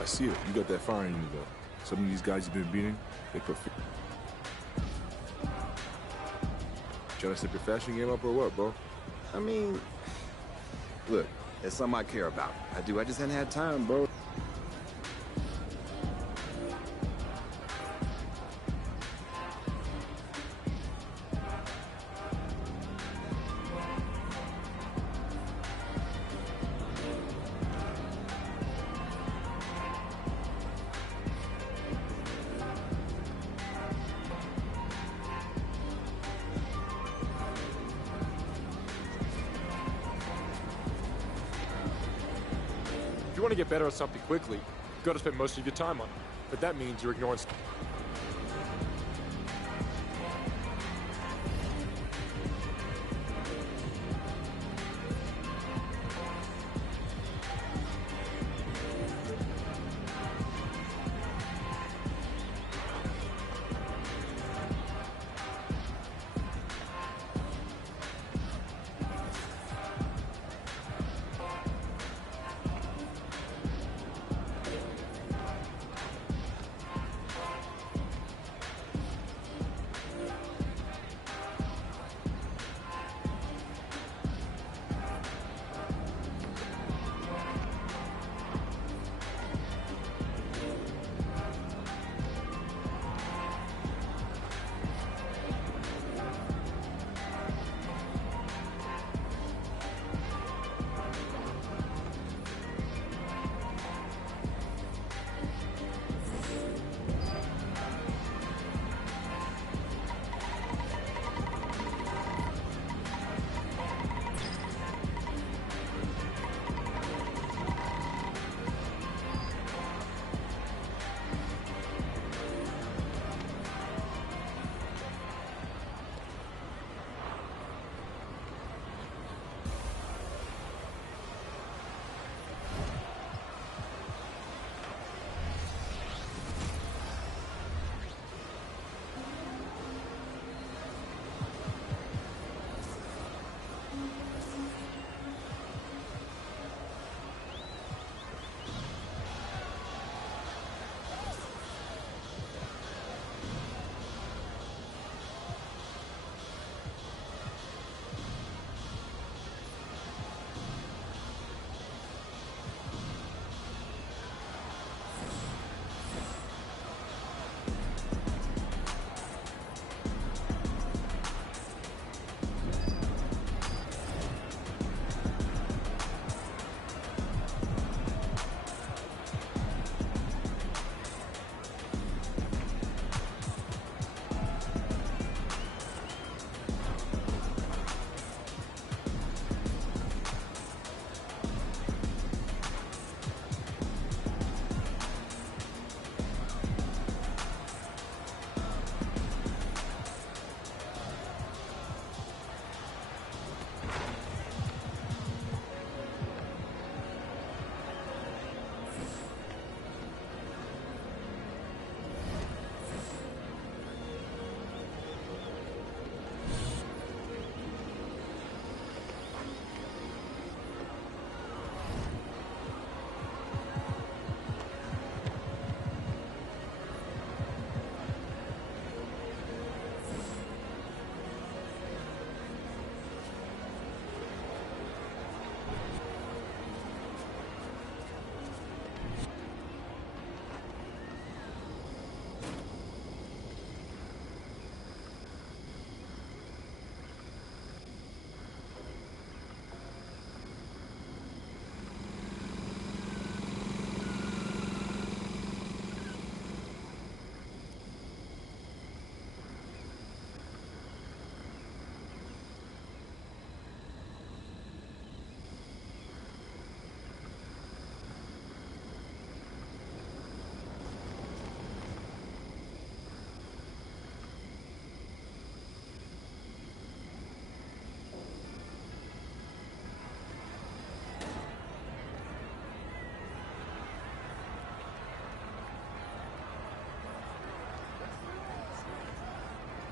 I see it. You got that fire in you, though. Some of these guys you've been beating, they put... Trying to step your fashion game up or what, bro? I mean, look, it's something I care about. I just hadn't had time, bro. If you want to get better at something quickly, you've got to spend most of your time on it. But that means you're ignoring stuff.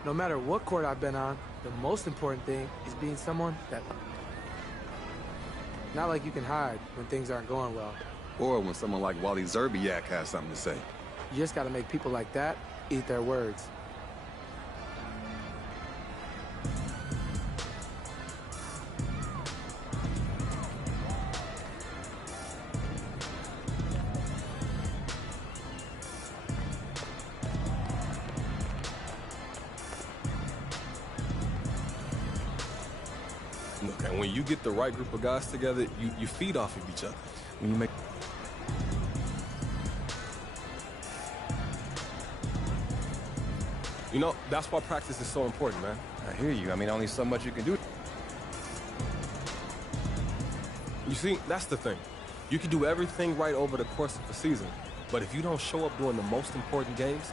No matter what court I've been on, the most important thing is being someone that... Not like you can hide when things aren't going well. Or when someone like Wally Zerbiak has something to say. You just gotta make people like that eat their words. Look, and when you get the right group of guys together, you feed off of each other. When you make... You know, that's why practice is so important, man. I hear you. I mean, only so much you can do. You see, that's the thing. You can do everything right over the course of the season, but if you don't show up during the most important games,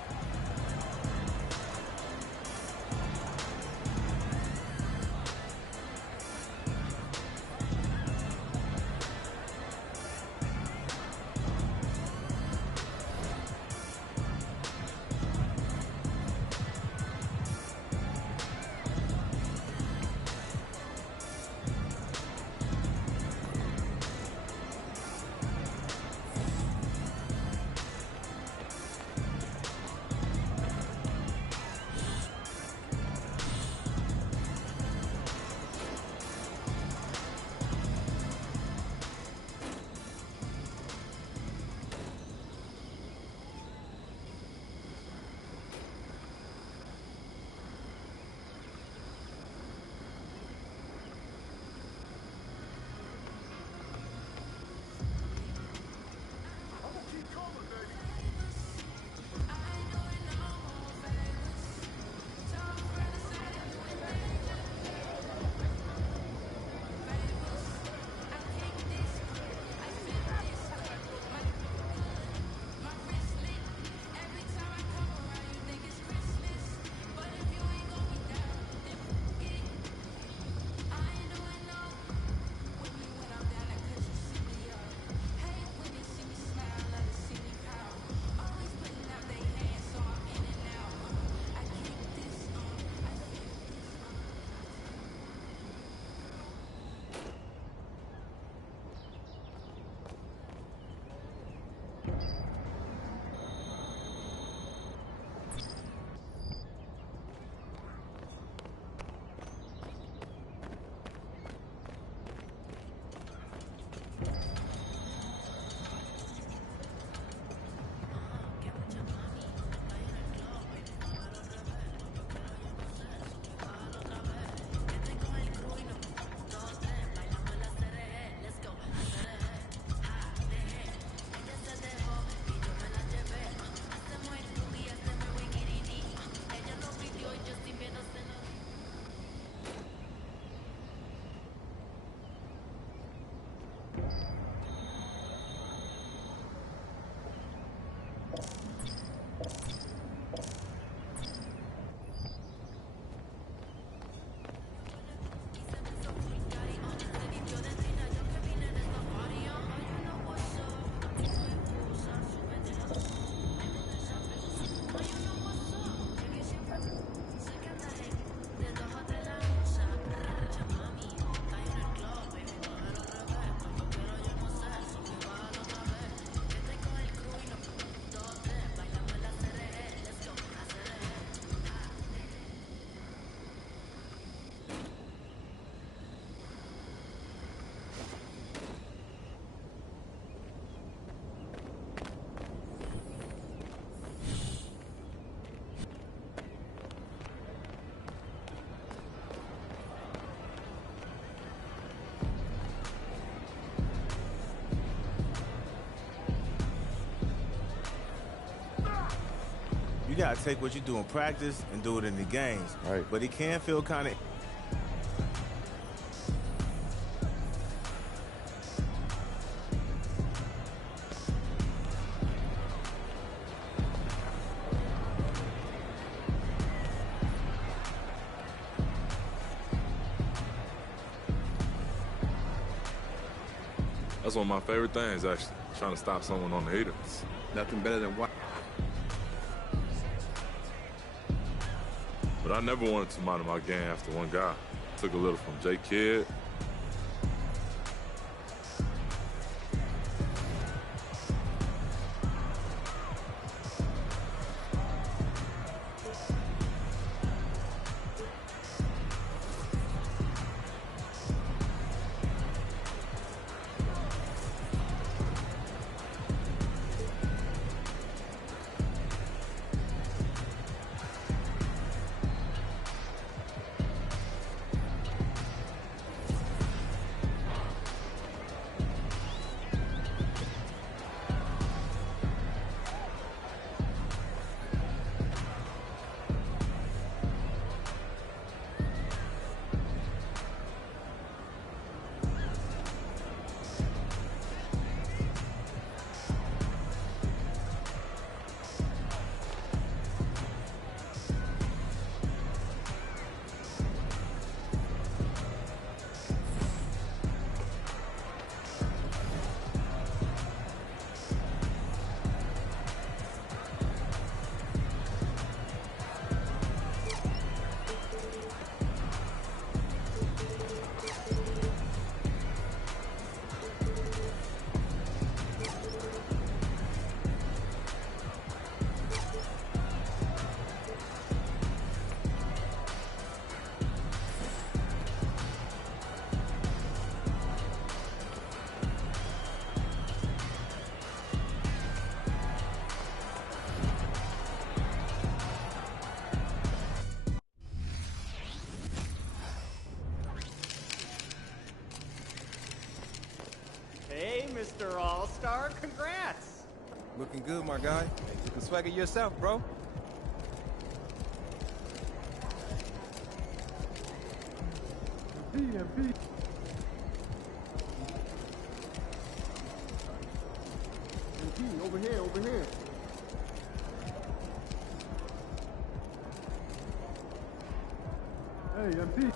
You gotta take what you do in practice and do it in the games. Right. But it can feel kind of... That's one of my favorite things, actually, trying to stop someone on the haters. Nothing better than what. But I never wanted to monitor my game after one guy. Took a little from J. Kidd. Hey, Mr. All-Star, congrats! Looking good, my guy. You can swagger yourself, bro. DMP. Over here, over here. Hey, MP.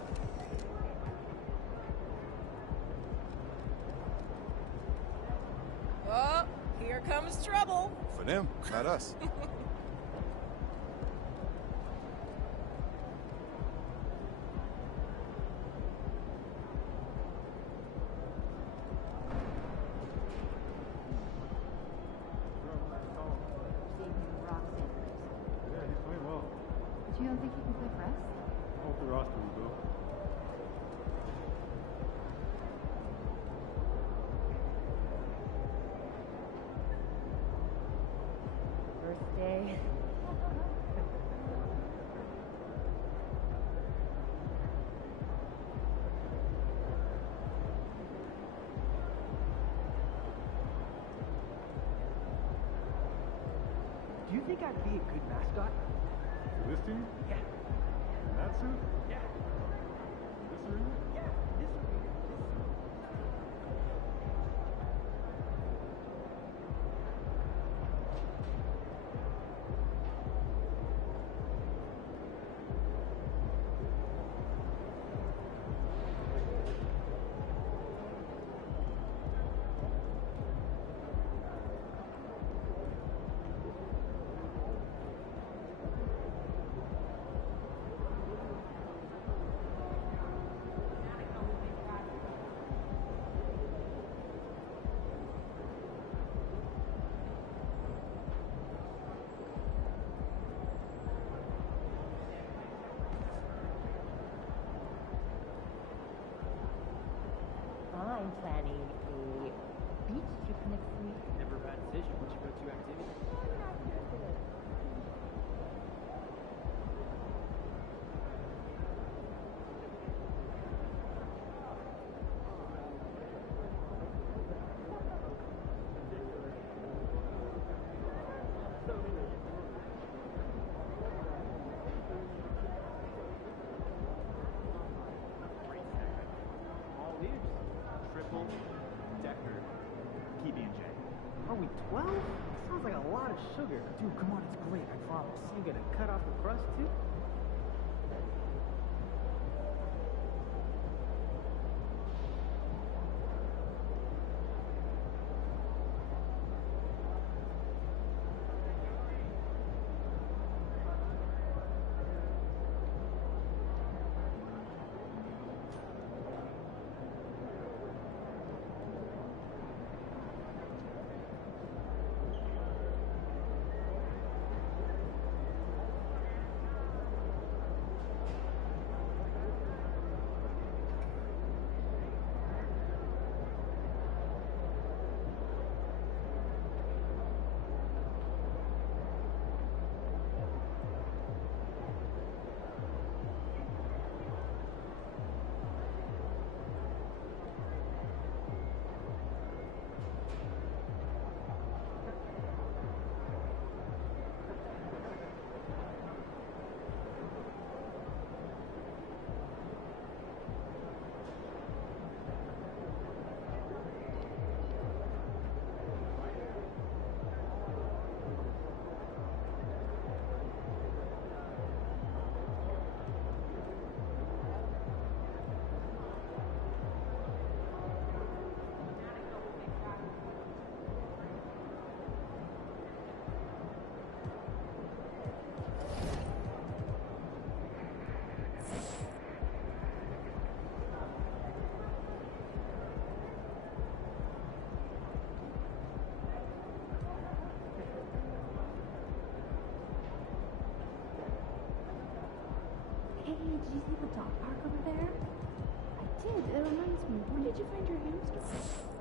Oh, here comes trouble. For them, not us. You don't think he can play for us? Off the roster we go. First day. Do you think I'd be a good mascot? For this team? Yeah. In that suit? Yeah. This arena? Yeah, this arena. I'm planning a beach trip next week. Never a bad decision. What's your go-to activity? All ears. Triple decker PB&J. Are we 12? Sounds like a lot of sugar. Dude, come on, it's great, I promise. You gonna cut off the crust too? you find your hamster?